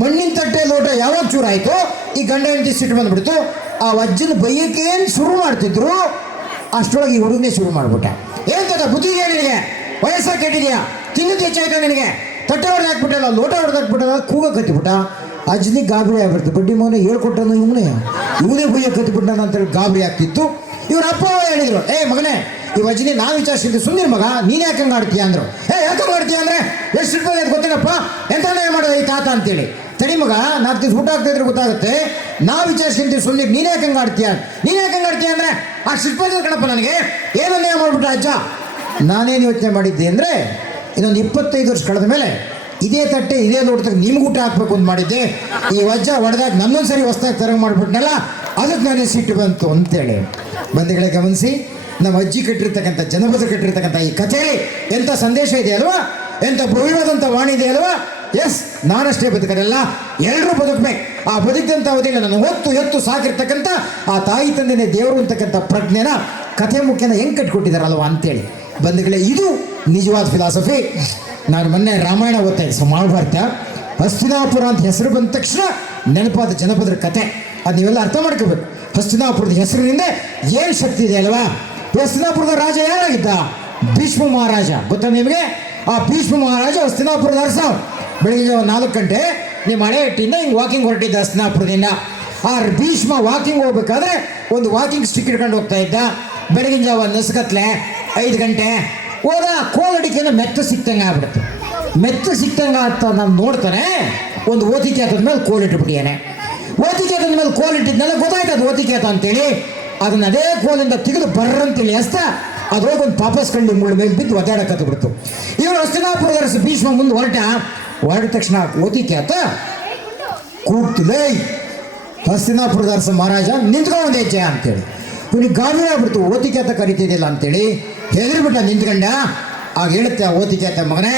ಮಣ್ಣಿನ ತಟ್ಟೆ ಲೋಟ ಯಾವಾಗ ಚೂರು ಆಯಿತು ಈ ಗಂಡ ಹೆಂಡತಿ ಸಿಟ್ಟು ಬಂದ್ಬಿಡ್ತು. ಆ ಅಜ್ಜನ ಬೈಯಕ್ಕೇನು ಶುರು ಮಾಡ್ತಿದ್ರು ಅಷ್ಟರೊಳಗೆ ಈ ಹುಡುಗನೇ ಶುರು ಮಾಡ್ಬಿಟ್ಟ. ಏನ್ ತದ ಬುದ್ಧಿ ನಿನಗೆ, ವಯಸ್ಸಾಗಿ ಕೆಟ್ಟಿದ್ಯಾ, ತಿನ್ನೋದು ಹೆಚ್ಚಾಯ್ತಾ ನಿನಗೆ, ತಟ್ಟೆ ಹೊಡೆದು ಹಾಕ್ಬಿಟ್ಟಲ್ಲ, ಲೋಟ ಹೊಡೆದು ಹಾಕ್ಬಿಟ್ಟಲ್ಲ, ಕೂಗ ಕತ್ತಿಬಿಟ್ಟ. ಅಜ್ಜನಿಗೆ ಗಾಬರಿ ಆಗ್ಬಿಡ್ತು. ಬಡ್ಡಿ ಮೌನ ಹೇಳ್ಕೊಟ್ಟನು ಇವನೇ ಬುಯ್ಯ ಕತ್ತಿಬಿಟ್ಟಾನ ಅಂತೇಳಿ ಗಾಬರಿ ಆಗ್ತಿತ್ತು. ಇವ್ರ ಅಪ್ಪ ಹೇಳಿದ್ರು, ಏ ಮಗನೇ ಈ ಅಜ್ಜನಿ ನಾವು ವಿಚಾರಿಸಿದ್ದು ಸುಂದಿರ ಮಗ, ನೀನು ಯಾಕೆ ಹಂಗೆ ಆಡ್ತೀಯ ಅಂದರು. ಯಾಕೆ ಆಡ್ತೀಯ ಅಂದರೆ ಎಷ್ಟು ರೂಪಾಯಿ ಅದು ಗೊತ್ತೇನಪ್ಪ, ಎಂತ ಮಾಡೋದು ಈ ತಾತ ಅಂತೇಳಿ. ತಡಿ ಮಗ, 4 ದಿವಸ ಊಟ ಆಗ್ತಿದ್ರೆ ಗೊತ್ತಾಗುತ್ತೆ, ನಾವು ವಿಚಾರಿಸ್ಕೊಂತೀವಿ ಸುಂದಿರ್, ನೀನು ಯಾಕೆ ಹಂಗೆ ಆಡ್ತೀಯ, ನೀನು ಯಾಕೆ ಹಂಗೆ ಆಡ್ತೀಯ ಅಂದರೆ ಆ ಶಿಲ್ಪದ ಕಣಪ್ಪ ನನಗೆ ಏನನ್ನೇ ಮಾಡ್ಬಿಟ್ಟ ಅಜ್ಜ. ನಾನೇನು ಯೋಚನೆ ಮಾಡಿದ್ದೆ ಅಂದರೆ ಇನ್ನೊಂದು 25 ವರ್ಷ ಕಳೆದ ಮೇಲೆ ಇದೇ ತಟ್ಟೆ ಇದೇ ನೋಡ್ದಾಗ ನಿಮ್ಗೆ ಊಟ ಹಾಕ್ಬೇಕು ಅಂತ ಮಾಡಿದ್ದೆ. ಈ ಅಜ್ಜ ಹೊಡೆದಾಗ ನನ್ನೊಂದು ಸರಿ ಹೊಸ್ದಾಗಿ ತರಗ ಮಾಡಿಬಿಟ್ನಲ್ಲ, ಅದಕ್ಕೆ ನಾನೇ ಸಿಟ್ಟು ಬಂತು ಅಂತೇಳಿ. ಬಂಧುಗಳೇ ಗಮನಿಸಿ, ನಮ್ಮ ಅಜ್ಜಿ ಕಟ್ಟಿರ್ತಕ್ಕಂಥ ಜನಪದ ಕಟ್ಟಿರ್ತಕ್ಕಂಥ ಈ ಕಥೆಯಲ್ಲಿ ಎಂಥ ಸಂದೇಶ ಇದೆ ಅಲ್ವಾ, ಎಂಥ ಭವ್ಯವಾದಂಥ ವಾಣಿ ಇದೆ ಅಲ್ವಾ. ಎಸ್, ನಾನಷ್ಟೇ ಬದುಕರಲ್ಲ, ಎಲ್ಲರೂ ಬದುಕಬೇಕು. ಆ ಬದುಕಿದಂಥ ಅವಧಿಯಲ್ಲಿ ನಾನು ಎತ್ತು ಸಾಕಿರ್ತಕ್ಕಂಥ ಆ ತಾಯಿ ತಂದೆನೇ ದೇವರು ಅಂತಕ್ಕಂಥ ಪ್ರಜ್ಞೆನ ಕಥೆ ಮುಖ್ಯನ ಹೆಂಗೆ ಕಟ್ಕೊಟ್ಟಿದ್ದಾರಲ್ವ ಅಂತೇಳಿ. ಬಂಧುಗಳೇ, ಇದು ನಿಜವಾದ ಫಿಲಾಸಫಿ. ನಾನು ಮೊನ್ನೆ ರಾಮಾಯಣ ಓದ್ತಾ ಇದ್ದೆ, ಮಹಾಭಾರತ. ಹಸ್ತಿನಾಪುರ ಅಂತ ಹೆಸರು ಬಂದ ತಕ್ಷಣ ನೆನಪಾದ ಜನಪದರ ಕತೆ. ಅದು ನೀವೆಲ್ಲ ಅರ್ಥ ಮಾಡ್ಕೋಬೇಕು. ಹಸ್ತಿನಾಪುರದ ಹೆಸರಿನಿಂದ ಏನು ಶಕ್ತಿ ಇದೆ ಅಲ್ವಾ. ಹಸ್ತಿನಾಪುರದ ರಾಜ ಯಾರಾಗಿದ್ದ? ಭೀಷ್ಮ ಮಹಾರಾಜ. ಗೊತ್ತಾ ನಿಮಗೆ? ಆ ಭೀಷ್ಮ ಮಹಾರಾಜ ಹಸ್ತಿನಾಪುರದ ಅರಸ. ಬೆಳಗ್ಗೆ 4 ಗಂಟೆ ನಿಮ್ಮ ಹಳೆ ಹಿಟ್ಟಿಂದ ಹಿಂಗೆ ವಾಕಿಂಗ್ ಹೊರಟಿದ್ದ ಹಸ್ತಿನಾಪುರದಿಂದ. ಆ ಭೀಷ್ಮ ವಾಕಿಂಗ್ ಹೋಗ್ಬೇಕಾದ್ರೆ ಒಂದು ವಾಕಿಂಗ್ ಸ್ಟಿಕ್ ಇಟ್ಕೊಂಡು ಹೋಗ್ತಾ ಇದ್ದ. ಬೆಳಗಿನ ಜಾವ ನಸುಕತ್ಲೆ 5 ಗಂಟೆ ಹೋದ. ಕೋಲಡಿಕೆನ ಮೆತ್ತ ಸಿಕ್ತಂಗೆ ಆಗ್ಬಿಡುತ್ತೆ. ಮೆತ್ತ ಸಿಕ್ತಂಗೆ ಅಂತ ನಾನು ನೋಡ್ತಾನೆ, ಒಂದು ಓತಿಕೆ ಆತದ್ಮೇಲೆ ಕೋಲಿಟ್ಬಿಟ್ಟಿಯಾನೆ. ಓತಿಕೆ ಆತದ್ಮೇಲೆ ಕೋಲಿಟ್ಟಿದ್ನೆಲ್ಲ ಗೊತ್ತಾಯ್ತು ಅದು ಓತಿಕೆ ಆತ ಅಂತೇಳಿ. ಅದನ್ನ ಅದೇ ಕೋಲಿಂದ ತೆಗೆದು ಬರ್ರಂತೇಳಿ ಹಸ್ತ ಅದ್ರೊಳಗೆ ಒಂದು ಪಾಪಸ್ ಕಂಡು ಮುಳ್ಳು ಮೇಲೆ ಬಿದ್ದು ಒದ್ದಾಡಕತ್ತು ಬಿಡ್ತು. ಇವರು ಹಸ್ತಿನಾಪುರದ ಅರಸ ಭೀಷ್ಮ ಮುಂದೆ ಹೊರಟ ತಕ್ಷಣ ಓತಿಕೆ ಆತ ಕೂಗ್ತಿದೆ. ಹಸ್ತಿನಾಪುರದ ಅರಸ ಮಹಾರಾಜ ನಿಂತ್ಕೊಂಡ್ ಹೆಜ್ಜೆ ಅಂತೇಳಿ. ಇವನಿಗೆ ಗಾಬರಿ ಆಗ್ಬಿಡ್ತು, ಓತಿಕೆ ಆತ ಕರಿತಿದ್ದಿಲ್ಲ ಅಂತೇಳಿ. ಹೆದರ್ಬಿಟ್ಟ ನಿಂತ್ಕೊಂಡ. ಆಗ ಹೇಳುತ್ತೆ ಆ ಓತಿಕೆ ಆತ, ಮಗನೇ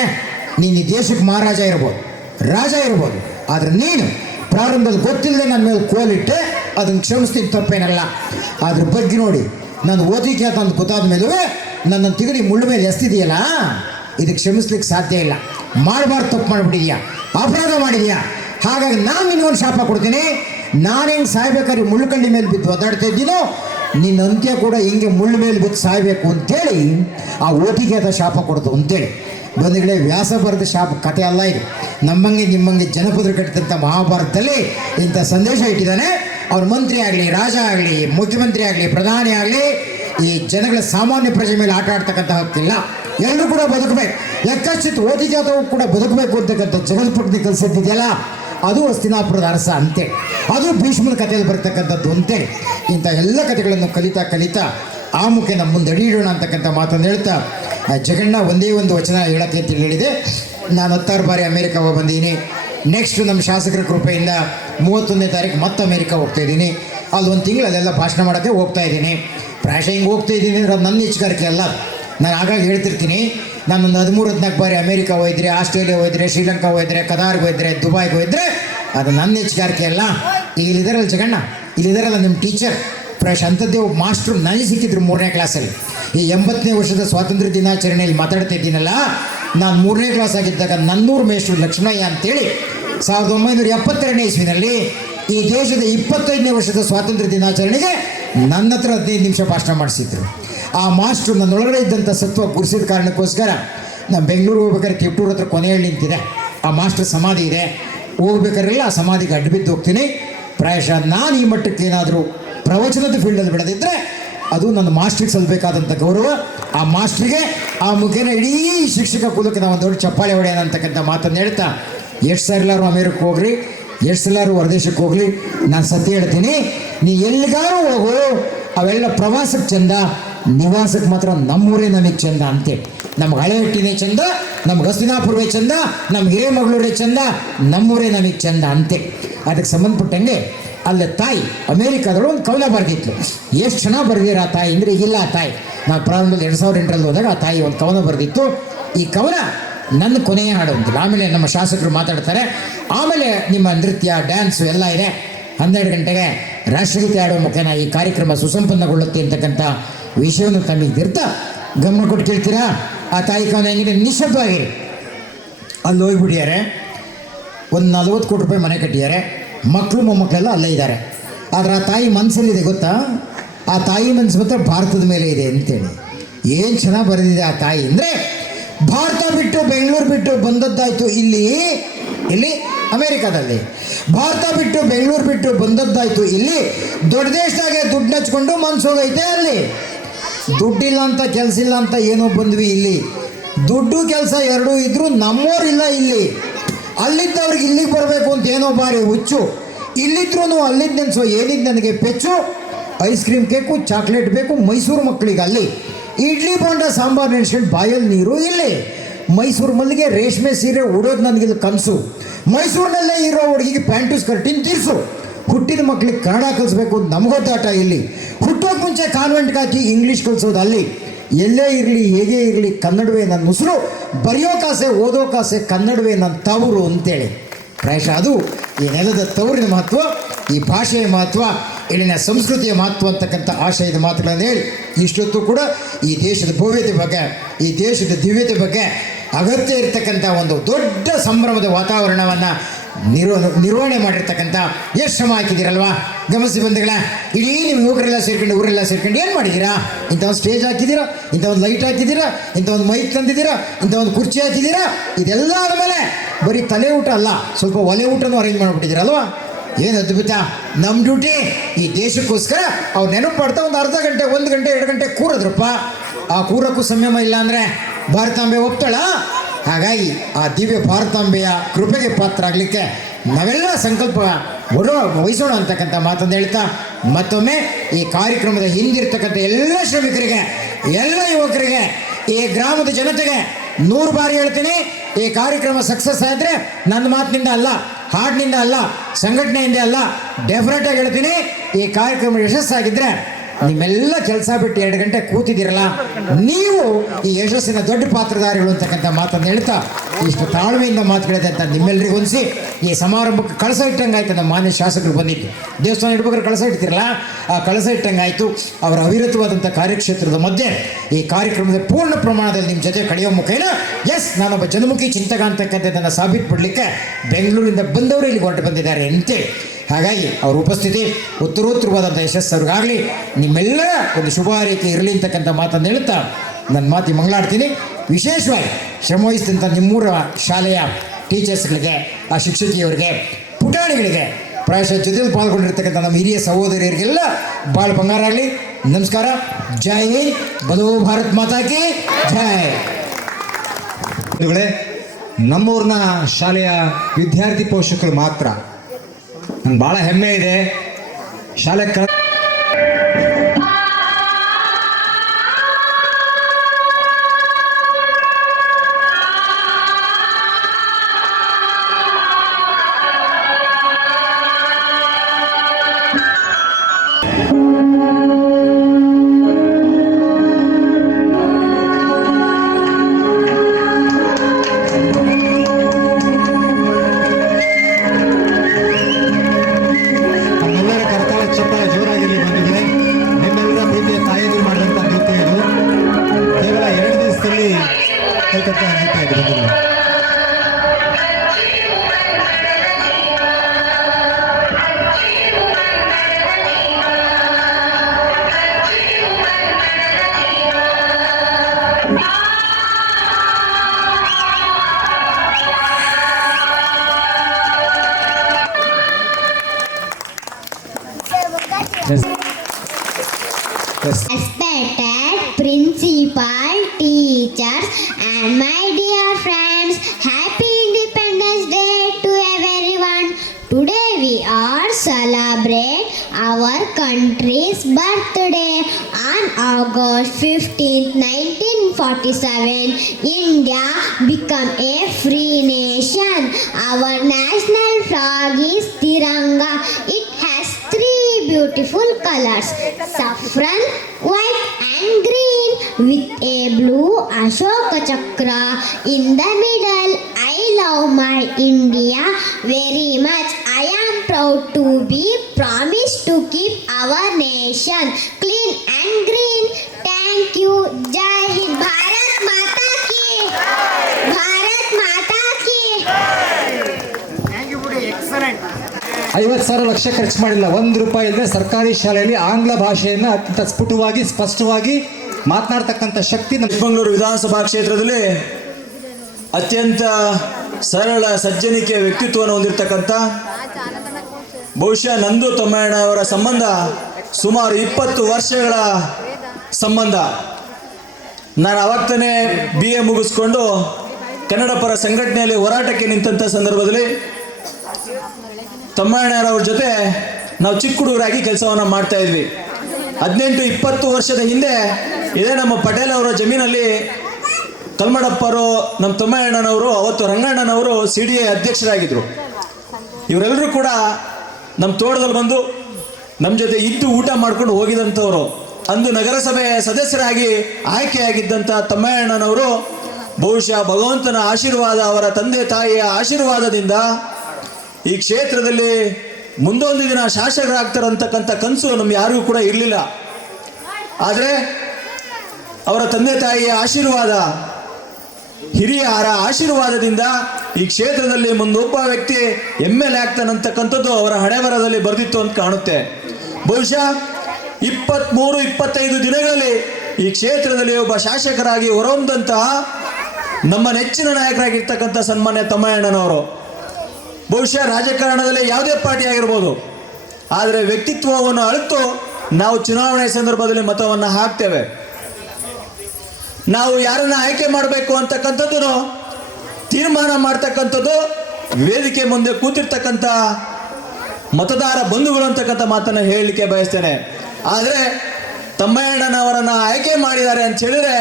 ನೀನು ಈ ದೇಶಕ್ಕೆ ಮಹಾರಾಜ ಇರ್ಬೋದು, ರಾಜ ಇರ್ಬೋದು, ಆದರೆ ನೀನು ಪ್ರಾರಂಭದಲ್ಲಿ ಗೊತ್ತಿಲ್ಲದೆ ನನ್ನ ಮೇಲೆ ಕೋಲಿಟ್ಟೆ, ಅದನ್ನು ಕ್ಷಮಿಸ್ತೀನಿ, ತಪ್ಪೇನಲ್ಲ. ಅದ್ರ ಬಗ್ಗೆ ನೋಡಿ, ನಾನು ಓದಿಕೆ ಅಂತ ಗೊತ್ತಾದ ಮೇಲೂ ನನ್ನನ್ನು ತೆಗೆದು ಮುಳ್ಳು ಮೇಲೆ ಎಸ್ತಿದೆಯಲ್ಲ, ಇದಕ್ಕೆ ಕ್ಷಮಿಸ್ಲಿಕ್ಕೆ ಸಾಧ್ಯ ಇಲ್ಲ. ಮಾಡಬಾರ್ದು, ತಪ್ಪು ಮಾಡಿಬಿಟ್ಟಿದ್ಯಾ, ಅಪರಾಧ ಮಾಡಿದ್ಯಾ. ಹಾಗಾಗಿ ನಾನು ನಿನಗೊಂದು ಶಾಪ ಕೊಡ್ತೀನಿ. ನಾನೇನು ಸಾಯ್ಬೇಕಾದ್ರೆ ಮುಳ್ಳು ಕಳ್ಳಿ ಮೇಲೆ ಬಿದ್ದು ಒದ್ದಾಡ್ತಾ ಇದ್ದೀನೋ, ನಿನ್ನ ಅಂತ್ಯ ಕೂಡ ಹಿಂಗೆ ಮುಳ್ಳು ಮೇಲೆ ಬಿದ್ದು ಸಾಯ್ಬೇಕು ಅಂತೇಳಿ ಆ ಓಟಿಗೆ ಅದ ಶಾಪ ಕೊಡ್ತು ಅಂತೇಳಿ. ಬಂಧುಗಳೇ, ವ್ಯಾಸ ಬರೆದ ಶಾಪ ಕಥೆ ಅಲ್ಲ ಇದು. ನಮ್ಮಂಗೆ ನಿಮ್ಮಂಗೆ ಜನಪದರು ಕಟ್ಟಿದಂಥ ಮಹಾಭಾರತದಲ್ಲಿ ಇಂಥ ಸಂದೇಶ ಇಟ್ಟಿದ್ದಾನೆ. ಅವ್ರ ಮಂತ್ರಿ ಆಗಲಿ, ರಾಜ ಆಗಲಿ, ಮುಖ್ಯಮಂತ್ರಿ ಆಗಲಿ, ಪ್ರಧಾನಿ ಆಗಲಿ, ಈ ಜನಗಳ ಸಾಮಾನ್ಯ ಪ್ರಜೆ ಮೇಲೆ ಆಟ ಆಡ್ತಕ್ಕಂಥ ಹಕ್ಕಿಲ್ಲ. ಎಲ್ಲರೂ ಕೂಡ ಬದುಕಬೇಕು. ಲೆಕ್ಕಚಿತ್ ಓದಿಗಾದವು ಕೂಡ ಬದುಕಬೇಕು ಅಂತಕ್ಕಂಥ ಜಗತ್ಪ್ರಜ್ಞೆ ಕಲಿಸಿದ್ದಿದೆಯಲ್ಲ, ಅದು ಹಸ್ತಿನಾಪುರದ ಅರಸ ಅಂತೇಳಿ, ಅದು ಭೀಷ್ಮನ ಕಥೆಯಲ್ಲಿ ಬರ್ತಕ್ಕಂಥದ್ದು ಅಂತೇಳಿ. ಇಂಥ ಎಲ್ಲ ಕಥೆಗಳನ್ನು ಕಲಿತಾ ಆ ಮುಖೆ ನಮ್ಮ ಮುಂದೆ ಅಡಿಯಿಡೋಣ ಅಂತಕ್ಕಂಥ ಮಾತನ್ನು ಹೇಳ್ತಾ, ಜಗಣ್ಣ ಒಂದೇ ಒಂದು ವಚನ ಹೇಳಕ್ಕೆ ಅಂತ ಹೇಳಿದೆ. ನಾನು 16 ಬಾರಿ ಅಮೇರಿಕ ಹೋಗಿ ಬಂದೀನಿ. ನೆಕ್ಸ್ಟ್ ನಮ್ಮ ಶಾಸಕರ ಕೃಪೆಯಿಂದ 31ನೇ ತಾರೀಕು ಮತ್ತೆ ಅಮೇರಿಕ ಹೋಗ್ತಾ ಇದ್ದೀನಿ. ಅಲ್ಲಿ 1 ತಿಂಗಳು ಅಲ್ಲೆಲ್ಲ ಭಾಷಣ ಮಾಡೋಕ್ಕೆ ಹೋಗ್ತಾ ಇದ್ದೀನಿ. ಪ್ರಾಯಶಃ ಹಿಂಗೆ ಹೋಗ್ತಾ ಇದ್ದೀನಿ ಅಂದರೆ ಅದು ನನ್ನ ಹೆಚ್ಚುಗಾರಿಕೆ ಅಲ್ಲ. ನಾನು ಆಗಾಗ ಹೇಳ್ತಿರ್ತೀನಿ, ನಾನೊಂದು 13-14 ಬಾರಿ ಅಮೇರಿಕ ಹೋಗಿದ್ರೆ, ಆಸ್ಟ್ರೇಲಿಯಾ ಹೋಗಿದ್ರೆ, ಶ್ರೀಲಂಕಾ ಹೋಗಿದ್ರೆ, ಕತಾರ್ಗೆ ಹೋಗಿದ್ರೆ, ದುಬೈಗೆ ಹೋಗಿದ್ರೆ ಅದು ನನ್ನ ಹೆಚ್ಚುಗಾರಿಕೆ ಅಲ್ಲ. ಈಗ ಇಲ್ಲಿದ್ದಾರಲ್ಲ ಜಗಣ್ಣ, ಇಲ್ಲಿದ್ದಾರಲ್ಲ ನಿಮ್ಮ ಟೀಚರ್, ಪ್ರಾಯಶಃ ಅಂಥದ್ದೇ ಒಬ್ಬ ಮಾಸ್ಟ್ರು ನನಗೆ ಸಿಕ್ಕಿದ್ರು 3ನೇ ಕ್ಲಾಸಲ್ಲಿ. ಈ 80ನೇ ವರ್ಷದ ಸ್ವಾತಂತ್ರ್ಯ ದಿನಾಚರಣೆಯಲ್ಲಿ ಮಾತಾಡ್ತಾ ಇದ್ದೀನಲ್ಲ, ನಾನು 3ನೇ ಕ್ಲಾಸ್ ಆಗಿದ್ದಾಗ ನನ್ನೂರು ಮೇಷ್ಟ್ರು ಲಕ್ಷ್ಮಯ್ಯ ಅಂತೇಳಿ 1972ನೇ ಇಸ್ವಿನಲ್ಲಿ ಈ ದೇಶದ 25ನೇ ವರ್ಷದ ಸ್ವಾತಂತ್ರ್ಯ ದಿನಾಚರಣೆಗೆ ನನ್ನ ಹತ್ರ 15 ನಿಮಿಷ ಭಾಷಣ ಮಾಡಿಸಿದ್ರು. ಆ ಮಾಸ್ಟ್ರು ನನ್ನೊಳಗಡೆ ಇದ್ದಂಥ ಸತ್ವ ಗುರುಸಿದ ಕಾರಣಕ್ಕೋಸ್ಕರ ನಾನು ಬೆಂಗಳೂರು ಹೋಗ್ಬೇಕಾದ್ರೆ ತಿಪ್ಟೂರು ಹತ್ರ ಕೊನೆಯಲ್ಲಿ ನಿಂತಿದೆ. ಆ ಮಾಸ್ಟ್ರ್ ಸಮಾಧಿ ಇದೆ. ಹೋಗ್ಬೇಕಾರೆಲ್ಲ ಆ ಸಮಾಧಿಗೆ ಅಡ್ಡಬಿದ್ದು ಹೋಗ್ತೀನಿ. ಪ್ರಾಯಶಃ ನಾನು ಈ ಮಟ್ಟಕ್ಕೆ ಏನಾದರೂ ಪ್ರವಚನದ ಫೀಲ್ಡಲ್ಲಿ ಬೆಳೆದಿದ್ದರೆ ಅದು ನನ್ನ ಮಾಸ್ಟ್ರಿಗೆ ಸಲ್ಲಬೇಕಾದಂಥ ಗೌರವ. ಆ ಮಾಸ್ಟ್ರಿಗೆ ಆ ಮುಖೇನ ಇಡೀ ಶಿಕ್ಷಕ ಕುಲಕ್ಕೆ ನಾವು ಒಂದು ದೊಡ್ಡ ಚಪ್ಪಾಳೆ ಹೊಡೆಯೋಣ ಅಂತಕ್ಕಂಥ ಮಾತನ್ನು ಹೇಳ್ತಾ, ಎಷ್ಟು ಸಲ ಎಲ್ಲರೂ ಅಮೇರಿಕಕ್ಕೆ ಹೋಗ್ರಿ, ಎಷ್ಟು ಸಲ ಹೊರದೇಶಕ್ಕೆ ಹೋಗಲಿ, ನಾನು ಸತ್ಯ ಹೇಳ್ತೀನಿ, ನೀ ಎಲ್ಲಿಗಾರು ಹೋಗು, ಅವೆಲ್ಲ ಪ್ರವಾಸಕ್ಕೆ ಚಂದ, ನಿವಾಸಕ್ಕೆ ಮಾತ್ರ ನಮ್ಮೂರೇ ನಮಗೆ ಚಂದ ಅಂತೆ. ನಮ್ಗೆ ಹಳೆ ಹಟ್ಟಿನೇ ಚಂದ, ನಮ್ಗೆ ಹಸ್ತಿನಾಪುರವೇ ಚಂದ, ನಮ್ಮ ಹಿರೇಮಗಳೂರೇ ಚಂದ, ನಮ್ಮೂರೇ ನಮಗೆ ಚಂದ ಅಂತೆ. ಅದಕ್ಕೆ ಸಂಬಂಧಪಟ್ಟಂಗೆ ಅಲ್ಲೇ ತಾಯಿ ಅಮೇರಿಕಾದಳು ಒಂದು ಕವನ ಬರೆದಿತ್ತು. ಎಷ್ಟು ಚೆನ್ನಾಗಿ ಬರೆದಿರ ಆ ತಾಯಿ ಅಂದರೆ ಈಗಿಲ್ಲ ಆ ತಾಯಿ. ನಾವು ಪ್ರಾರಂಭದಲ್ಲಿ 2008ರಲ್ಲಿ ಹೋದಾಗ ಆ ತಾಯಿ ಒಂದು ಕವನ ಬರೆದಿತ್ತು. ಈ ಕವನ ನನ್ನ ಕೊನೆಯ ಹಾಡು ಅಂತಿಲ್ಲ. ಆಮೇಲೆ ನಮ್ಮ ಶಾಸಕರು ಮಾತಾಡ್ತಾರೆ. ಆಮೇಲೆ ನಿಮ್ಮ ನೃತ್ಯ ಡ್ಯಾನ್ಸು ಎಲ್ಲ ಇದೆ. 12 ಗಂಟೆಗೆ ರಾಷ್ಟ್ರಗೀತೆ ಆಡುವ ಮುಖೇನ ಈ ಕಾರ್ಯಕ್ರಮ ಸುಸಂಪನ್ನಗೊಳ್ಳುತ್ತೆ ಅಂತಕ್ಕಂಥ ವಿಷಯವನ್ನು ತಮಗೆ ತಿರ್ತಾ ಗಮನ ಕೊಟ್ಟು ಕೇಳ್ತೀರಾ. ಆ ತಾಯಿ ಕವನ ಹೆಂಗಿದೆ, ನಿಶಬ್ದವಾಗಿರಿ. ಅಲ್ಲಿ ಹೋಗ್ಬಿಟ್ಟಿದ್ದಾರೆ. ಒಂದು 40 ಕೋಟಿ ರೂಪಾಯಿ ಮನೆ ಕಟ್ಟಿದ್ದಾರೆ. ಮಕ್ಕಳು ಮೊಮ್ಮಕ್ಕಳೆಲ್ಲ ಅಲ್ಲೇ ಇದ್ದಾರೆ. ಆದರೆ ಆ ತಾಯಿ ಮನಸ್ಸಲ್ಲಿದೆ ಗೊತ್ತಾ, ಆ ತಾಯಿ ಮನಸ್ಸು ಮಾತ್ರ ಭಾರತದ ಮೇಲೆ ಇದೆ ಅಂತೇಳಿ. ಏನು ಚೆನ್ನಾಗಿ ಬರೆದಿದೆ ಆ ತಾಯಿ ಅಂದರೆ, ಭಾರತ ಬಿಟ್ಟು ಬೆಂಗಳೂರು ಬಿಟ್ಟು ಬಂದದ್ದಾಯಿತು ಇಲ್ಲಿ ಅಮೇರಿಕಾದಲ್ಲಿ. ಭಾರತ ಬಿಟ್ಟು ಬೆಂಗಳೂರು ಬಿಟ್ಟು ಬಂದದ್ದಾಯಿತು ಇಲ್ಲಿ. ದೊಡ್ಡ ದೇಶದಾಗೆ ದುಡ್ಡು ಹಚ್ಕೊಂಡು ಮನ್ಸು ಹೋಗೈತೆ ಅಲ್ಲಿ. ದುಡ್ಡಿಲ್ಲ ಅಂತ ಕೆಲಸ ಇಲ್ಲ ಅಂತ ಏನೋ ಬಂದ್ವಿ ಇಲ್ಲಿ. ದುಡ್ಡು ಕೆಲಸ ಎರಡೂ ಇದ್ರೂ ನಮ್ಮೋರಿಲ್ಲ ಇಲ್ಲಿ. ಅಲ್ಲಿದ್ದವ್ರಿಗೆ ಇಲ್ಲಿಗೆ ಬರಬೇಕು ಅಂತ ಏನೋ ಬಾರಿ ಹುಚ್ಚು. ಇಲ್ಲಿದ್ರೂ ಅಲ್ಲಿದ್ದು ನೆನೆಸೋ ಏನಿದ್ದು ನನಗೆ ಪೆಚ್ಚು. ಐಸ್ ಕ್ರೀಮ್ ಕೇಕು ಚಾಕ್ಲೇಟ್ ಬೇಕು ಮೈಸೂರು ಮಕ್ಕಳಿಗೆ ಅಲ್ಲಿ. ಇಡ್ಲಿ ಬೋಂಡ ಸಾಂಬಾರು ನೆನೆಸ್ಕೊಂಡು ಬಾಯಲ್ಲಿ ನೀರು ಇಲ್ಲಿ. ಮೈಸೂರು ಮಲ್ಲಿಗೆ ರೇಷ್ಮೆ ಸೀರೆ ಉಡೋದು ನನಗಿಲ್ಲಿ ಕನಸು. ಮೈಸೂರಿನಲ್ಲೇ ಇರೋ ಹುಡುಗಿಗೆ ಪ್ಯಾಂಟು ಸ್ಕರ್ಟಿನ ತೀರಿಸು. ಹುಟ್ಟಿದ ಮಕ್ಕಳಿಗೆ ಕನ್ನಡ ಕಲಿಸ್ಬೇಕು ಅಂತ ನಮಗೊತ್ತಾಟ ಇಲ್ಲಿ. ಹುಟ್ಟೋಕೆ ಮುಂಚೆ ಕಾನ್ವೆಂಟ್ಗೆ ಹಾಕಿ ಇಂಗ್ಲೀಷ್ ಕಲಿಸೋದು ಅಲ್ಲಿ. ಎಲ್ಲೇ ಇರಲಿ ಹೇಗೆ ಇರಲಿ ಕನ್ನಡವೇ ನನ್ನ ಉಸಿರು. ಬರೆಯೋಕಾಸೆ ಓದೋಕಾಸೆ ಕನ್ನಡವೇ ನನ್ನ ತವರು ಅಂತೇಳಿ. ಪ್ರಾಯಶಃ ಅದು ಈ ನೆಲದ ತವರಿನ ಮಹತ್ವ, ಈ ಭಾಷೆಯ ಮಹತ್ವ, ಇಲ್ಲಿನ ಸಂಸ್ಕೃತಿಯ ಮಹತ್ವ ಅಂತಕ್ಕಂಥ ಆಶಯದ ಮಾತುಗಳನ್ನು ಹೇಳಿ ಇಷ್ಟೊತ್ತು ಕೂಡ ಈ ದೇಶದ ಭವ್ಯತೆ ಬಗ್ಗೆ, ಈ ದೇಶದ ದಿವ್ಯತೆ ಬಗ್ಗೆ ಅಗತ್ಯ ಇರತಕ್ಕಂಥ ಒಂದು ದೊಡ್ಡ ಸಂಭ್ರಮದ ವಾತಾವರಣವನ್ನು ನಿರ್ವಹಣೆ ಮಾಡಿರ್ತಕ್ಕಂಥ ಎಷ್ಟು ಶ್ರಮ ಹಾಕಿದ್ದೀರಲ್ವಾ. ಗಮನಿಸಿ ಬಂಧುಗಳ, ಇಡೀ ನಿಮ್ಮ ಯುವಕರೆಲ್ಲ ಸೇರ್ಕೊಂಡು ಊರೆಲ್ಲ ಸೇರ್ಕೊಂಡು ಏನು ಮಾಡಿದ್ದೀರಾ? ಇಂಥ ಒಂದು ಸ್ಟೇಜ್ ಹಾಕಿದ್ದೀರಾ, ಇಂಥ ಒಂದು ಲೈಟ್ ಹಾಕಿದ್ದೀರಾ, ಇಂಥ ಒಂದು ಮೈಕ್ ತಂದಿದ್ದೀರಾ, ಇಂಥ ಒಂದು ಕುರ್ಚಿ ಹಾಕಿದ್ದೀರಾ. ಇದೆಲ್ಲ ಆದಮೇಲೆ ಬರೀ ತಲೆ ಊಟ ಅಲ್ಲ, ಸ್ವಲ್ಪ ಒಲೆ ಊಟನೂ ಅರೇಂಜ್ ಮಾಡಿಬಿಟ್ಟಿದ್ದೀರಲ್ವಾ. ಏನು ಅದ್ಭುತ. ನಮ್ಮ ಡ್ಯೂಟಿ ಈ ದೇಶಕ್ಕೋಸ್ಕರ ಅವ್ರು ನೆನಪು ಮಾಡ್ತಾ ಒಂದು ಅರ್ಧ ಗಂಟೆ 1 ಗಂಟೆ 2 ಗಂಟೆ ಕೂರದ್ರಪ್ಪ. ಆ ಕೂರಕ್ಕೂ ಸಂಯಮ ಇಲ್ಲ ಅಂದರೆ ಭಾರತಾಂಬೆ ಒಪ್ತಾಳ. ಹಾಗಾಗಿ ಆ ದಿವ್ಯ ಭಾರತಾಂಬೆಯ ಕೃಪೆಗೆ ಪಾತ್ರ ಆಗಲಿಕ್ಕೆ ನಾವೆಲ್ಲ ಸಂಕಲ್ಪ ವಹಿಸೋಣ ಅಂತಕ್ಕಂಥ ಮಾತನ್ನು ಹೇಳ್ತಾ, ಮತ್ತೊಮ್ಮೆ ಈ ಕಾರ್ಯಕ್ರಮದ ಹಿಂದಿರ್ತಕ್ಕಂಥ ಎಲ್ಲ ಶ್ರಮಿಕರಿಗೆ, ಎಲ್ಲ ಯುವಕರಿಗೆ, ಈ ಗ್ರಾಮದ ಜನತೆಗೆ 100 ಬಾರಿ ಹೇಳ್ತೀನಿ, ಈ ಕಾರ್ಯಕ್ರಮ ಸಕ್ಸಸ್ ಆದರೆ ನನ್ನ ಮಾತಿನಿಂದ ಅಲ್ಲ, ಹಾಡಿನಿಂದ ಅಲ್ಲ, ಸಂಘಟನೆಯಿಂದ ಅಲ್ಲ, ಡೆಫಿನೆಟಾಗಿ ಹೇಳ್ತೀನಿ, ಈ ಕಾರ್ಯಕ್ರಮ ಯಶಸ್ಸಾಗಿದ್ದರೆ ನಿಮ್ಮೆಲ್ಲ ಕೆಲಸ ಬಿಟ್ಟು 2 ಗಂಟೆ ಕೂತಿದ್ದೀರಲ್ಲ, ನೀವು ಈ ಯಶಸ್ಸಿನ ದೊಡ್ಡ ಪಾತ್ರಧಾರಿಗಳು ಅಂತಕ್ಕಂಥ ಮಾತನ್ನು ಹೇಳ್ತಾ ಇಷ್ಟು ತಾಳ್ಮೆಯಿಂದ ಮಾತುಗಳಿದೆ ಅಂತ ನಿಮ್ಮೆಲ್ಲರಿಗೂ ಹೊಂದಿಸಿ ಈ ಸಮಾರಂಭಕ್ಕೆ ಕಳಸ ಇಟ್ಟಂಗಾಯ್ತು. ನಮ್ಮ ಮಾನ್ಯ ಶಾಸಕರು ಬಂದಿದ್ದು ದೇವಸ್ಥಾನ ಇಡ್ಬೇಕಾದ್ರೆ ಕಳಸ ಇಡ್ತಿರಲ್ಲ, ಆ ಕಳಸ ಇಟ್ಟಂಗಾಯಿತು. ಅವರ ಅವಿರತವಾದಂಥ ಕಾರ್ಯಕ್ಷೇತ್ರದ ಮಧ್ಯೆ ಈ ಕಾರ್ಯಕ್ರಮದ ಪೂರ್ಣ ಪ್ರಮಾಣದಲ್ಲಿ ನಿಮ್ಮ ಜೊತೆ ಕಳೆಯೋ ಮುಖೇನ ಎಸ್ ನಾನೊಬ್ಬ ಜನಮುಖಿ ಚಿಂತಕ ಅಂತಕ್ಕಂಥದ್ದನ್ನು ಸಾಬೀತುಪಡಲಿಕ್ಕೆ ಬೆಂಗಳೂರಿಂದ ಬಂದವರು ಇಲ್ಲಿ ಹೊರಟು ಬಂದಿದ್ದಾರೆ ಅಂತೇಳಿ. ಹಾಗಾಗಿ ಅವ್ರ ಉಪಸ್ಥಿತಿ ಉತ್ತರೋತ್ತರವಾದಂಥ ಯಶಸ್ಸು ಅವ್ರಿಗಾಗಲಿ, ನಿಮ್ಮೆಲ್ಲರ ಒಂದು ಶುಭ ಹಾರೈಕೆ ಇರಲಿ ಅಂತಕ್ಕಂಥ ಮಾತನ್ನು ಹೇಳುತ್ತಾ ನನ್ನ ಮಾತಿ ಮಂಗಳಾಡ್ತೀನಿ. ವಿಶೇಷವಾಗಿ ಶ್ರಮವಹಿಸಿದಂಥ ನಿಮ್ಮೂರ ಶಾಲೆಯ ಟೀಚರ್ಸ್ಗಳಿಗೆ, ಆ ಶಿಕ್ಷಕಿಯವರಿಗೆ, ಪುಟಾಣಿಗಳಿಗೆ, ಪ್ರಾಯಶಃ ಜೊತೆಯಲ್ಲಿ ಪಾಲ್ಗೊಂಡಿರ್ತಕ್ಕಂಥ ನಮ್ಮ ಹಿರಿಯ ಸಹೋದರಿಯರಿಗೆಲ್ಲ ಭಾಳ ಬಂಗಾರ ಆಗಲಿ. ನಮಸ್ಕಾರ. ಜೈ ಹಿಂದ್. ಬಲೋ ಭಾರತ್ ಮಾತಾ ಕಿ ಜೈ. ನಮ್ಮೂರಿನ ಶಾಲೆಯ ವಿದ್ಯಾರ್ಥಿ ಪೋಷಕರು ಮಾತ್ರ ನನ್ಗೆ ಭಾಳ ಹೆಮ್ಮೆ ಇದೆ. ಶಾಲೆ Respected principal, teachers, and my dear friends, Happy Independence Day to everyone. Today we are celebrate our country's birthday. On August 15th, 1947, India became a free nation. Our national flag is Tiranga. It has beautiful colors, saffron, white and green with a blue Ashoka Chakra in the middle. I love my India very much. I am proud to be promised to keep our nation clean and green. Thank you. Jai Hind. Bharat Mata ki. Bharat Mata ki. 50,000 lakh ಖರ್ಚು ಮಾಡಿಲ್ಲ. 1 ರೂಪಾಯಿ ಇಲ್ಲದೆ ಸರ್ಕಾರಿ ಶಾಲೆಯಲ್ಲಿ ಆಂಗ್ಲ ಭಾಷೆಯನ್ನು ಅತ್ಯಂತ ಸ್ಫುಟವಾಗಿ ಸ್ಪಷ್ಟವಾಗಿ ಮಾತನಾಡ್ತಕ್ಕಂಥ ಶಕ್ತಿ ನಮ್ಮ ಚಿಕ್ಕಮಗಳೂರು ವಿಧಾನಸಭಾ ಕ್ಷೇತ್ರದಲ್ಲಿ ಅತ್ಯಂತ ಸರಳ ಸಜ್ಜನಿಕೆ ವ್ಯಕ್ತಿತ್ವವನ್ನು ಹೊಂದಿರತಕ್ಕಂಥ, ಬಹುಶಃ ನಂದು ತಮ್ಮಣ್ಣ ಅವರ ಸಂಬಂಧ ಸುಮಾರು 20 ವರ್ಷಗಳ ಸಂಬಂಧ. ನಾನು ಅವಾಗ್ತಾನೆ BA ಮುಗಿಸ್ಕೊಂಡು ಕನ್ನಡ ಪರ ಸಂಘಟನೆಯಲ್ಲಿ ಹೋರಾಟಕ್ಕೆ ನಿಂತಹ ಸಂದರ್ಭದಲ್ಲಿ ತಮ್ಮಣ್ಣರವ್ರ ಜೊತೆ ನಾವು ಚಿಕ್ಕ ಹುಡುಗರಾಗಿ ಕೆಲಸವನ್ನು ಮಾಡ್ತಾ ಇದ್ವಿ. 18-20 ವರ್ಷದ ಹಿಂದೆ ಇದೇ ನಮ್ಮ ಪಟೇಲ್ ಅವರ ಜಮೀನಲ್ಲಿ ಕಲ್ಮಡಪ್ಪರು, ನಮ್ಮ ತಮ್ಮಣ್ಣನವರು, ಅವತ್ತು ರಂಗಣ್ಣನವರು CDA ಅಧ್ಯಕ್ಷರಾಗಿದ್ದರು. ಇವರೆಲ್ಲರೂ ಕೂಡ ನಮ್ಮ ತೋಟದಲ್ಲಿ ಬಂದು ನಮ್ಮ ಜೊತೆ ಇದ್ದು ಊಟ ಮಾಡ್ಕೊಂಡು ಹೋಗಿದಂಥವ್ರು. ಅಂದು ನಗರಸಭೆ ಸದಸ್ಯರಾಗಿ ಆಯ್ಕೆಯಾಗಿದ್ದಂಥ ತಮ್ಮಣ್ಣನವರು ಬಹುಶಃ ಭಗವಂತನ ಆಶೀರ್ವಾದ, ಅವರ ತಂದೆ ತಾಯಿಯ ಆಶೀರ್ವಾದದಿಂದ ಈ ಕ್ಷೇತ್ರದಲ್ಲಿ ಮುಂದೊಂದು ದಿನ ಶಾಸಕರಾಗ್ತಾರಂತಕ್ಕಂಥ ಕನಸು ನಮ್ಮ ಯಾರಿಗೂ ಕೂಡ ಇರಲಿಲ್ಲ. ಆದರೆ ಅವರ ತಂದೆ ತಾಯಿಯ ಆಶೀರ್ವಾದ, ಹಿರಿಯರ ಆಶೀರ್ವಾದದಿಂದ ಈ ಕ್ಷೇತ್ರದಲ್ಲಿ ಮುಂದೊಬ್ಬ ವ್ಯಕ್ತಿ MLA ಆಗ್ತಾನಂತಕ್ಕಂಥದ್ದು ಅವರ ಹಣೆಬರಹದಲ್ಲಿ ಬರೆದಿತ್ತು ಅಂತ ಕಾಣುತ್ತೆ. ಬಹುಶಃ 23-25 ದಿನಗಳಲ್ಲಿ ಈ ಕ್ಷೇತ್ರದಲ್ಲಿ ಒಬ್ಬ ಶಾಸಕರಾಗಿ ಹೊರಹೊಮ್ಮದಂತಹ ನಮ್ಮ ನೆಚ್ಚಿನ ನಾಯಕರಾಗಿರ್ತಕ್ಕಂಥ ಸನ್ಮಾನ್ಯ ತಮ್ಮಣ್ಣನವರು. ಬಹುಶಃ ರಾಜಕಾರಣದಲ್ಲಿ ಯಾವುದೇ ಪಾರ್ಟಿ ಆಗಿರ್ಬೋದು, ಆದರೆ ವ್ಯಕ್ತಿತ್ವವನ್ನು ಅರಿತು ನಾವು ಚುನಾವಣೆ ಸಂದರ್ಭದಲ್ಲಿ ಮತವನ್ನು ಹಾಕ್ತೇವೆ. ನಾವು ಯಾರನ್ನ ಆಯ್ಕೆ ಮಾಡಬೇಕು ಅಂತಕ್ಕಂಥದ್ದು ತೀರ್ಮಾನ ಮಾಡ್ತಕ್ಕಂಥದ್ದು ವೇದಿಕೆ ಮುಂದೆ ಕೂತಿರ್ತಕ್ಕಂಥ ಮತದಾರ ಬಂಧುಗಳು ಅಂತಕ್ಕಂಥ ಮಾತನ್ನು ಹೇಳಲಿಕ್ಕೆ ಬಯಸ್ತೇನೆ. ಆದರೆ ತಮ್ಮಣ್ಣನವರನ್ನ ಆಯ್ಕೆ ಮಾಡಿದ್ದಾರೆ ಅಂತ ಹೇಳಿದ್ರೆ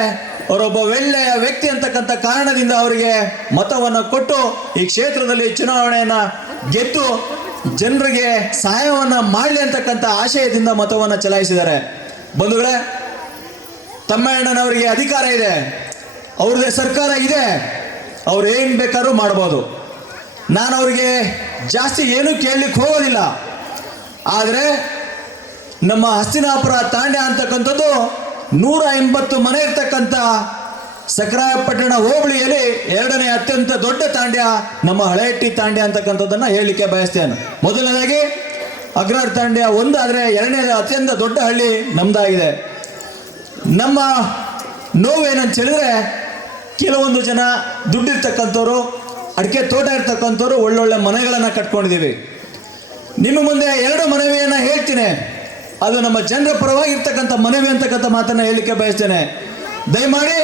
ಅವರೊಬ್ಬ ಒಳ್ಳೆಯ ವ್ಯಕ್ತಿ ಅಂತಕ್ಕಂಥ ಕಾರಣದಿಂದ ಅವರಿಗೆ ಮತವನ್ನು ಕೊಟ್ಟು ಈ ಕ್ಷೇತ್ರದಲ್ಲಿ ಚುನಾವಣೆಯನ್ನು ಗೆದ್ದು ಜನರಿಗೆ ಸಹಾಯವನ್ನು ಮಾಡಲಿ ಅಂತಕ್ಕಂಥ ಆಶಯದಿಂದ ಮತವನ್ನು ಚಲಾಯಿಸಿದ್ದಾರೆ. ಬಂಧುಗಳೇ, ತಮ್ಮಣ್ಣನವರಿಗೆ ಅಧಿಕಾರ ಇದೆ, ಅವ್ರದ್ದೇ ಸರ್ಕಾರ ಇದೆ, ಅವ್ರು ಏನು ಬೇಕಾದ್ರೂ ಮಾಡ್ಬೋದು. ನಾನು ಅವರಿಗೆ ಜಾಸ್ತಿ ಏನೂ ಕೇಳಲಿಕ್ಕೆ ಹೋಗೋದಿಲ್ಲ. ಆದರೆ ನಮ್ಮ ಹಸ್ತಿನಾಪುರ ತಾಂಡ್ಯ ಅಂತಕ್ಕಂಥದ್ದು 180 ಮನೆ ಇರ್ತಕ್ಕಂಥ ಸಕ್ರಾಯಪಟ್ಟಣ ಹೋಬಳಿಯಲ್ಲಿ 2ನೇ ಅತ್ಯಂತ ದೊಡ್ಡ ತಾಂಡ್ಯ ನಮ್ಮ ಹಳೆಹಟ್ಟಿ ತಾಂಡ್ಯ ಅಂತಕ್ಕಂಥದ್ದನ್ನು ಹೇಳಲಿಕ್ಕೆ ಬಯಸ್ತೇನೆ. ಮೊದಲನೇದಾಗಿ ಅಗ್ರಹಾರ ತಾಂಡ್ಯ ಒಂದಾದರೆ 2ನೇದು ಅತ್ಯಂತ ದೊಡ್ಡ ಹಳ್ಳಿ ನಮ್ಮದಾಗಿದೆ. ನಮ್ಮ ನೋವೇನಂತ ಹೇಳಿದ್ರೆ ಕೆಲವೊಂದು ಜನ ದುಡ್ಡಿರ್ತಕ್ಕಂಥವ್ರು, ಅಡಿಕೆ ತೋಟ ಇರ್ತಕ್ಕಂಥವ್ರು ಒಳ್ಳೊಳ್ಳೆ ಮನೆಗಳನ್ನು ಕಟ್ಕೊಂಡಿದ್ದೀವಿ. ನಿಮ್ಮ ಮುಂದೆ 2 ಮನವಿಯನ್ನು ಹೇಳ್ತೀನಿ. ಅದು ನಮ್ಮ ಜನರ ಪರವಾಗಿರ್ತಕ್ಕಂಥ ಮನವಿ ಅಂತಕ್ಕಂಥ ಮಾತನ್ನು ಹೇಳಲಿಕ್ಕೆ ಬಯಸ್ತೇನೆ. ದಯಮಾಡಿ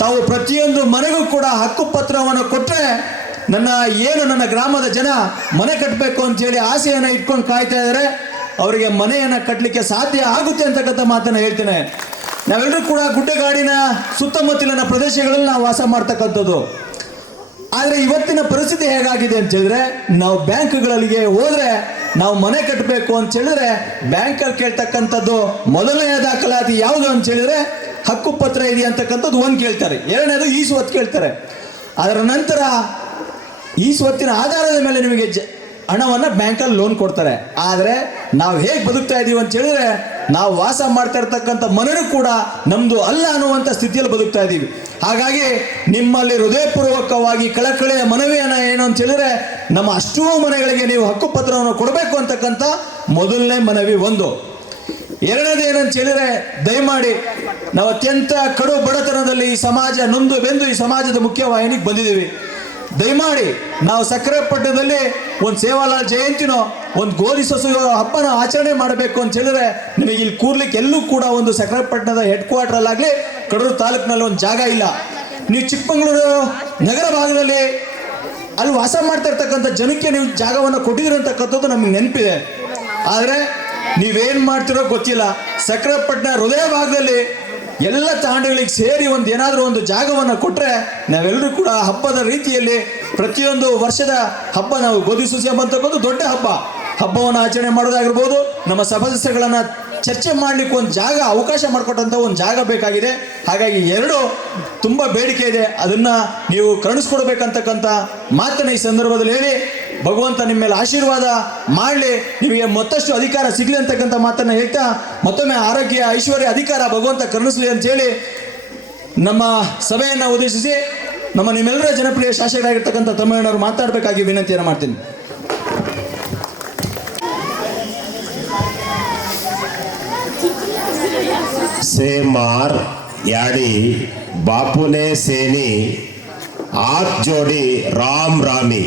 ತಾವು ಪ್ರತಿಯೊಂದು ಮನೆಗೂ ಕೂಡ ಹಕ್ಕುಪತ್ರವನ್ನು ಕೊಟ್ಟರೆ ನನ್ನ ಗ್ರಾಮದ ಜನ ಮನೆ ಕಟ್ಟಬೇಕು ಅಂತೇಳಿ ಆಸೆಯನ್ನು ಇಟ್ಕೊಂಡು ಕಾಯ್ತಾ ಇದ್ದಾರೆ, ಅವರಿಗೆ ಮನೆಯನ್ನು ಕಟ್ಟಲಿಕ್ಕೆ ಸಾಧ್ಯ ಆಗುತ್ತೆ ಅಂತಕ್ಕಂಥ ಮಾತನ್ನು ಹೇಳ್ತೇನೆ. ನಾವೆಲ್ಲರೂ ಕೂಡ ಗುಡ್ಡಗಾಡಿನ ಸುತ್ತಮುತ್ತಲಿನ ಪ್ರದೇಶಗಳಲ್ಲಿ ನಾವು ವಾಸ ಮಾಡ್ತಕ್ಕಂಥದ್ದು. ಆದರೆ ಇವತ್ತಿನ ಪರಿಸ್ಥಿತಿ ಹೇಗಾಗಿದೆ ಅಂತ ಹೇಳಿದ್ರೆ, ನಾವು ಬ್ಯಾಂಕ್ಗಳಿಗೆ ಹೋದ್ರೆ ನಾವು ಮನೆ ಕಟ್ಟಬೇಕು ಅಂತ ಹೇಳಿದ್ರೆ ಬ್ಯಾಂಕಲ್ಲಿ ಕೇಳ್ತಕ್ಕಂಥದ್ದು ಮೊದಲನೆಯ ದಾಖಲಾತಿ ಯಾವುದು ಅಂತ ಹೇಳಿದ್ರೆ ಹಕ್ಕುಪತ್ರ ಇದೆಯಾ ಅಂತಕ್ಕಂಥದ್ದು ಒಂದು ಕೇಳ್ತಾರೆ, 2ನೇದು ಈ ಸ್ವತ್ತು ಕೇಳ್ತಾರೆ. ಅದರ ನಂತರ ಈ ಸ್ವತ್ತಿನ ಆಧಾರದ ಮೇಲೆ ನಿಮಗೆ ಹಣವನ್ನು ಬ್ಯಾಂಕಲ್ಲಿ ಲೋನ್ ಕೊಡ್ತಾರೆ. ಆದರೆ ನಾವು ಹೇಗೆ ಬದುಕ್ತಾ ಇದ್ದೀವಿ ಅಂತ ಹೇಳಿದ್ರೆ ನಾವು ವಾಸ ಮಾಡ್ತಾ ಇರ್ತಕ್ಕಂಥ ಮನೆಯೂ ಕೂಡ ನಮ್ಮದು ಅಲ್ಲ ಅನ್ನುವಂಥ ಸ್ಥಿತಿಯಲ್ಲಿ ಬದುಕ್ತಾ ಇದ್ದೀವಿ. ಹಾಗಾಗಿ ನಿಮ್ಮಲ್ಲಿ ಹೃದಯಪೂರ್ವಕವಾಗಿ ಕಳಕಳಿಯ ಮನವಿಯನ್ನು ಏನು ಅಂತ ಹೇಳಿದ್ರೆ ನಮ್ಮ ಅಷ್ಟೂ ಮನೆಗಳಿಗೆ ನೀವು ಹಕ್ಕುಪತ್ರವನ್ನು ಕೊಡಬೇಕು ಅಂತಕ್ಕಂಥ ಮೊದಲನೇ ಮನವಿ ಒಂದು. 2ನೇದು ಏನಂತ ಹೇಳಿದ್ರೆ, ದಯಮಾಡಿ ನಾವು ಅತ್ಯಂತ ಕಡು ಬಡತನದಲ್ಲಿ ಈ ಸಮಾಜ ನೊಂದು ಬೆಂದು ಈ ಸಮಾಜದ ಮುಖ್ಯವಾಹಿನಿಗೆ ಬಂದಿದ್ದೀವಿ. ದಯಮಾಡಿ ನಾವು ಸಕ್ರೆಪಟ್ಟಣದಲ್ಲಿ ಒಂದು ಸೇವಾಲಾಲ್ ಜಯಂತಿನೋ ಒಂದು ಗೋಧಿ ಸೊಸು ಹಬ್ಬನ ಆಚರಣೆ ಮಾಡಬೇಕು ಅಂತ ಹೇಳಿದ್ರೆ ನಿಮಗೆ ಇಲ್ಲಿ ಕೂರ್ಲಿಕ್ಕೆ ಎಲ್ಲೂ ಕೂಡ ಒಂದು ಸಕ್ರೆಪಟ್ಟಣದ ಹೆಡ್ ಕ್ವಾರ್ಟರಲ್ಲಾಗಲಿ ಕಡೂರು ತಾಲೂಕಿನಲ್ಲಿ ಒಂದು ಜಾಗ ಇಲ್ಲ. ನೀವು ಚಿಕ್ಕಮಗಳೂರು ನಗರ ಭಾಗದಲ್ಲಿ ಅಲ್ಲಿ ವಾಸ ಮಾಡ್ತಾ ಇರ್ತಕ್ಕಂಥ ಜನಕ್ಕೆ ನೀವು ಜಾಗವನ್ನು ಕೊಟ್ಟಿದ್ದೀರಂತಕ್ಕಂಥದ್ದು ನಮಗೆ ನೆನಪಿದೆ. ಆದರೆ ನೀವೇನು ಮಾಡ್ತಿರೋ ಗೊತ್ತಿಲ್ಲ. ಸಕ್ರೆಪಟ್ಟಣ ಹೃದಯ ಭಾಗದಲ್ಲಿ ಎಲ್ಲ ತಾಂಡಗಳಿಗೆ ಸೇರಿ ಏನಾದರೂ ಒಂದು ಜಾಗವನ್ನು ಕೊಟ್ಟರೆ ನಾವೆಲ್ಲರೂ ಕೂಡ ಹಬ್ಬದ ರೀತಿಯಲ್ಲಿ ಪ್ರತಿಯೊಂದು ವರ್ಷದ ಹಬ್ಬ, ನಾವು ಗೋಧಿ ಸೊಸೆ ಹಬ್ಬ ಅಂತಕ್ಕಂಥ ದೊಡ್ಡ ಹಬ್ಬ, ಹಬ್ಬವನ್ನು ಆಚರಣೆ ಮಾಡೋದಾಗಿರ್ಬೋದು, ನಮ್ಮ ಸದಸ್ಯಗಳನ್ನು ಚರ್ಚೆ ಮಾಡಲಿಕ್ಕೆ ಒಂದು ಜಾಗ, ಅವಕಾಶ ಮಾಡಿಕೊಟ್ಟಂಥ ಒಂದು ಜಾಗ ಬೇಕಾಗಿದೆ. ಹಾಗಾಗಿ ಎರಡು ತುಂಬ ಬೇಡಿಕೆ ಇದೆ, ಅದನ್ನು ನೀವು ಕರುಣಿಸ್ಕೊಡ್ಬೇಕಂತಕ್ಕಂಥ ಮಾತನ್ನು ಈ ಸಂದರ್ಭದಲ್ಲಿ ಹೇಳಿ, ಭಗವಂತ ನಿಮ್ಮ ಮೇಲೆ ಆಶೀರ್ವಾದ ಮಾಡಲಿ, ನಿಮಗೆ ಮತ್ತಷ್ಟು ಅಧಿಕಾರ ಸಿಗಲಿ ಅಂತಕ್ಕಂಥ ಮಾತನ್ನು ಹೇಳ್ತಾ, ಮತ್ತೊಮ್ಮೆ ಆರೋಗ್ಯ, ಐಶ್ವರ್ಯ, ಅಧಿಕಾರ ಭಗವಂತ ಕರುಣಿಸಲಿ ಅಂತ ಹೇಳಿ ನಮ್ಮ ಸಭೆಯನ್ನು ಉದ್ದೇಶಿಸಿ ನಿಮ್ಮೆಲ್ಲರ ಜನಪ್ರಿಯ ಶಾಸಕರಾಗಿರ್ತಕ್ಕಂಥ ತಮ್ಮಣ್ಣವರು ಮಾತಾಡಬೇಕಾಗಿ ವಿನಂತಿಯನ್ನು ಮಾಡ್ತೀನಿ. से मार याडी बापूने सेनी हाथ जोड़ी राम रामी.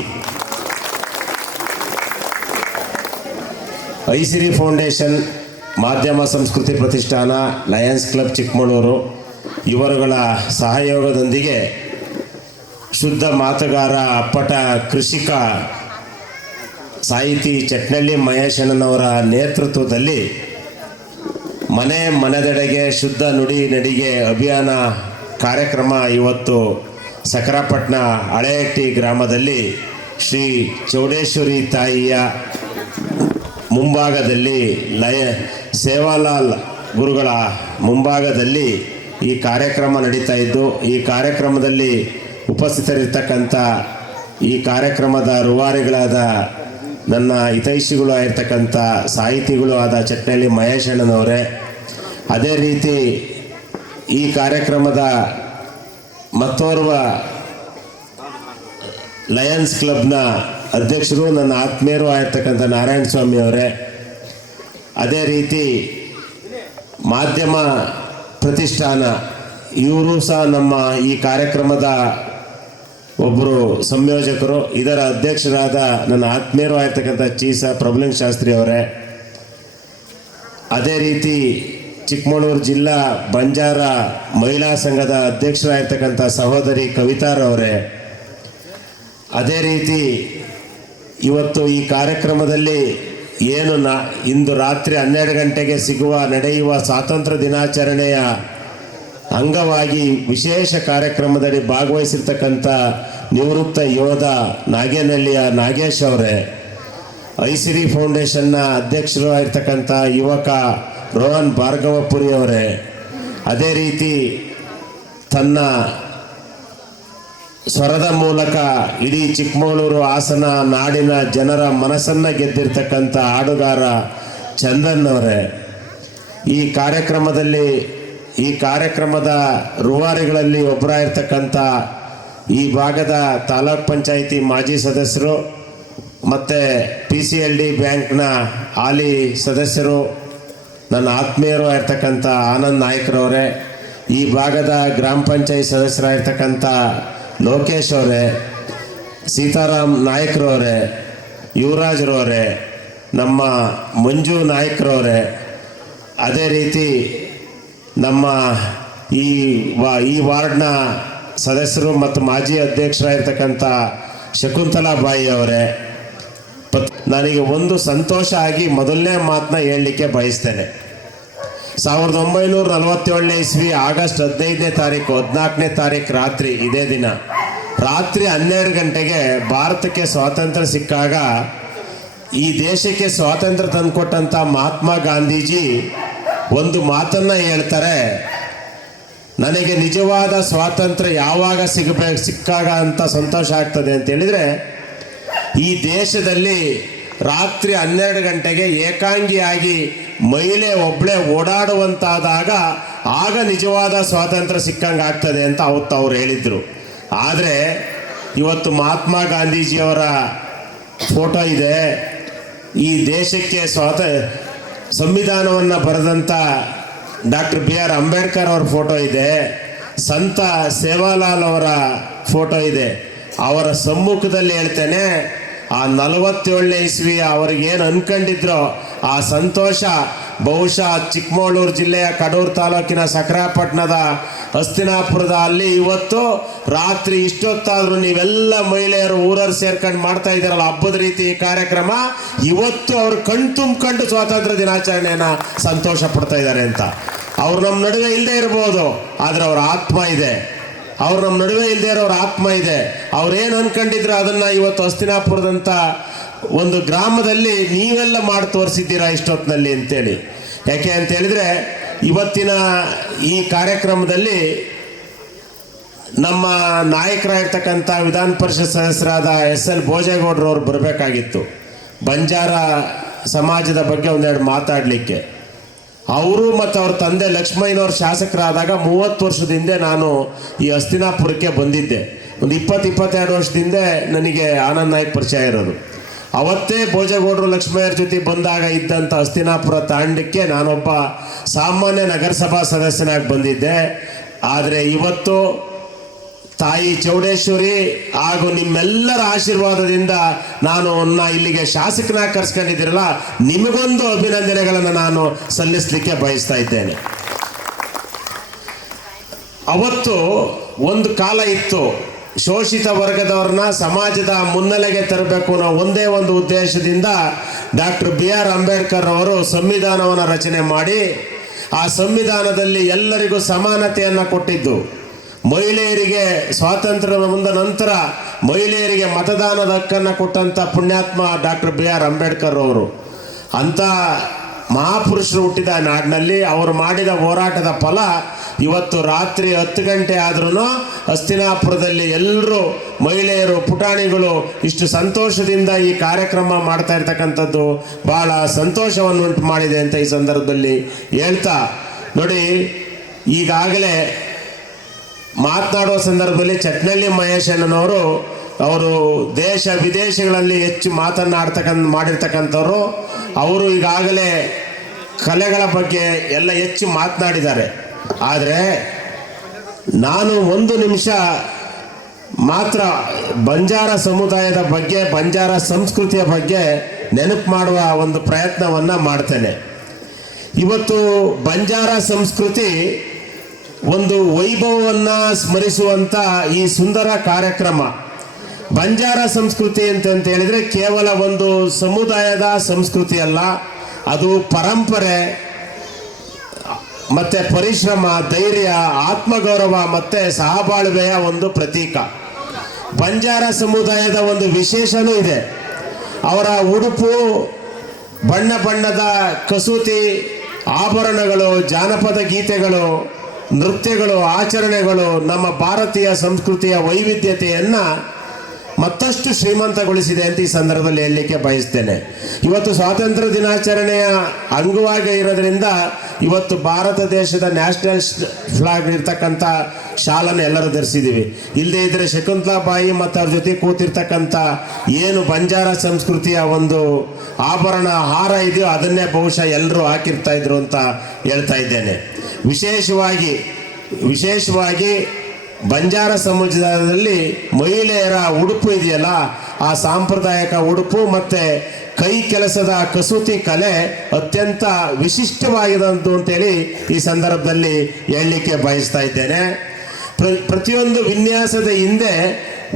ಐಸಿರಿ ಫೌಂಡೇಶನ್, ಮಾಧ್ಯಮ ಸಂಸ್ಕೃತಿ ಪ್ರತಿಷ್ಠಾನ, ಲಯನ್ಸ್ ಕ್ಲಬ್ ಚಿಕ್ಕಮಗಳೂರು ಇವರುಗಳ ಸಹಯೋಗದೊಂದಿಗೆ ಶುದ್ಧ ಮಾತುಗಾರ, ಅಪ್ಪಟ ಕೃಷಿಕ, ಸಾಹಿತಿ ಚಟ್ನಳ್ಳಿ ಮಹೇಶಣ್ಣನವರ ನೇತೃತ್ವದಲ್ಲಿ ಮನೆ ಮನೆದೆಡೆಗೆ ಶುದ್ಧ ನುಡಿ ನಡಿಗೆ ಅಭಿಯಾನ ಕಾರ್ಯಕ್ರಮ ಇವತ್ತು ಸಕರಾಪಟ್ಟಣ ಹಳೆಹಟ್ಟಿ ಗ್ರಾಮದಲ್ಲಿ ಶ್ರೀ ಚೌಡೇಶ್ವರಿ ತಾಯಿಯ ಮುಂಭಾಗದಲ್ಲಿ ಸೇವಾಲಾಲ್ ಗುರುಗಳ ಮುಂಭಾಗದಲ್ಲಿ ಈ ಕಾರ್ಯಕ್ರಮ ನಡೀತಾ ಇದ್ದು, ಈ ಕಾರ್ಯಕ್ರಮದಲ್ಲಿ ಉಪಸ್ಥಿತರಿರ್ತಕ್ಕಂಥ ಈ ಕಾರ್ಯಕ್ರಮದ ರೂವಾರಿಗಳಾದ ನನ್ನ ಹಿತೈಷಿಗಳು ಆಗಿರ್ತಕ್ಕಂಥ ಸಾಹಿತಿಗಳು ಆದ ಚಟ್ನಳ್ಳಿ ಮಹೇಶಣ್ಣನವರೇ, ಅದೇ ರೀತಿ ಈ ಕಾರ್ಯಕ್ರಮದ ಮತ್ತೋರ್ವ ಲಯನ್ಸ್ ಕ್ಲಬ್ನ ಅಧ್ಯಕ್ಷರು, ನನ್ನ ಆತ್ಮೀಯರು ಆಗಿರ್ತಕ್ಕಂಥ ನಾರಾಯಣ ಸ್ವಾಮಿ ಅವರೇ, ಅದೇ ರೀತಿ ಮಾಧ್ಯಮ ಪ್ರತಿಷ್ಠಾನ ಇವರು ಸಹ ನಮ್ಮ ಈ ಕಾರ್ಯಕ್ರಮದ ಒಬ್ಬರು ಸಂಯೋಜಕರು, ಇದರ ಅಧ್ಯಕ್ಷರಾದ ನನ್ನ ಆತ್ಮೀಯರು ಆಗಿರ್ತಕ್ಕಂಥ ಚೀಸ ಪ್ರಭುಲಿಂಗ ಶಾಸ್ತ್ರಿ ಅವರೇ, ಅದೇ ರೀತಿ ಚಿಕ್ಕಮಗಳೂರು ಜಿಲ್ಲಾ ಬಂಜಾರ ಮಹಿಳಾ ಸಂಘದ ಅಧ್ಯಕ್ಷರಾಗಿರ್ತಕ್ಕಂಥ ಸಹೋದರಿ ಕವಿತಾರವರೇ, ಅದೇ ರೀತಿ ಇವತ್ತು ಈ ಕಾರ್ಯಕ್ರಮದಲ್ಲಿ ಏನು ಇಂದು ರಾತ್ರಿ 12 ಗಂಟೆಗೆ ನಡೆಯುವ ಸ್ವಾತಂತ್ರ್ಯ ದಿನಾಚರಣೆಯ ಅಂಗವಾಗಿ ವಿಶೇಷ ಕಾರ್ಯಕ್ರಮದಲ್ಲಿ ಭಾಗವಹಿಸಿರ್ತಕ್ಕಂಥ ನಿವೃತ್ತ ಯೋಧ ನಾಗೇನಹಳ್ಳಿಯ ನಾಗೇಶ್ ಅವರೇ, ಐಸಿರಿ ಫೌಂಡೇಶನ್ನ ಅಧ್ಯಕ್ಷರು ಆಗಿರ್ತಕ್ಕಂಥ ಯುವಕ ರೋಹನ್ ಭಾರ್ಗವಪುರಿ ಅವರೇ, ಅದೇ ರೀತಿ ತನ್ನ ಸ್ವರದ ಮೂಲಕ ಇಡೀ ಚಿಕ್ಕಮಗಳೂರು, ಹಾಸನ ನಾಡಿನ ಜನರ ಮನಸ್ಸನ್ನು ಗೆದ್ದಿರ್ತಕ್ಕಂಥ ಹಾಡುಗಾರ ಚಂದನ್ ಅವರೇ, ಈ ಕಾರ್ಯಕ್ರಮದ ರೂವಾರಿಗಳಲ್ಲಿ ಒಬ್ಬರಾಗಿರ್ತಕ್ಕಂಥ ಈ ಭಾಗದ ತಾಲೂಕ್ ಪಂಚಾಯಿತಿ ಮಾಜಿ ಸದಸ್ಯರು ಮತ್ತು PCLD ಬ್ಯಾಂಕ್ನ ಹಾಲಿ ಸದಸ್ಯರು, ನನ್ನ ಆತ್ಮೀಯರು ಆಗಿರ್ತಕ್ಕಂಥ ಆನಂದ್ ನಾಯ್ಕರವರೇ, ಈ ಭಾಗದ ಗ್ರಾಮ ಪಂಚಾಯತ್ ಸದಸ್ಯರಾಗಿರ್ತಕ್ಕಂಥ ಲೋಕೇಶ್ ಅವರೇ, ಸೀತಾರಾಮ್ ನಾಯ್ಕರವರೇ, ಯುವರಾಜ್ರವರೇ, ನಮ್ಮ ಮಂಜು ನಾಯ್ಕರವರೇ, ಅದೇ ರೀತಿ ನಮ್ಮ ಈ ವಾರ್ಡ್ನ ಸದಸ್ಯರು ಮತ್ತು ಮಾಜಿ ಅಧ್ಯಕ್ಷರಾಗಿರ್ತಕ್ಕಂಥ ಶಕುಂತಲಾ ಬಾಯಿ ಅವರೇ, ನನಗೆ ಒಂದು ಸಂತೋಷ ಆಗಿ ಮೊದಲನೇ ಮಾತನ್ನ ಹೇಳಲಿಕ್ಕೆ ಬಯಸ್ತೇನೆ. 1947 ಇಸ್ವಿ ಆಗಸ್ಟ್ 15ನೇ ತಾರೀಕು 14ನೇ ತಾರೀಕು ರಾತ್ರಿ, ಇದೇ ದಿನ ರಾತ್ರಿ 12 ಗಂಟೆಗೆ ಭಾರತಕ್ಕೆ ಸ್ವಾತಂತ್ರ್ಯ ಸಿಕ್ಕಾಗ ಈ ದೇಶಕ್ಕೆ ಸ್ವಾತಂತ್ರ್ಯ ತಂದುಕೊಟ್ಟಂಥ ಮಹಾತ್ಮ ಗಾಂಧೀಜಿ ಒಂದು ಮಾತನ್ನು ಹೇಳ್ತಾರೆ, ನನಗೆ ನಿಜವಾದ ಸ್ವಾತಂತ್ರ್ಯ ಯಾವಾಗ ಸಿಕ್ಕಾಗ ಅಂತ ಸಂತೋಷ ಆಗ್ತದೆ ಅಂತ ಹೇಳಿದರೆ, ಈ ದೇಶದಲ್ಲಿ ರಾತ್ರಿ 12 ಗಂಟೆಗೆ ಏಕಾಂಗಿಯಾಗಿ ಮಹಿಳೆ ಒಬ್ಬಳೇ ಓಡಾಡುವಂತಾದಾಗ ಆಗ ನಿಜವಾದ ಸ್ವಾತಂತ್ರ್ಯ ಸಿಕ್ಕಂಗೆ ಆಗ್ತದೆ ಅಂತ ಅವತ್ತು ಅವ್ರು ಹೇಳಿದರು. ಆದರೆ ಇವತ್ತು ಮಹಾತ್ಮ ಗಾಂಧೀಜಿಯವರ ಫೋಟೋ ಇದೆ, ಈ ದೇಶಕ್ಕೆ ಸಂವಿಧಾನವನ್ನು ಬರೆದಂಥ ಡಾಕ್ಟರ್ BR ಅಂಬೇಡ್ಕರ್ ಅವರ ಫೋಟೋ ಇದೆ, ಸಂತ ಸೇವಾಲಾಲ್ ಅವರ ಫೋಟೋ ಇದೆ. ಅವರ ಸಮ್ಮುಖದಲ್ಲಿ ಹೇಳ್ತೇನೆ, ಆ 47ನೇ ಇಸ್ವಿ ಅವ್ರಿಗೇನು ಅನ್ಕೊಂಡಿದ್ರೋ ಆ ಸಂತೋಷ ಬಹುಶಃ ಚಿಕ್ಕಮಗಳೂರು ಜಿಲ್ಲೆಯ ಕಡೂರು ತಾಲೂಕಿನ ಸಕರಾಪಟ್ಟಣದ ಹಸ್ತಿನಾಪುರದ ಅಲ್ಲಿ ಇವತ್ತು ರಾತ್ರಿ ಇಷ್ಟೊತ್ತಾದರೂ ನೀವೆಲ್ಲ ಮಹಿಳೆಯರು ಊರರು ಸೇರ್ಕೊಂಡು ಮಾಡ್ತಾ ಇದ್ದಾರಲ್ಲ ಹಬ್ಬದ ರೀತಿ ಈ ಕಾರ್ಯಕ್ರಮ, ಇವತ್ತು ಅವರು ಕಣ್ತುಂಬ್ಕೊಂಡು ಸ್ವಾತಂತ್ರ್ಯ ದಿನಾಚರಣೆಯನ್ನು ಸಂತೋಷ ಪಡ್ತಾ ಇದ್ದಾರೆ ಅಂತ. ಅವ್ರು ನಮ್ಮ ನಡುವೆ ಇಲ್ಲದೆ ಇರ್ಬೋದು, ಆದರೆ ಅವ್ರ ಆತ್ಮ ಇದೆ. ಅವ್ರು ನಮ್ಮ ನಡುವೆ ಇಲ್ಲದೆ ಇರೋರ ಆತ್ಮ ಇದೆ. ಅವ್ರೇನು ಅನ್ಕೊಂಡಿದ್ರು ಅದನ್ನು ಇವತ್ತು ಹಸ್ತಿನಾಪುರದಂಥ ಒಂದು ಗ್ರಾಮದಲ್ಲಿ ನೀವೆಲ್ಲ ಮಾಡಿ ತೋರಿಸಿದ್ದೀರಾ ಇಷ್ಟೊತ್ತಿನಲ್ಲಿ ಅಂತೇಳಿ. ಯಾಕೆ ಅಂತ ಹೇಳಿದ್ರೆ ಇವತ್ತಿನ ಈ ಕಾರ್ಯಕ್ರಮದಲ್ಲಿ ನಮ್ಮ ನಾಯಕರಾಗಿರ್ತಕ್ಕಂಥ ವಿಧಾನ ಪರಿಷತ್ ಸದಸ್ಯರಾದ SL ಭೋಜೇಗೌಡರವ್ರು ಬರಬೇಕಾಗಿತ್ತು ಬಂಜಾರ ಸಮಾಜದ ಬಗ್ಗೆ ಒಂದೆರಡು ಮಾತಾಡಲಿಕ್ಕೆ. ಅವರು ಮತ್ತು ಅವ್ರ ತಂದೆ ಲಕ್ಷ್ಮಯ್ಯನವ್ರ ಶಾಸಕರಾದಾಗ 30 ವರ್ಷದ ಹಿಂದೆ ನಾನು ಈ ಹಸ್ತಿನಾಪುರಕ್ಕೆ ಬಂದಿದ್ದೆ. ಒಂದು 20-22 ವರ್ಷದಿಂದ ನನಗೆ ಆನಂದ್ ನಾಯ್ಕ್ ಪರಿಚಯ ಇರೋದು. ಅವತ್ತೇ ಭೋಜೇಗೌಡರು ಲಕ್ಷ್ಮಯ್ಯರ ಜೊತೆ ಬಂದಾಗ ಇದ್ದಂಥ ಹಸ್ತಿನಾಪುರ ತಾಂಡಕ್ಕೆ ನಾನೊಬ್ಬ ಸಾಮಾನ್ಯ ನಗರಸಭಾ ಸದಸ್ಯನಾಗಿ ಬಂದಿದ್ದೆ. ಆದರೆ ಇವತ್ತು ತಾಯಿ ಚೌಡೇಶ್ವರಿ ಹಾಗೂ ನಿಮ್ಮೆಲ್ಲರ ಆಶೀರ್ವಾದದಿಂದ ನಾನು ಇಲ್ಲಿಗೆ ಶಾಸಕನಾಗಿ ಕರ್ಸ್ಕೊಂಡಿದ್ದೀರಲ್ಲ, ನಿಮಗೊಂದು ಅಭಿನಂದನೆಗಳನ್ನು ನಾನು ಸಲ್ಲಿಸಲಿಕ್ಕೆ ಬಯಸ್ತಾ ಇದ್ದೇನೆ. ಅವತ್ತು ಒಂದು ಕಾಲ ಇತ್ತು, ಶೋಷಿತ ವರ್ಗದವ್ರನ್ನ ಸಮಾಜದ ಮುನ್ನೆಲೆಗೆ ತರಬೇಕು ಅನ್ನೋ ಒಂದೇ ಒಂದು ಉದ್ದೇಶದಿಂದ ಡಾಕ್ಟರ್ BR ಅಂಬೇಡ್ಕರ್ ಅವರು ಸಂವಿಧಾನವನ್ನು ರಚನೆ ಮಾಡಿ ಆ ಸಂವಿಧಾನದಲ್ಲಿ ಎಲ್ಲರಿಗೂ ಸಮಾನತೆಯನ್ನು ಕೊಟ್ಟಿದ್ದು. ಮಹಿಳೆಯರಿಗೆ ಸ್ವಾತಂತ್ರ್ಯದ ನಂತರ ಮಹಿಳೆಯರಿಗೆ ಮತದಾನದ ಹಕ್ಕನ್ನು ಕೊಟ್ಟಂಥ ಪುಣ್ಯಾತ್ಮ ಡಾಕ್ಟರ್ BR ಅಂಬೇಡ್ಕರ್ ಅವರು. ಅಂಥ ಮಹಾಪುರುಷರು ಹುಟ್ಟಿದ ನಾಡಿನಲ್ಲಿ ಅವರು ಮಾಡಿದ ಹೋರಾಟದ ಫಲ ಇವತ್ತು ರಾತ್ರಿ 10 ಗಂಟೆ ಆದ್ರೂ ಹಸ್ತಿನಾಪುರದಲ್ಲಿ ಎಲ್ಲರೂ ಮಹಿಳೆಯರು ಪುಟಾಣಿಗಳು ಇಷ್ಟು ಸಂತೋಷದಿಂದ ಈ ಕಾರ್ಯಕ್ರಮ ಮಾಡ್ತಾ ಇರ್ತಕ್ಕಂಥದ್ದು ಬಹಳ ಸಂತೋಷವನ್ನು ಉಂಟು ಮಾಡಿದೆ ಅಂತ ಈ ಸಂದರ್ಭದಲ್ಲಿ ಹೇಳ್ತಾ, ನೋಡಿ ಈಗಾಗಲೇ ಮಾತನಾಡುವ ಸಂದರ್ಭದಲ್ಲಿ ಚಟ್ನಳ್ಳಿ ಮಹೇಶ್ ಅಣ್ಣನವರು ಅವರು ದೇಶ ವಿದೇಶಗಳಲ್ಲಿ ಹೆಚ್ಚು ಮಾಡಿರ್ತಕ್ಕಂಥವ್ರು. ಅವರು ಈಗಾಗಲೇ ಕಲೆಗಳ ಬಗ್ಗೆ ಎಲ್ಲ ಹೆಚ್ಚು ಮಾತನಾಡಿದ್ದಾರೆ. ಆದರೆ ನಾನು 1 ನಿಮಿಷ ಮಾತ್ರ ಬಂಜಾರ ಸಮುದಾಯದ ಬಗ್ಗೆ, ಬಂಜಾರ ಸಂಸ್ಕೃತಿಯ ಬಗ್ಗೆ ನೆನಪು ಮಾಡುವ ಒಂದು ಪ್ರಯತ್ನವನ್ನು ಮಾಡ್ತೇನೆ. ಇವತ್ತು ಬಂಜಾರ ಸಂಸ್ಕೃತಿ ಒಂದು ವೈಭವವನ್ನು ಸ್ಮರಿಸುವಂಥ ಈ ಸುಂದರ ಕಾರ್ಯಕ್ರಮ. ಬಂಜಾರ ಸಂಸ್ಕೃತಿ ಅಂತ ಹೇಳಿದರೆ ಕೇವಲ ಒಂದು ಸಮುದಾಯದ ಸಂಸ್ಕೃತಿ ಅಲ್ಲ, ಅದು ಪರಂಪರೆ ಮತ್ತು ಪರಿಶ್ರಮ, ಧೈರ್ಯ, ಆತ್ಮಗೌರವ ಮತ್ತು ಸಹಬಾಳ್ವೆಯ ಒಂದು ಪ್ರತೀಕ. ಬಂಜಾರ ಸಮುದಾಯದ ಒಂದು ವಿಶೇಷನೂ ಇದೆ. ಅವರ ಉಡುಪು, ಬಣ್ಣ ಬಣ್ಣದ ಕಸೂತಿ, ಆಭರಣಗಳು, ಜಾನಪದ ಗೀತೆಗಳು, ನೃತ್ಯಗಳು, ಆಚರಣೆಗಳು ನಮ್ಮ ಭಾರತೀಯ ಸಂಸ್ಕೃತಿಯ ವೈವಿಧ್ಯತೆಯನ್ನು ಮತ್ತಷ್ಟು ಶ್ರೀಮಂತಗೊಳಿಸಿದೆ ಅಂತ ಈ ಸಂದರ್ಭದಲ್ಲಿ ಹೇಳಲಿಕ್ಕೆ ಬಯಸ್ತೇನೆ. ಇವತ್ತು ಸ್ವಾತಂತ್ರ್ಯ ದಿನಾಚರಣೆಯ ಅಂಗವಾಗಿ ಇರೋದ್ರಿಂದ ಇವತ್ತು ಭಾರತ ದೇಶದ ನ್ಯಾಷನಲ್ ಫ್ಲಾಗ್ ಇರ್ತಕ್ಕಂಥ ಶಾಲನ್ನು ಎಲ್ಲರೂ ಧರಿಸಿದ್ದೀವಿ. ಇಲ್ಲದೇ ಇದ್ದರೆ ಶಕುಂತಲಾಬಾಯಿ ಮತ್ತು ಅವ್ರ ಜೊತೆ ಕೂತಿರ್ತಕ್ಕಂಥ ಏನು ಬಂಜಾರ ಸಂಸ್ಕೃತಿಯ ಒಂದು ಆಭರಣ ಹಾರ ಇದೆಯೋ ಅದನ್ನೇ ಬಹುಶಃ ಎಲ್ಲರೂ ಹಾಕಿರ್ತಾ ಇದ್ರು ಅಂತ ಹೇಳ್ತಾ ಇದ್ದೇನೆ. ವಿಶೇಷವಾಗಿ ಬಂಜಾರ ಸಮುದಾಯದಲ್ಲಿ ಮಹಿಳೆಯರ ಉಡುಪು ಇದೆಯಲ್ಲ, ಆ ಸಾಂಪ್ರದಾಯಿಕ ಉಡುಪು ಮತ್ತು ಕೈ ಕೆಲಸದ ಕಸೂತಿ ಕಲೆ ಅತ್ಯಂತ ವಿಶಿಷ್ಟವಾಗಿದಂತು ಅಂತೇಳಿ ಈ ಸಂದರ್ಭದಲ್ಲಿ ಹೇಳಲಿಕ್ಕೆ ಬಯಸ್ತಾ ಇದ್ದೇನೆ. ಪ್ರತಿಯೊಂದು ವಿನ್ಯಾಸದ ಹಿಂದೆ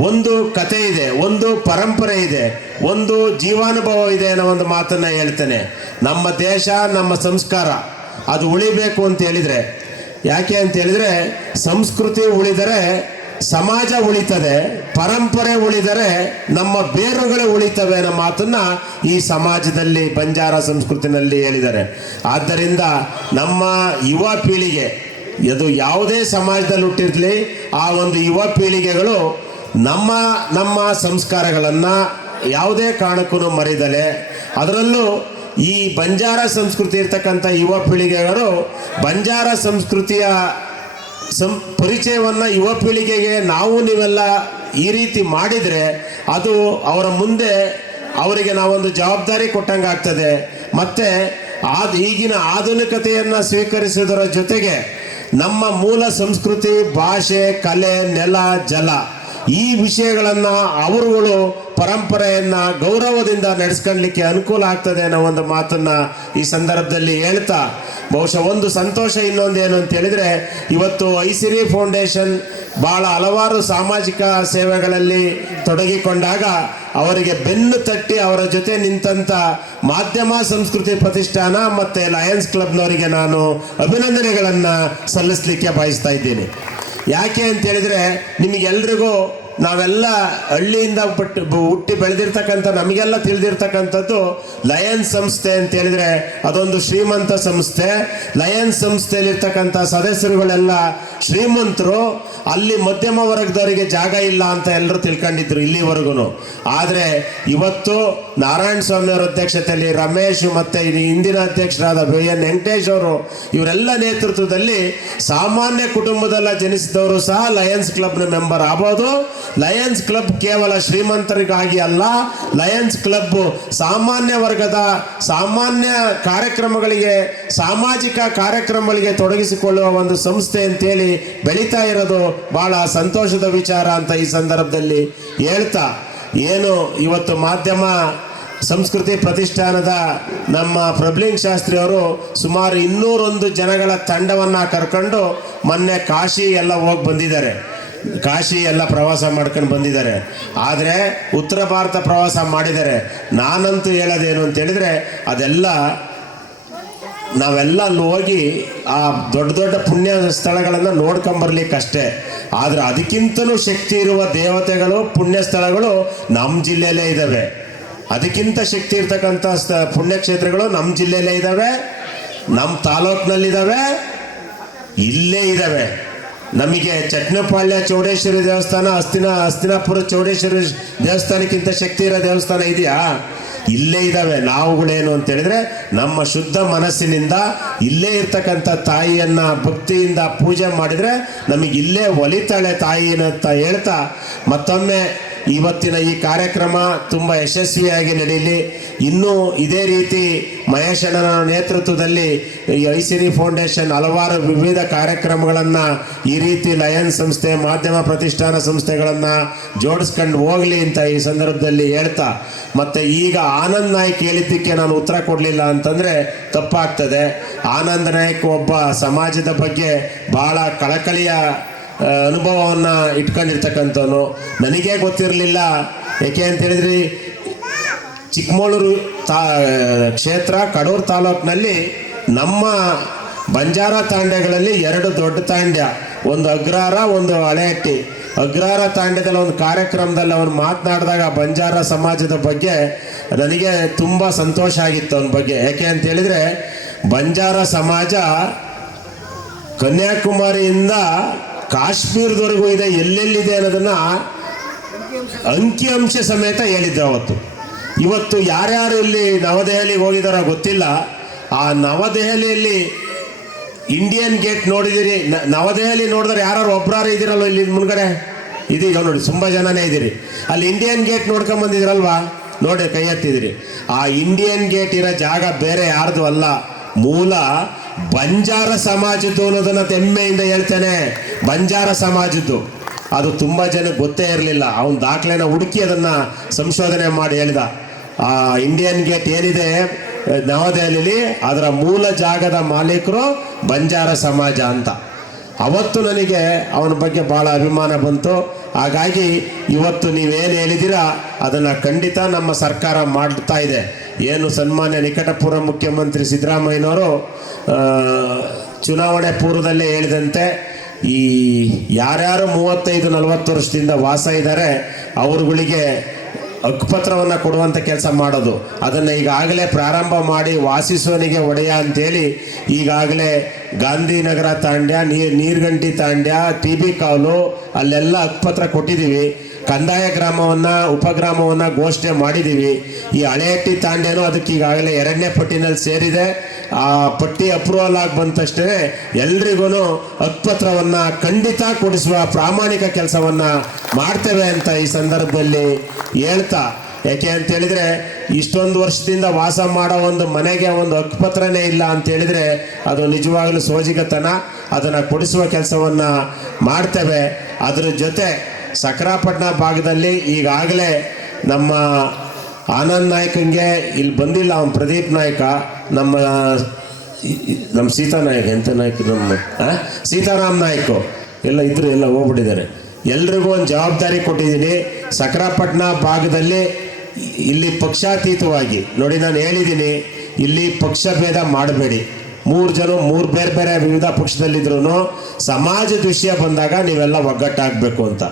ಒಂದು ಕತೆ ಇದೆ, ಒಂದು ಪರಂಪರೆ ಇದೆ, ಒಂದು ಜೀವಾನುಭವ ಇದೆ ಅನ್ನೋ ಒಂದು ಮಾತನ್ನು ಹೇಳ್ತೇನೆ. ನಮ್ಮ ದೇಶ, ನಮ್ಮ ಸಂಸ್ಕಾರ ಅದು ಉಳಿಬೇಕು ಅಂತ ಹೇಳಿದರೆ, ಯಾಕೆ ಅಂತ ಹೇಳಿದರೆ ಸಂಸ್ಕೃತಿ ಉಳಿದರೆ ಸಮಾಜ ಉಳಿತದೆ, ಪರಂಪರೆ ಉಳಿದರೆ ನಮ್ಮ ಬೇರುಗಳೇ ಉಳಿತವೆ ಅನ್ನೋ ಮಾತನ್ನ ಈ ಸಮಾಜದಲ್ಲಿ ಬಂಜಾರ ಸಂಸ್ಕೃತಿನಲ್ಲಿ ಹೇಳಿದ್ದಾರೆ. ಆದ್ದರಿಂದ ನಮ್ಮ ಯುವ ಪೀಳಿಗೆ, ಅದು ಯಾವುದೇ ಸಮಾಜದಲ್ಲಿ ಹುಟ್ಟಿರಲಿ, ಆ ಒಂದು ಯುವ ಪೀಳಿಗೆಗಳು ನಮ್ಮ ಸಂಸ್ಕಾರಗಳನ್ನು ಯಾವುದೇ ಕಾರಣಕ್ಕೂ ಮರೆಯದಲೆ, ಅದರಲ್ಲೂ ಈ ಬಂಜಾರ ಸಂಸ್ಕೃತಿ ಇರ್ತಕ್ಕಂಥ ಯುವ ಪೀಳಿಗೆಗಳು ಬಂಜಾರ ಸಂಸ್ಕೃತಿಯ ಪರಿಚಯವನ್ನು ಯುವ ಪೀಳಿಗೆಗೆ ನೀವೆಲ್ಲ ಈ ರೀತಿ ಮಾಡಿದರೆ ಅದು ಅವರ ಮುಂದೆ ಅವರಿಗೆ ನಾವೊಂದು ಜವಾಬ್ದಾರಿ ಕೊಟ್ಟಂಗೆ ಆಗ್ತದೆ. ಮತ್ತು ಈಗಿನ ಆಧುನಿಕತೆಯನ್ನು ಸ್ವೀಕರಿಸುವುದರ ಜೊತೆಗೆ ನಮ್ಮ ಮೂಲ ಸಂಸ್ಕೃತಿ, ಭಾಷೆ, ಕಲೆ, ನೆಲ, ಜಲ ಈ ವಿಷಯಗಳನ್ನು ಅವರುಗಳು ಪರಂಪರೆಯನ್ನು ಗೌರವದಿಂದ ನಡೆಸ್ಕೊಳ್ಳಲಿಕ್ಕೆ ಅನುಕೂಲ ಆಗ್ತದೆ ಅನ್ನೋ ಒಂದು ಮಾತನ್ನು ಈ ಸಂದರ್ಭದಲ್ಲಿ ಹೇಳ್ತಾ, ಬಹುಶಃ ಒಂದು ಸಂತೋಷ ಇನ್ನೊಂದು ಏನು ಅಂತ ಹೇಳಿದರೆ, ಇವತ್ತು ಐಸಿರಿ ಫೌಂಡೇಶನ್ ಭಾಳ ಹಲವಾರು ಸಾಮಾಜಿಕ ಸೇವೆಗಳಲ್ಲಿ ತೊಡಗಿಕೊಂಡಾಗ ಅವರಿಗೆ ಬೆನ್ನು ತಟ್ಟಿ ಅವರ ಜೊತೆ ನಿಂತಂಥ ಮಾಧ್ಯಮ ಸಂಸ್ಕೃತಿ ಪ್ರತಿಷ್ಠಾನ ಮತ್ತು ಲಯನ್ಸ್ ಕ್ಲಬ್ನವರಿಗೆ ನಾನು ಅಭಿನಂದನೆಗಳನ್ನು ಸಲ್ಲಿಸಲಿಕ್ಕೆ ಬಯಸ್ತಾ ಇದ್ದೀನಿ. ಯಾಕೆ ಅಂತ ಹೇಳಿದರೆ, ನಿಮಗೆಲ್ರಿಗೂ ನಾವೆಲ್ಲ ಹಳ್ಳಿಯಿಂದ ಹುಟ್ಟಿ ಬೆಳೆದಿರ್ತಕ್ಕಂಥ ನಮಗೆಲ್ಲ ತಿಳಿದಿರ್ತಕ್ಕಂಥದ್ದು ಲಯನ್ಸ್ ಸಂಸ್ಥೆ ಅಂತ ಹೇಳಿದ್ರೆ ಅದೊಂದು ಶ್ರೀಮಂತ ಸಂಸ್ಥೆ. ಲಯನ್ಸ್ ಸಂಸ್ಥೆಯಲ್ಲಿರ್ತಕ್ಕಂಥ ಸದಸ್ಯರುಗಳೆಲ್ಲ ಶ್ರೀಮಂತರು, ಅಲ್ಲಿ ಮಧ್ಯಮ ವರ್ಗದವರಿಗೆ ಜಾಗ ಇಲ್ಲ ಅಂತ ಎಲ್ಲರೂ ತಿಳ್ಕೊಂಡಿದ್ರು ಇಲ್ಲಿವರೆಗೂ. ಆದರೆ ಇವತ್ತು ನಾರಾಯಣ ಸ್ವಾಮಿ ಅವರ ಅಧ್ಯಕ್ಷತೆಯಲ್ಲಿ ರಮೇಶ್ ಮತ್ತೆ ಹಿಂದಿನ ಅಧ್ಯಕ್ಷರಾದ BN ವೆಂಕಟೇಶ್ ಅವರು ಇವರೆಲ್ಲ ನೇತೃತ್ವದಲ್ಲಿ ಸಾಮಾನ್ಯ ಕುಟುಂಬದಲ್ಲ ಜನಿಸಿದವರು ಸಹ ಲಯನ್ಸ್ ಕ್ಲಬ್ನ ಮೆಂಬರ್ ಆಗ್ಬೋದು. ಲಯನ್ಸ್ ಕ್ಲಬ್ ಕೇವಲ ಶ್ರೀಮಂತರಿಗಾಗಿ ಅಲ್ಲ, ಲಯನ್ಸ್ ಕ್ಲಬ್ ಸಾಮಾನ್ಯ ವರ್ಗದ ಸಾಮಾನ್ಯ ಕಾರ್ಯಕ್ರಮಗಳಿಗೆ, ಸಾಮಾಜಿಕ ಕಾರ್ಯಕ್ರಮಗಳಿಗೆ ತೊಡಗಿಸಿಕೊಳ್ಳುವ ಒಂದು ಸಂಸ್ಥೆ ಅಂತೇಳಿ ಬೆಳೀತಾ ಇರೋದು ಬಹಳ ಸಂತೋಷದ ವಿಚಾರ ಅಂತ ಈ ಸಂದರ್ಭದಲ್ಲಿ ಹೇಳ್ತಾ, ಏನು ಇವತ್ತು ಮಾಧ್ಯಮ ಸಂಸ್ಕೃತಿ ಪ್ರತಿಷ್ಠಾನದ ನಮ್ಮ ಪ್ರಭುಲಿಂಗ ಶಾಸ್ತ್ರಿ ಅವರು ಸುಮಾರು 201 ಜನಗಳ ತಂಡವನ್ನು ಕರ್ಕೊಂಡು ಮೊನ್ನೆ ಕಾಶಿ ಎಲ್ಲ ಹೋಗಿ ಬಂದಿದ್ದಾರೆ. ಕಾಶಿ ಎಲ್ಲ ಪ್ರವಾಸ ಮಾಡ್ಕೊಂಡು ಬಂದಿದ್ದಾರೆ. ಆದರೆ ಉತ್ತರ ಭಾರತ ಪ್ರವಾಸ ಮಾಡಿದ್ದಾರೆ. ನಾನಂತೂ ಹೇಳೋದೇನು ಅಂತ ಹೇಳಿದ್ರೆ ಅದೆಲ್ಲ ನಾವೆಲ್ಲ ಅಲ್ಲಿ ಹೋಗಿ ಆ ದೊಡ್ಡ ದೊಡ್ಡ ಪುಣ್ಯ ಸ್ಥಳಗಳನ್ನು ನೋಡ್ಕೊಂಬರ್ಲಿಕ್ಕಷ್ಟೇ. ಆದರೆ ಅದಕ್ಕಿಂತಲೂ ಶಕ್ತಿ ಇರುವ ದೇವತೆಗಳು, ಪುಣ್ಯ ಸ್ಥಳಗಳು ನಮ್ಮ ಜಿಲ್ಲೆಯಲ್ಲೇ ಇದ್ದಾವೆ. ಅದಕ್ಕಿಂತ ಶಕ್ತಿ ಇರ್ತಕ್ಕಂಥ ಪುಣ್ಯಕ್ಷೇತ್ರಗಳು ನಮ್ಮ ಜಿಲ್ಲೆಯಲ್ಲೇ ಇದ್ದಾವೆ, ನಮ್ಮ ತಾಲೂಕಿನಲ್ಲಿದ್ದಾವೆ, ಇಲ್ಲೇ ಇದ್ದಾವೆ. ನಮಗೆ ಚಟ್ನಪಾಳ್ಯ ಚೌಡೇಶ್ವರಿ ದೇವಸ್ಥಾನ, ಹಸ್ತಿನಾಪುರ ಚೌಡೇಶ್ವರಿ ದೇವಸ್ಥಾನಕ್ಕಿಂತ ಶಕ್ತಿ ಇರೋ ದೇವಸ್ಥಾನ ಇದೆಯಾ? ಇಲ್ಲೇ ಇದ್ದಾವೆ. ನಾವುಗಳೇನು ಅಂತ ಹೇಳಿದ್ರೆ ನಮ್ಮ ಶುದ್ಧ ಮನಸ್ಸಿನಿಂದ ಇಲ್ಲೇ ಇರ್ತಕ್ಕಂಥ ತಾಯಿಯನ್ನ ಭಕ್ತಿಯಿಂದ ಪೂಜೆ ಮಾಡಿದರೆ ನಮಗೆ ಇಲ್ಲೇ ಒಲಿತಾಳೆ ತಾಯಿನಂತ ಹೇಳ್ತಾ, ಮತ್ತೊಮ್ಮೆ ಇವತ್ತಿನ ಈ ಕಾರ್ಯಕ್ರಮ ತುಂಬ ಯಶಸ್ವಿಯಾಗಿ ನಡೆಯಲಿ. ಇನ್ನೂ ಇದೇ ರೀತಿ ಮಹೇಶಣ್ಣನ ನೇತೃತ್ವದಲ್ಲಿ ಈ ಐಸಿರಿ ಫೌಂಡೇಶನ್ ಹಲವಾರು ವಿವಿಧ ಕಾರ್ಯಕ್ರಮಗಳನ್ನು ಈ ರೀತಿ ಲಯನ್ಸ್ ಸಂಸ್ಥೆ, ಮಾಧ್ಯಮ ಪ್ರತಿಷ್ಠಾನ ಸಂಸ್ಥೆಗಳನ್ನು ಜೋಡಿಸ್ಕೊಂಡು ಹೋಗಲಿ ಅಂತ ಈ ಸಂದರ್ಭದಲ್ಲಿ ಹೇಳ್ತಾ, ಮತ್ತು ಈಗ ಆನಂದ್ ನಾಯ್ಕ್ ಹೇಳಿದ್ದಕ್ಕೆ ನಾನು ಉತ್ತರ ಕೊಡಲಿಲ್ಲ ಅಂತಂದರೆ ತಪ್ಪಾಗ್ತದೆ. ಆನಂದ್ ನಾಯ್ಕ್ ಒಬ್ಬ ಸಮಾಜದ ಬಗ್ಗೆ ಭಾಳ ಕಳಕಳಿಯ ಅನುಭವವನ್ನು ಇಟ್ಕೊಂಡಿರ್ತಕ್ಕಂಥವನು. ನನಗೇ ಗೊತ್ತಿರಲಿಲ್ಲ. ಯಾಕೆ ಅಂತ ಹೇಳಿದ್ರಿ, ಚಿಕ್ಕಮಗಳೂರು ಕ್ಷೇತ್ರ ಕಡೂರು ತಾಲೂಕಿನಲ್ಲಿ ನಮ್ಮ ಬಂಜಾರ ತಾಂಡ್ಯಗಳಲ್ಲಿ 2 ದೊಡ್ಡ ತಾಂಡ್ಯ, ಒಂದು ಅಗ್ರಹಾರ, ಒಂದು ಹಳೆಹಟ್ಟಿ. ಅಗ್ರಹಾರ ತಾಂಡ್ಯದಲ್ಲಿ ಒಂದು ಕಾರ್ಯಕ್ರಮದಲ್ಲಿ ಅವನು ಮಾತನಾಡಿದಾಗ ಬಂಜಾರ ಸಮಾಜದ ಬಗ್ಗೆ ನನಗೆ ತುಂಬ ಸಂತೋಷ ಆಗಿತ್ತು ಅವನ ಬಗ್ಗೆ. ಯಾಕೆ ಅಂತ ಹೇಳಿದರೆ ಬಂಜಾರ ಸಮಾಜ ಕನ್ಯಾಕುಮಾರಿಯಿಂದ ಕಾಶ್ಮೀರದವರೆಗೂ ಇದೆ, ಎಲ್ಲೆಲ್ಲಿದೆ ಅನ್ನೋದನ್ನು ಅಂಕಿಅಂಶ ಸಮೇತ ಹೇಳಿದ್ದ ಅವತ್ತು. ಇವತ್ತು ಯಾರ್ಯಾರು ಇಲ್ಲಿ ನವದೆಹಲಿಗೆ ಹೋಗಿದಾರೋ ಗೊತ್ತಿಲ್ಲ. ಆ ನವದೆಹಲಿಯಲ್ಲಿ ಇಂಡಿಯನ್ ಗೇಟ್ ನೋಡಿದಿರಿ? ನವದೆಹಲಿ ನೋಡಿದ್ರೆ ಯಾರು ಒಬ್ಬರಾರು ಇದ್ದೀರಲ್ವ ಇಲ್ಲಿ ಮುಂದ್ಗಡೆ? ಇದೀಗ ನೋಡಿ, ತುಂಬ ಜನನೇ ಇದ್ದೀರಿ. ಅಲ್ಲಿ ಇಂಡಿಯನ್ ಗೇಟ್ ನೋಡ್ಕೊಂಬಂದಿದ್ರಲ್ವಾ? ನೋಡಿ, ಕೈ ಎತ್ತಿದಿರಿ. ಆ ಇಂಡಿಯನ್ ಗೇಟ್ ಇರೋ ಜಾಗ ಬೇರೆ ಯಾರ್ದು ಅಲ್ಲ, ಮೂಲ ಬಂಜಾರ ಸಮಾಜದ್ದು ಅನ್ನೋದನ್ನ ಹೆಮ್ಮೆಯಿಂದ ಹೇಳ್ತೇನೆ. ಬಂಜಾರ ಸಮಾಜದ್ದು ಅದು ತುಂಬ ಜನಕ್ಕೆ ಗೊತ್ತೇ ಇರಲಿಲ್ಲ. ಅವನ ದಾಖಲೆನ ಹುಡುಕಿ ಅದನ್ನು ಸಂಶೋಧನೆ ಮಾಡಿ ಹೇಳಿದ. ಆ ಇಂಡಿಯನ್ ಗೇಟ್ ಏನಿದೆ ನವದೆಹಲಿಲಿ, ಅದರ ಮೂಲ ಜಾಗದ ಮಾಲೀಕರು ಬಂಜಾರ ಸಮಾಜ ಅಂತ. ಅವತ್ತು ನನಗೆ ಅವನ ಬಗ್ಗೆ ಭಾಳ ಅಭಿಮಾನ ಬಂತು. ಹಾಗಾಗಿ ಇವತ್ತು ನೀವೇನು ಹೇಳಿದ್ದೀರಾ ಅದನ್ನು ಖಂಡಿತ ನಮ್ಮ ಸರ್ಕಾರ ಮಾಡ್ತಾ ಇದೆ. ಏನು ಸನ್ಮಾನ್ಯ ನಿಕಟಪೂರ್ವ ಮುಖ್ಯಮಂತ್ರಿ ಸಿದ್ದರಾಮಯ್ಯನವರು ಚುನಾವಣೆ ಪೂರ್ವದಲ್ಲೇ ಹೇಳಿದಂತೆ, ಈ ಯಾರ್ಯಾರು 35-40 ವರ್ಷದಿಂದ ವಾಸ ಇದ್ದಾರೆ ಅವರುಗಳಿಗೆ ಹಕ್ಕುಪತ್ರವನ್ನು ಕೊಡುವಂಥ ಕೆಲಸ ಮಾಡೋದು. ಅದನ್ನು ಈಗಾಗಲೇ ಪ್ರಾರಂಭ ಮಾಡಿ ವಾಸಿಸೋನಿಗೆ ಒಡೆಯ ಅಂತೇಳಿ ಈಗಾಗಲೇ ಗಾಂಧಿನಗರ ತಾಂಡ್ಯ, ನೀರ್ಗಂಟಿ ತಾಂಡ್ಯ, TB ಕಾವಲು ಅಲ್ಲೆಲ್ಲ ಹಕ್ಕುಪತ್ರ ಕೊಟ್ಟಿದ್ದೀವಿ. ಕಂದಾಯ ಗ್ರಾಮವನ್ನು, ಉಪಗ್ರಾಮವನ್ನು ಘೋಷಣೆ ಮಾಡಿದ್ದೀವಿ. ಈ ಹಳೆಹಟ್ಟಿ ತಾಂಡ್ಯನೂ ಅದಕ್ಕೆ ಈಗಾಗಲೇ 2ನೇ ಪಟ್ಟಿನಲ್ಲಿ ಸೇರಿದೆ. ಆ ಪಟ್ಟಿ ಅಪ್ರೂವಲ್ ಆಗಿ ಬಂದ ತಕ್ಷಣ ಎಲ್ರಿಗೂ ಹಕ್ಕುಪತ್ರವನ್ನು ಖಂಡಿತ ಕೊಡಿಸುವ ಪ್ರಾಮಾಣಿಕ ಕೆಲಸವನ್ನು ಮಾಡ್ತೇವೆ ಅಂತ ಈ ಸಂದರ್ಭದಲ್ಲಿ ಹೇಳ್ತಾ, ಯಾಕೆ ಅಂತ ಹೇಳಿದರೆ ಇಷ್ಟೊಂದು ವರ್ಷದಿಂದ ವಾಸ ಮಾಡೋ ಒಂದು ಮನೆಗೆ ಒಂದು ಹಕ್ಕುಪತ್ರನೇ ಇಲ್ಲ ಅಂತ ಹೇಳಿದರೆ ಅದು ನಿಜವಾಗಲೂ ಸೋಜಿಗತನ. ಅದನ್ನು ಕೊಡಿಸುವ ಕೆಲಸವನ್ನು ಮಾಡ್ತೇವೆ. ಅದರ ಜೊತೆ ಸಕ್ರಾಪಟ್ಟಣ ಭಾಗದಲ್ಲಿ ಈಗಾಗಲೇ ನಮ್ಮ ಆನಂದ್ ನಾಯ್ಕಂಗೆ ಇಲ್ಲಿ ಬಂದಿಲ್ಲ, ಅವನು ಪ್ರದೀಪ್ ನಾಯ್ಕ, ನಮ್ಮ ಸೀತಾ ನಾಯ್ಕ, ಎಂಥ ನಾಯ್ಕ, ನಮ್ಮ ಸೀತಾರಾಮ್ ನಾಯ್ಕು ಎಲ್ಲ ಇದ್ರು, ಎಲ್ಲ ಹೋಗ್ಬಿಟ್ಟಿದ್ದಾರೆ. ಎಲ್ರಿಗೂ ಒಂದು ಜವಾಬ್ದಾರಿ ಕೊಟ್ಟಿದ್ದೀನಿ. ಸಕ್ರಾಪಟ್ಟಣ ಭಾಗದಲ್ಲಿ ಇಲ್ಲಿ ಪಕ್ಷಾತೀತವಾಗಿ ನೋಡಿ, ನಾನು ಹೇಳಿದ್ದೀನಿ, ಇಲ್ಲಿ ಪಕ್ಷ ಭೇದ ಮಾಡಬೇಡಿ. 3 ಜನ 3 ಬೇರೆ ಬೇರೆ ವಿವಿಧ ಪಕ್ಷದಲ್ಲಿದ್ರು ಸಮಾಜದ ವಿಷಯ ಬಂದಾಗ ನೀವೆಲ್ಲ ಒಗ್ಗಟ್ಟಾಗಬೇಕು ಅಂತ.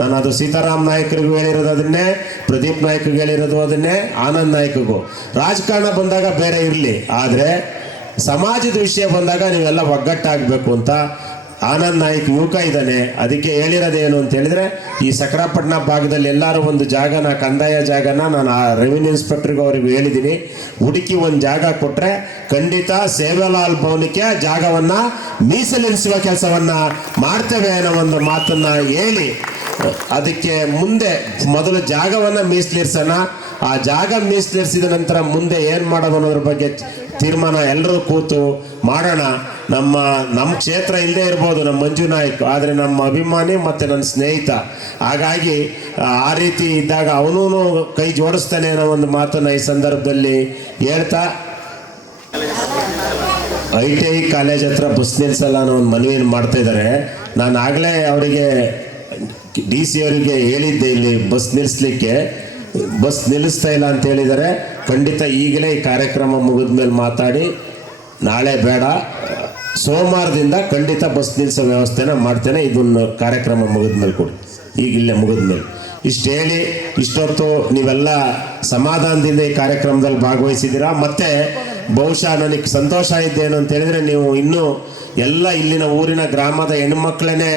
ನಾನು ಅದು ಸೀತಾರಾಮ್ ನಾಯ್ಕರಿಗೂ ಹೇಳಿರೋದು ಅದನ್ನೇ, ಪ್ರದೀಪ್ ನಾಯ್ಕಗೂ ಹೇಳಿರೋದು ಅದನ್ನೇ, ಆನಂದ್ ನಾಯ್ಕಗೂ. ರಾಜಕಾರಣ ಬಂದಾಗ ಬೇರೆ ಇರಲಿ, ಆದರೆ ಸಮಾಜದ ವಿಷಯ ಬಂದಾಗ ನೀವೆಲ್ಲ ಒಗ್ಗಟ್ಟಾಗಬೇಕು ಅಂತ ಆನಂದ್ ನಾಯ್ಕ್ ಯುವಕ ಇದ್ದಾನೆ. ಅದಕ್ಕೆ ಹೇಳಿರೋದೇನು ಅಂತ ಹೇಳಿದ್ರೆ, ಈ ಸಕರಾಪಟ್ಟಣ ಭಾಗದಲ್ಲಿ ಎಲ್ಲರೂ ಒಂದು ಜಾಗನ, ಕಂದಾಯ ಜಾಗನ ನಾನು ಆ ರೆವಿನ್ಯೂ ಇನ್ಸ್ಪೆಕ್ಟರ್ಗೆ ಅವ್ರಿಗೆ ಹೇಳಿದ್ದೀನಿ, ಹುಡುಕಿ ಒಂದು ಜಾಗ ಕೊಟ್ಟರೆ ಖಂಡಿತ ಸೇವಾಲಾಲ್ ಭವನಕ್ಕೆ ಜಾಗವನ್ನು ಮೀಸಲಿರಿಸುವ ಕೆಲಸವನ್ನು ಮಾಡ್ತೇವೆ ಅನ್ನೋ ಒಂದು ಮಾತನ್ನು ಹೇಳಿ, ಅದಕ್ಕೆ ಮುಂದೆ ಮೊದಲು ಜಾಗವನ್ನು ಮೀಸಲಿರಿಸೋಣ. ಆ ಜಾಗ ಮೀಸಲಿರಿಸಿದ ನಂತರ ಮುಂದೆ ಏನು ಮಾಡೋದು ಅನ್ನೋದ್ರ ಬಗ್ಗೆ ತೀರ್ಮಾನ ಎಲ್ಲರೂ ಕೂತು ಮಾಡೋಣ. ನಮ್ಮ ಕ್ಷೇತ್ರ ಇಲ್ಲದೆ ಇರ್ಬೋದು ನಮ್ಮ ಮಂಜು ನಾಯ್ಕ್, ಆದರೆ ನಮ್ಮ ಅಭಿಮಾನಿ ಮತ್ತು ನನ್ನ ಸ್ನೇಹಿತ. ಹಾಗಾಗಿ ಆ ರೀತಿ ಇದ್ದಾಗ ಅವನೂ ಕೈ ಜೋಡಿಸ್ತಾನೆ ಅನ್ನೋ ಒಂದು ಮಾತನ್ನು ಈ ಸಂದರ್ಭದಲ್ಲಿ ಹೇಳ್ತಾ, ITI ಕಾಲೇಜ್ ಹತ್ರ ಬಸ್ ನಿಲ್ಲಿಸಲ್ಲ ಅನ್ನೋ ಒಂದು ಮನವಿಯನ್ನು ಮಾಡ್ತಾ ಇದ್ದಾರೆ. ನಾನು ಆಗಲೇ ಅವರಿಗೆ DC ಅವರಿಗೆ ಹೇಳಿದ್ದೆ, ಇಲ್ಲಿ ಬಸ್ ನಿಲ್ಲಿಸ್ಲಿಕ್ಕೆ, ಬಸ್ ನಿಲ್ಲಿಸ್ತಾ ಇಲ್ಲ ಅಂತ ಹೇಳಿದ್ದಾರೆ. ಖಂಡಿತ ಈಗಲೇ ಈ ಕಾರ್ಯಕ್ರಮ ಮುಗಿದ ಮೇಲೆ ಮಾತಾಡಿ, ನಾಳೆ ಬೇಡ, ಸೋಮವಾರದಿಂದ ಖಂಡಿತ ಬಸ್ ನಿಲ್ಲಿಸೋ ವ್ಯವಸ್ಥೆನ ಮಾಡ್ತೇನೆ. ಇದನ್ನು ಕಾರ್ಯಕ್ರಮ ಮುಗಿದ ಮೇಲೆ ಕೊಡಿ, ಈಗಿಲ್ಲೇ ಮುಗಿದ ಮೇಲೆ. ಇಷ್ಟು ಹೇಳಿ, ಇಷ್ಟೊತ್ತು ನೀವೆಲ್ಲ ಸಮಾಧಾನದಿಂದ ಈ ಕಾರ್ಯಕ್ರಮದಲ್ಲಿ ಭಾಗವಹಿಸಿದ್ದೀರಾ. ಮತ್ತು ಬಹುಶಃ ನನಗೆ ಸಂತೋಷ ಇದ್ದೇನು ಅಂತ ಹೇಳಿದರೆ, ನೀವು ಇನ್ನೂ ಎಲ್ಲ ಇಲ್ಲಿನ ಊರಿನ ಗ್ರಾಮದ ಹೆಣ್ಮಕ್ಳನ್ನೇ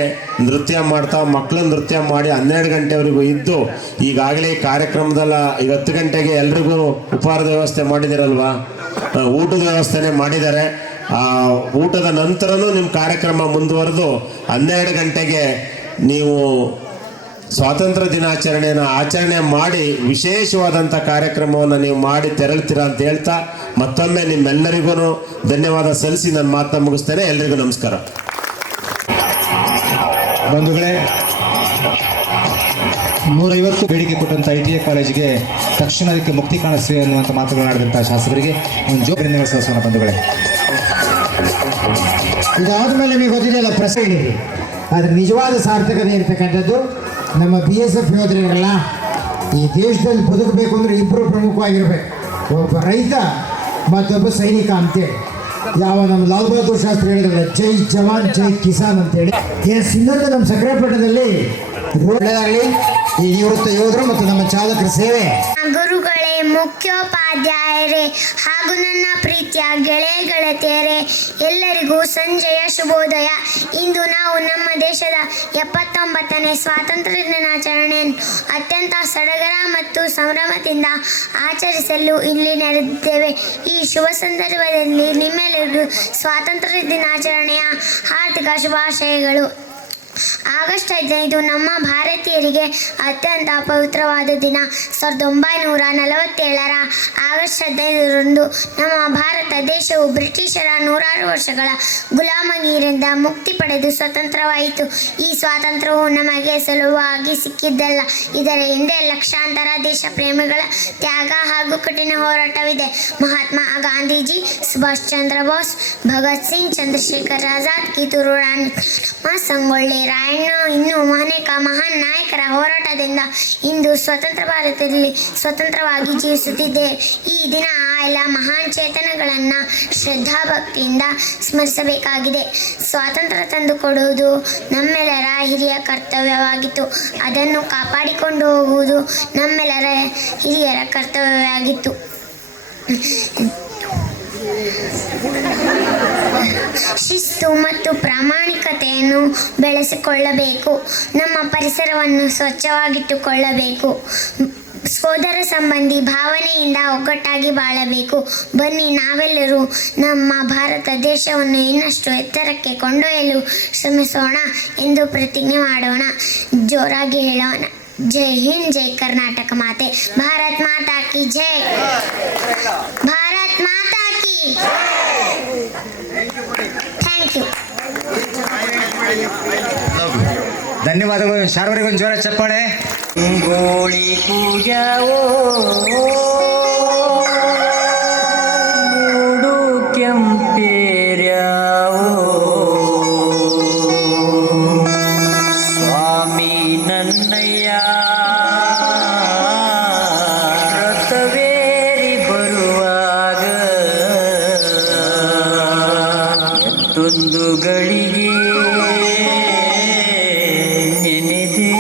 ನೃತ್ಯ ಮಾಡ್ತಾ, ಮಕ್ಕಳನ್ನ ನೃತ್ಯ ಮಾಡಿ 12 ಗಂಟೆವರೆಗೂ ಇದ್ದು, ಈಗಾಗಲೇ ಈ ಕಾರ್ಯಕ್ರಮದಲ್ಲ ಈಗ 10 ಗಂಟೆಗೆ ಎಲ್ರಿಗೂ ಉಪಹಾರದ ವ್ಯವಸ್ಥೆ ಮಾಡಿದಿರಲ್ವಾ, ಊಟದ ವ್ಯವಸ್ಥೆನೇ ಮಾಡಿದ್ದಾರೆ. ಆ ಊಟದ ನಂತರನೂ ನಿಮ್ಮ ಕಾರ್ಯಕ್ರಮ ಮುಂದುವರೆದು 12 ಗಂಟೆಗೆ ನೀವು ಸ್ವಾತಂತ್ರ್ಯ ದಿನಾಚರಣೆಯನ್ನು ಆಚರಣೆ ಮಾಡಿ ವಿಶೇಷವಾದಂಥ ಕಾರ್ಯಕ್ರಮವನ್ನು ನೀವು ಮಾಡಿ ತೆರಳ್ತೀರಾ ಅಂತ ಹೇಳ್ತಾ, ಮತ್ತೊಮ್ಮೆ ನಿಮ್ಮೆಲ್ಲರಿಗೂ ಧನ್ಯವಾದ ಸಲ್ಲಿಸಿ ನನ್ನ ಮಾತನ್ನ ಮುಗಿಸ್ತೇನೆ. ಎಲ್ರಿಗೂ ನಮಸ್ಕಾರ. ಬಂಧುಗಳೇ, 150 ಬೇಡಿಕೆ ಕೊಟ್ಟಂಥ ITI ಕಾಲೇಜಿಗೆ ತಕ್ಷಣ ಅದಕ್ಕೆ ಮುಕ್ತಿ ಕಾಣಿಸಿ ಅನ್ನುವಂಥ ಮಾತುಗಳನ್ನಾಡಿದಂಥ ಶಾಸಕರಿಗೆ ಒಂದು ಜೋಗರಿಂದ ಸಲ್ಲಿಸೋಣ. ಬಂಧುಗಳೇ, ಇದಾದ ಮೇಲೆ ನಿಮಗೆ ಗೊತ್ತಿದೆಯಲ್ಲ, ಪ್ರಶ್ನೆ ಆದರೆ ನಿಜವಾದ ಸಾರ್ಥಕತೆ ಇರ್ತಕ್ಕಂಥದ್ದು ನಮ್ಮ BSF ಯೋಧರಿರಲ್ಲ. ಈ ದೇಶದಲ್ಲಿ ಬದುಕಬೇಕು ಅಂದರೆ ಇಬ್ಬರು ಪ್ರಮುಖವಾಗಿರ್ಬೇಕು, ಒಬ್ಬ ರೈತ ಮತ್ತೊಬ್ಬ ಸೈನಿಕ ಅಂತೇಳಿ. ಯಾವ ನಮ್ಮ ಲಾಲ್ ಬಹದ್ದೂರ್ ಶಾಸ್ತ್ರಿ ಹೇಳಿದ್ರಲ್ಲ, ಜೈ ಜವಾನ್ ಜೈ ಕಿಸಾನ್ ಅಂತೇಳಿ. ಇನ್ನೊಂದು ನಮ್ಮ ಸಕರಾಪಟ್ಟಣದಲ್ಲಿ ಒಳ್ಳೆಯದಾಗಲಿ ಈ ನಿವೃತ್ತ ಯೋಧರು ಮತ್ತು ನಮ್ಮ ಚಾಲಕರ ಸೇವೆ. ಗುರುಗಳೇ, ಮುಖ್ಯೋಪಾಧ್ಯಾಯರೇ ಹಾಗೂ ನನ್ನ ಪ್ರೀತಿಯ ಗೆಳೆಯ ಗೆಳತಿಯರೇ, ಎಲ್ಲರಿಗೂ ಸಂಜೆಯ ಶುಭೋದಯ. ಇಂದು ನಾವು ನಮ್ಮ ದೇಶದ 79ನೇ ಸ್ವಾತಂತ್ರ್ಯ ದಿನಾಚರಣೆಯನ್ನು ಅತ್ಯಂತ ಸಡಗರ ಮತ್ತು ಸಂಭ್ರಮದಿಂದ ಆಚರಿಸಲು ಇಲ್ಲಿ ನೆರೆದಿದ್ದೇವೆ. ಈ ಶುಭ ಸಂದರ್ಭದಲ್ಲಿ ನಿಮ್ಮೆಲ್ಲರಿಗೂ ಸ್ವಾತಂತ್ರ್ಯ ದಿನಾಚರಣೆಯ ಹಾರ್ದಿಕ ಶುಭಾಶಯಗಳು. ಆಗಸ್ಟ್ 15 ನಮ್ಮ ಭಾರತೀಯರಿಗೆ ಅತ್ಯಂತ ಪವಿತ್ರವಾದ ದಿನ. 1947ರ ಆಗಸ್ಟ್ 15ರಂದು ನಮ್ಮ ಭಾರತ ದೇಶವು ಬ್ರಿಟಿಷರ 106 ವರ್ಷಗಳ ಗುಲಾಮಗಿರಿಯಿಂದ ಮುಕ್ತಿ ಪಡೆದು ಸ್ವತಂತ್ರವಾಯಿತು. ಈ ಸ್ವಾತಂತ್ರ್ಯವು ನಮಗೆ ಸುಲಭವಾಗಿ ಸಿಕ್ಕಿದ್ದಲ್ಲ. ಇದರ ಹಿಂದೆ ಲಕ್ಷಾಂತರ ದೇಶ ಪ್ರೇಮಿಗಳ ತ್ಯಾಗ ಹಾಗೂ ಕಠಿಣ ಹೋರಾಟವಿದೆ. ಮಹಾತ್ಮ ಗಾಂಧೀಜಿ, ಸುಭಾಷ್ ಚಂದ್ರ ಬೋಸ್, ಭಗತ್ ಸಿಂಗ್, ಚಂದ್ರಶೇಖರ್ ಆಜಾದ್, ಕಿತ್ತೂರು ರಾಣಿ ಸಂಗೊಳ್ಳಿ ರಾಯಣ್ಣ, ಇನ್ನು ಅನೇಕ ಮಹಾನ್ ನಾಯಕರ ಹೋರಾಟದಿಂದ ಇಂದು ಸ್ವತಂತ್ರ ಭಾರತದಲ್ಲಿ ಸ್ವತಂತ್ರವಾಗಿ ಜೀವಿಸುತ್ತಿದೆ. ಈ ದಿನ ಎಲ್ಲ ಮಹಾನ್ ಚೇತನಗಳನ್ನು ಶ್ರದ್ಧಾಭಕ್ತಿಯಿಂದ ಸ್ಮರಿಸಬೇಕಾಗಿದೆ. ಸ್ವಾತಂತ್ರ್ಯ ತಂದುಕೊಡುವುದು ನಮ್ಮೆಲ್ಲರ ಹಿರಿಯ ಕರ್ತವ್ಯವಾಗಿತ್ತು. ಅದನ್ನು ಕಾಪಾಡಿಕೊಂಡು ಹೋಗುವುದು ನಮ್ಮೆಲ್ಲರ ಹಿರಿಯರ ಕರ್ತವ್ಯವಾಗಿತ್ತು. ಶಿಸ್ತು ಮತ್ತು ಪ್ರಾಮಾಣಿಕತೆಯನ್ನು ಬೆಳೆಸಿಕೊಳ್ಳಬೇಕು. ನಮ್ಮ ಪರಿಸರವನ್ನು ಸ್ವಚ್ಛವಾಗಿಟ್ಟುಕೊಳ್ಳಬೇಕು. ಸೋದರ ಸಂಬಂಧಿ ಭಾವನೆಯಿಂದ ಒಗ್ಗಟ್ಟಾಗಿ ಬಾಳಬೇಕು. ಬನ್ನಿ, ನಾವೆಲ್ಲರೂ ನಮ್ಮ ಭಾರತ ದೇಶವನ್ನು ಇನ್ನಷ್ಟು ಎತ್ತರಕ್ಕೆ ಕೊಂಡೊಯ್ಯಲು ಶ್ರಮಿಸೋಣ ಎಂದು ಪ್ರತಿಜ್ಞೆ ಮಾಡೋಣ. ಜೋರಾಗಿ ಹೇಳೋಣ. ಜೈ ಹಿಂದ್, ಜೈ ಕರ್ನಾಟಕ ಮಾತೆ. ಭಾರತ್ ಮಾತಾ ಕಿ ಜೈ. ಭಾರತ್ ಮಾತಾ ಕಿ. Thank you. ಧನ್ಯವಾದಗಳು. ಶಾರ್ವರಿಗೆ ಒಂದು ಜೋರ ಚಪ್ಪಾಳೆ. ಗೋಳಿ ಕೂಗ್ಯಾವೋ ಮೂಡು ಕೆಂಪೇರ್ಯಾವೋ ಸ್ವಾಮಿ ನನ್ನಯ್ಯ ರಥವೇರಿ ಬರುವಾಗ ಮತ್ತೊಂದು ಗಳಿಗೆ ನೆನೆದೇ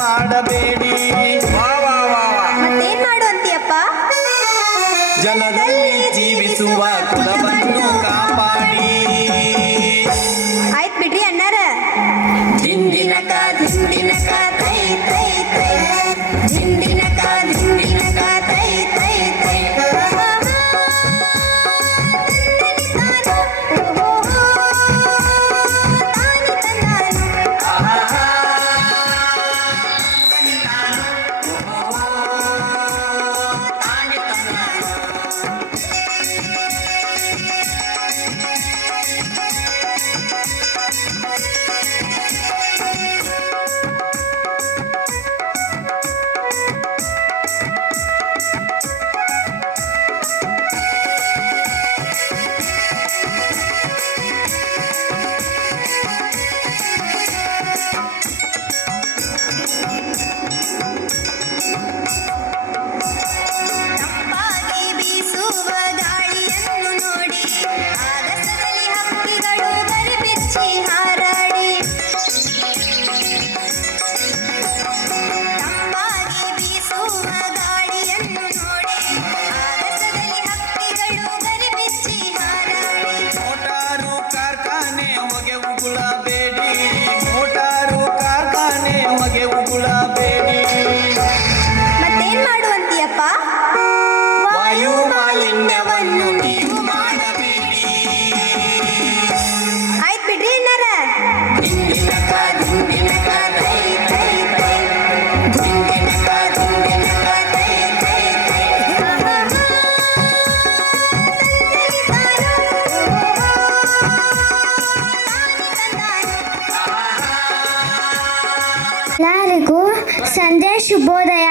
ಮಾಡಬೇಡಿ. ಮತ್ತೇನ್ ಮಾಡು ಅಂತೀಯಪ್ಪ? ಜಲದಲ್ಲಿ ಜೀವಿಸುವ ಕುಲವನ್ನು ಕಾಪಾಡಿ. ಆಯ್ತು ಬಿಡ್ರಿ ಅಣ್ಣಾರ. ದಿಂದಿನಕ ದಿಂದಿನಕ ತೈ ತೈ ತೈ, ದಿಂದಿನಕ ದಿಂದಿನಕ ತೈ ತೈ ತೈ. ಮತ್ತೇನ್ ಮಾಡು ಅಂತೀಯಪ್ಪ? ವಾಯು ಮಾಲಿನ್ಯವನ್ನು ನೀವು ಮಾಡಬೇಡಿ. ಆಯ್ತು ಬಿಡ್ರಿ ಅಣ್ಣಾರ. ದಿಂದಿನಕ ದಿಂದಿನಕ ತೈ ತೈ ತೈ, ದಿಂದಿನಕ ದಿಂದಿನಕ ತೈ ತೈ ತೈ. ಎಲ್ಲರಿಗೂ ಸಂಜೆ ಶುಭೋದಯ.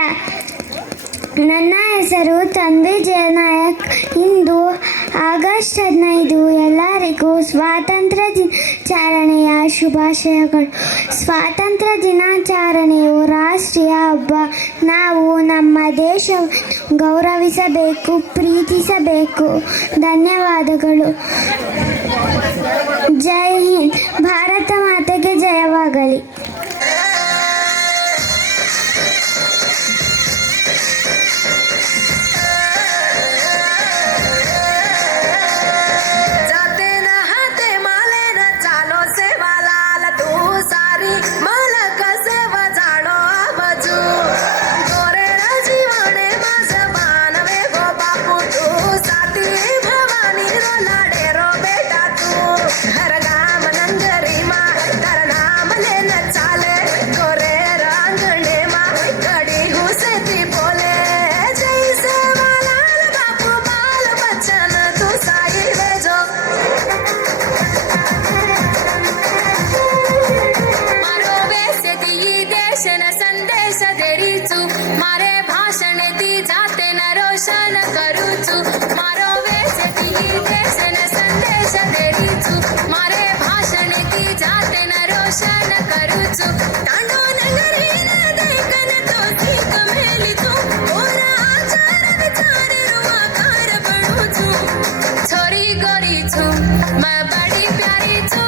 ನನ್ನ ಹೆಸರು ತನ್ವಿ ಜಯನಾಯಕ್. ಇಂದು ಆಗಸ್ಟ್ 15 ಎಲ್ಲರಿಗೂ ಸ್ವಾತಂತ್ರ್ಯ ದಿನಾಚರಣೆಯ ಶುಭಾಶಯಗಳು. ಸ್ವಾತಂತ್ರ್ಯ ದಿನಾಚರಣೆಯು ರಾಷ್ಟ್ರೀಯ ಹಬ್ಬ. ನಾವು ನಮ್ಮ ದೇಶವನ್ನು ಗೌರವಿಸಬೇಕು, ಪ್ರೀತಿಸಬೇಕು. ಧನ್ಯವಾದಗಳು. ಜೈ ಹಿಂದ್. ಭಾರತ ಮಾತೆಗೆ ಜಯವಾಗಲಿ. हर गाम नंगरी मा तर नाम लेना मैं बड़ी प्यारी छू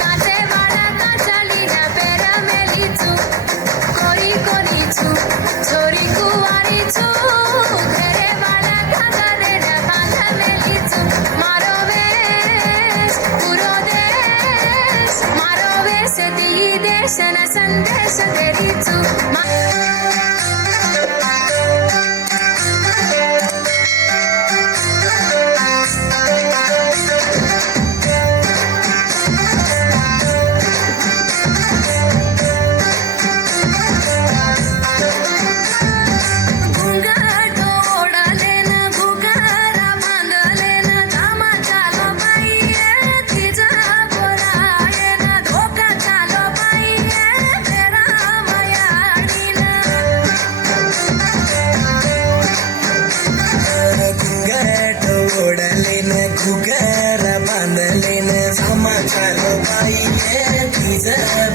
कांचे वाला का चली ना पैर मेली छू कोरी कोरी छू छोरी कुवारी छू घेरे वाला का करे ना बांध मेली छू मारो वेश पूरो देश मारो वेश दी देश न संदेश तेरी छू घुगर बांधलेन सामा चालो बाईये तिज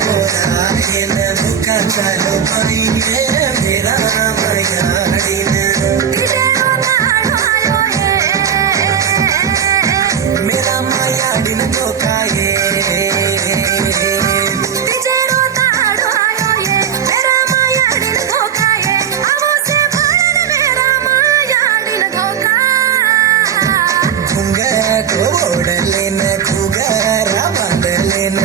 बोरायन दुखा चालो बाईये मेरा मायाडीन मेरा मायाडीन धोकाये ओढलेन घुगर बांधलेन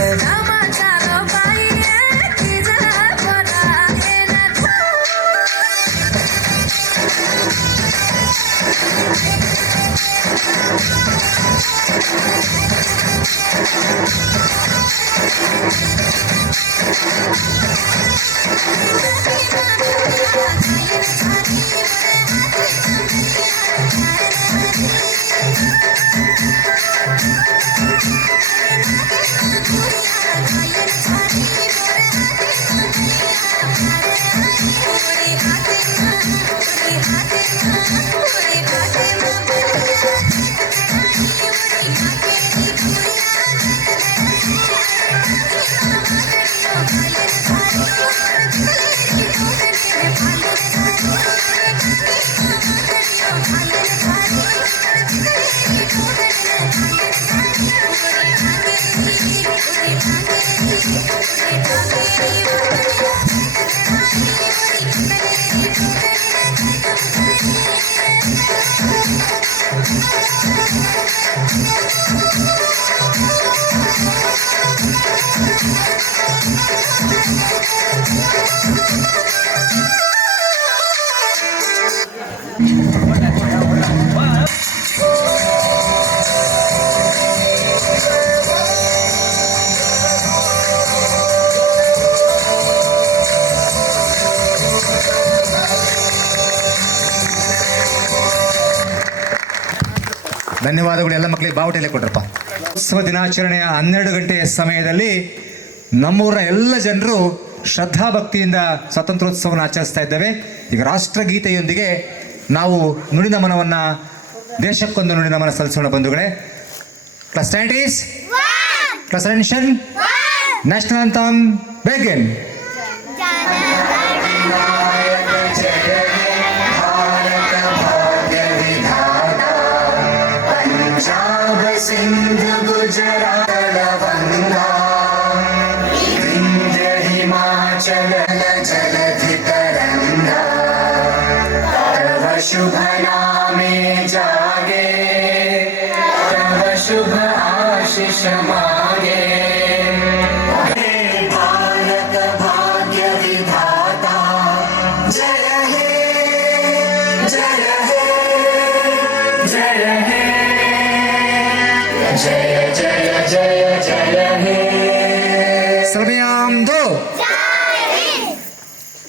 ಧನ್ಯವಾದಗಳು. ಎಲ್ಲ ಮಕ್ಕಳಿಗೆ ಬಾವುಟೆಲೆ ಕೊಟ್ರಪ್ಪ. ಉತ್ಸವ ದಿನಾಚರಣೆಯ 12 ಗಂಟೆಯ ಸಮಯದಲ್ಲಿ ನಮ್ಮೂರ ಎಲ್ಲ ಜನರು ಶ್ರದ್ಧಾಭಕ್ತಿಯಿಂದ ಸ್ವಾತಂತ್ರ್ಯೋತ್ಸವವನ್ನು ಆಚರಿಸ್ತಾ ಇದ್ದೇವೆ. ಈಗ ರಾಷ್ಟ್ರಗೀತೆಯೊಂದಿಗೆ ನಾವು ನುಡಿನಮನವನ್ನು ದೇಶಕ್ಕೊಂದು ನುಡಿನಮನ ಸಲ್ಲಿಸೋಣ ಬಂಧುಗಳೇ. Class stand easy class attention national anthem begin. Punjab Sindh Gujarat Ganga Vindhya Himachal जलधि तरंगा तव शुभ नामे जागे तव शुभ आशीष मागे भारत भाग्य विधाता जय हे जय हे जय हे जय जय जय जय हे ಸಮಯಾಂ ದೋ.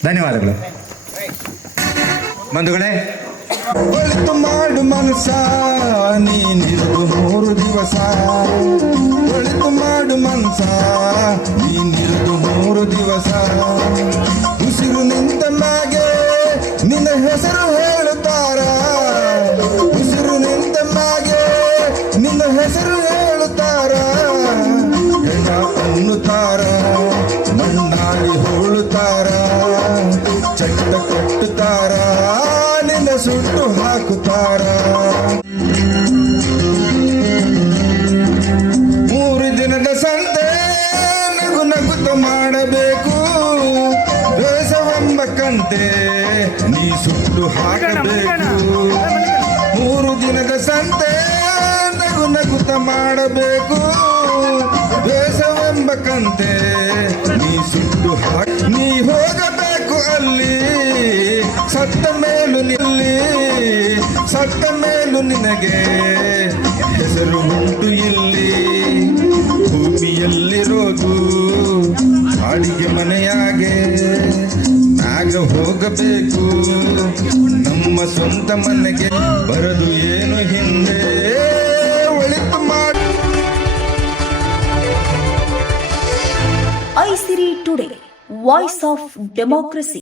ಧನ್ಯವಾದಗಳು ಬಂಧುಗಳೇ. ಒಳಿತು ಮಾಡು ಮನಸ ನೀನಿರುವುದು 3 ದಿವಸ, ಒಳಿತು ಮಾಡು ಮನಸ ನೀನಿರುವುದು 3 ದಿವಸ. ಉಸಿರು ನಿಂತ ಮ್ಯಾಗೆ ನಿನ್ನ ಹೆಸರು ಹೇಳುತ್ತಾರ, ಉಸಿರು ನಿಂತ ಮ್ಯಾಗೆ ನಿನ್ನ ಹೆಸರು ಹೇಳುತ್ತಾರ. ಹೆಣ ಅನ್ನುತ್ತಾರ, ಮಣ್ಣಾಡಿ ಹೋಳುತ್ತಾರ, ಚಟ್ಟ ಕಟ್ಟುತ್ತಾರ, ನಿನ್ನ ಸುಟ್ಟು ಹಾಕುತ್ತಾರ. ದ್ವೇಷದ ಸಂತೆ ನಗು ನಗುತ್ತ ಮಾಡಬೇಕು ದ್ವೇಷವೆಂಬ ಕಂತೆ ನೀ ಸುಟ್ಟು ನೀ ಹೋಗಬೇಕು ಅಲ್ಲಿ ಸತ್ತ ಮೇಲೂ ನಿನಗೆ ಹೆಸರು ಉಂಟು ಇಲ್ಲಿ ಭೂಮಿಯಲ್ಲಿರೋದು ಬಾಡಿಗೆ ಮನೆಯಾಗೆ ನಾಗ ಹೋಗಬೇಕು ನಮ್ಮ ಸ್ವಂತ ಮನೆಗೆ ಬರದು ಏನು ಹಿಂದೆ ಒಳಿತು ಮಾಡಿ ಐಸಿರಿ ಟುಡೇ ವಾಯ್ಸ್ ಆಫ್ ಡೆಮೋಕ್ರಸಿ.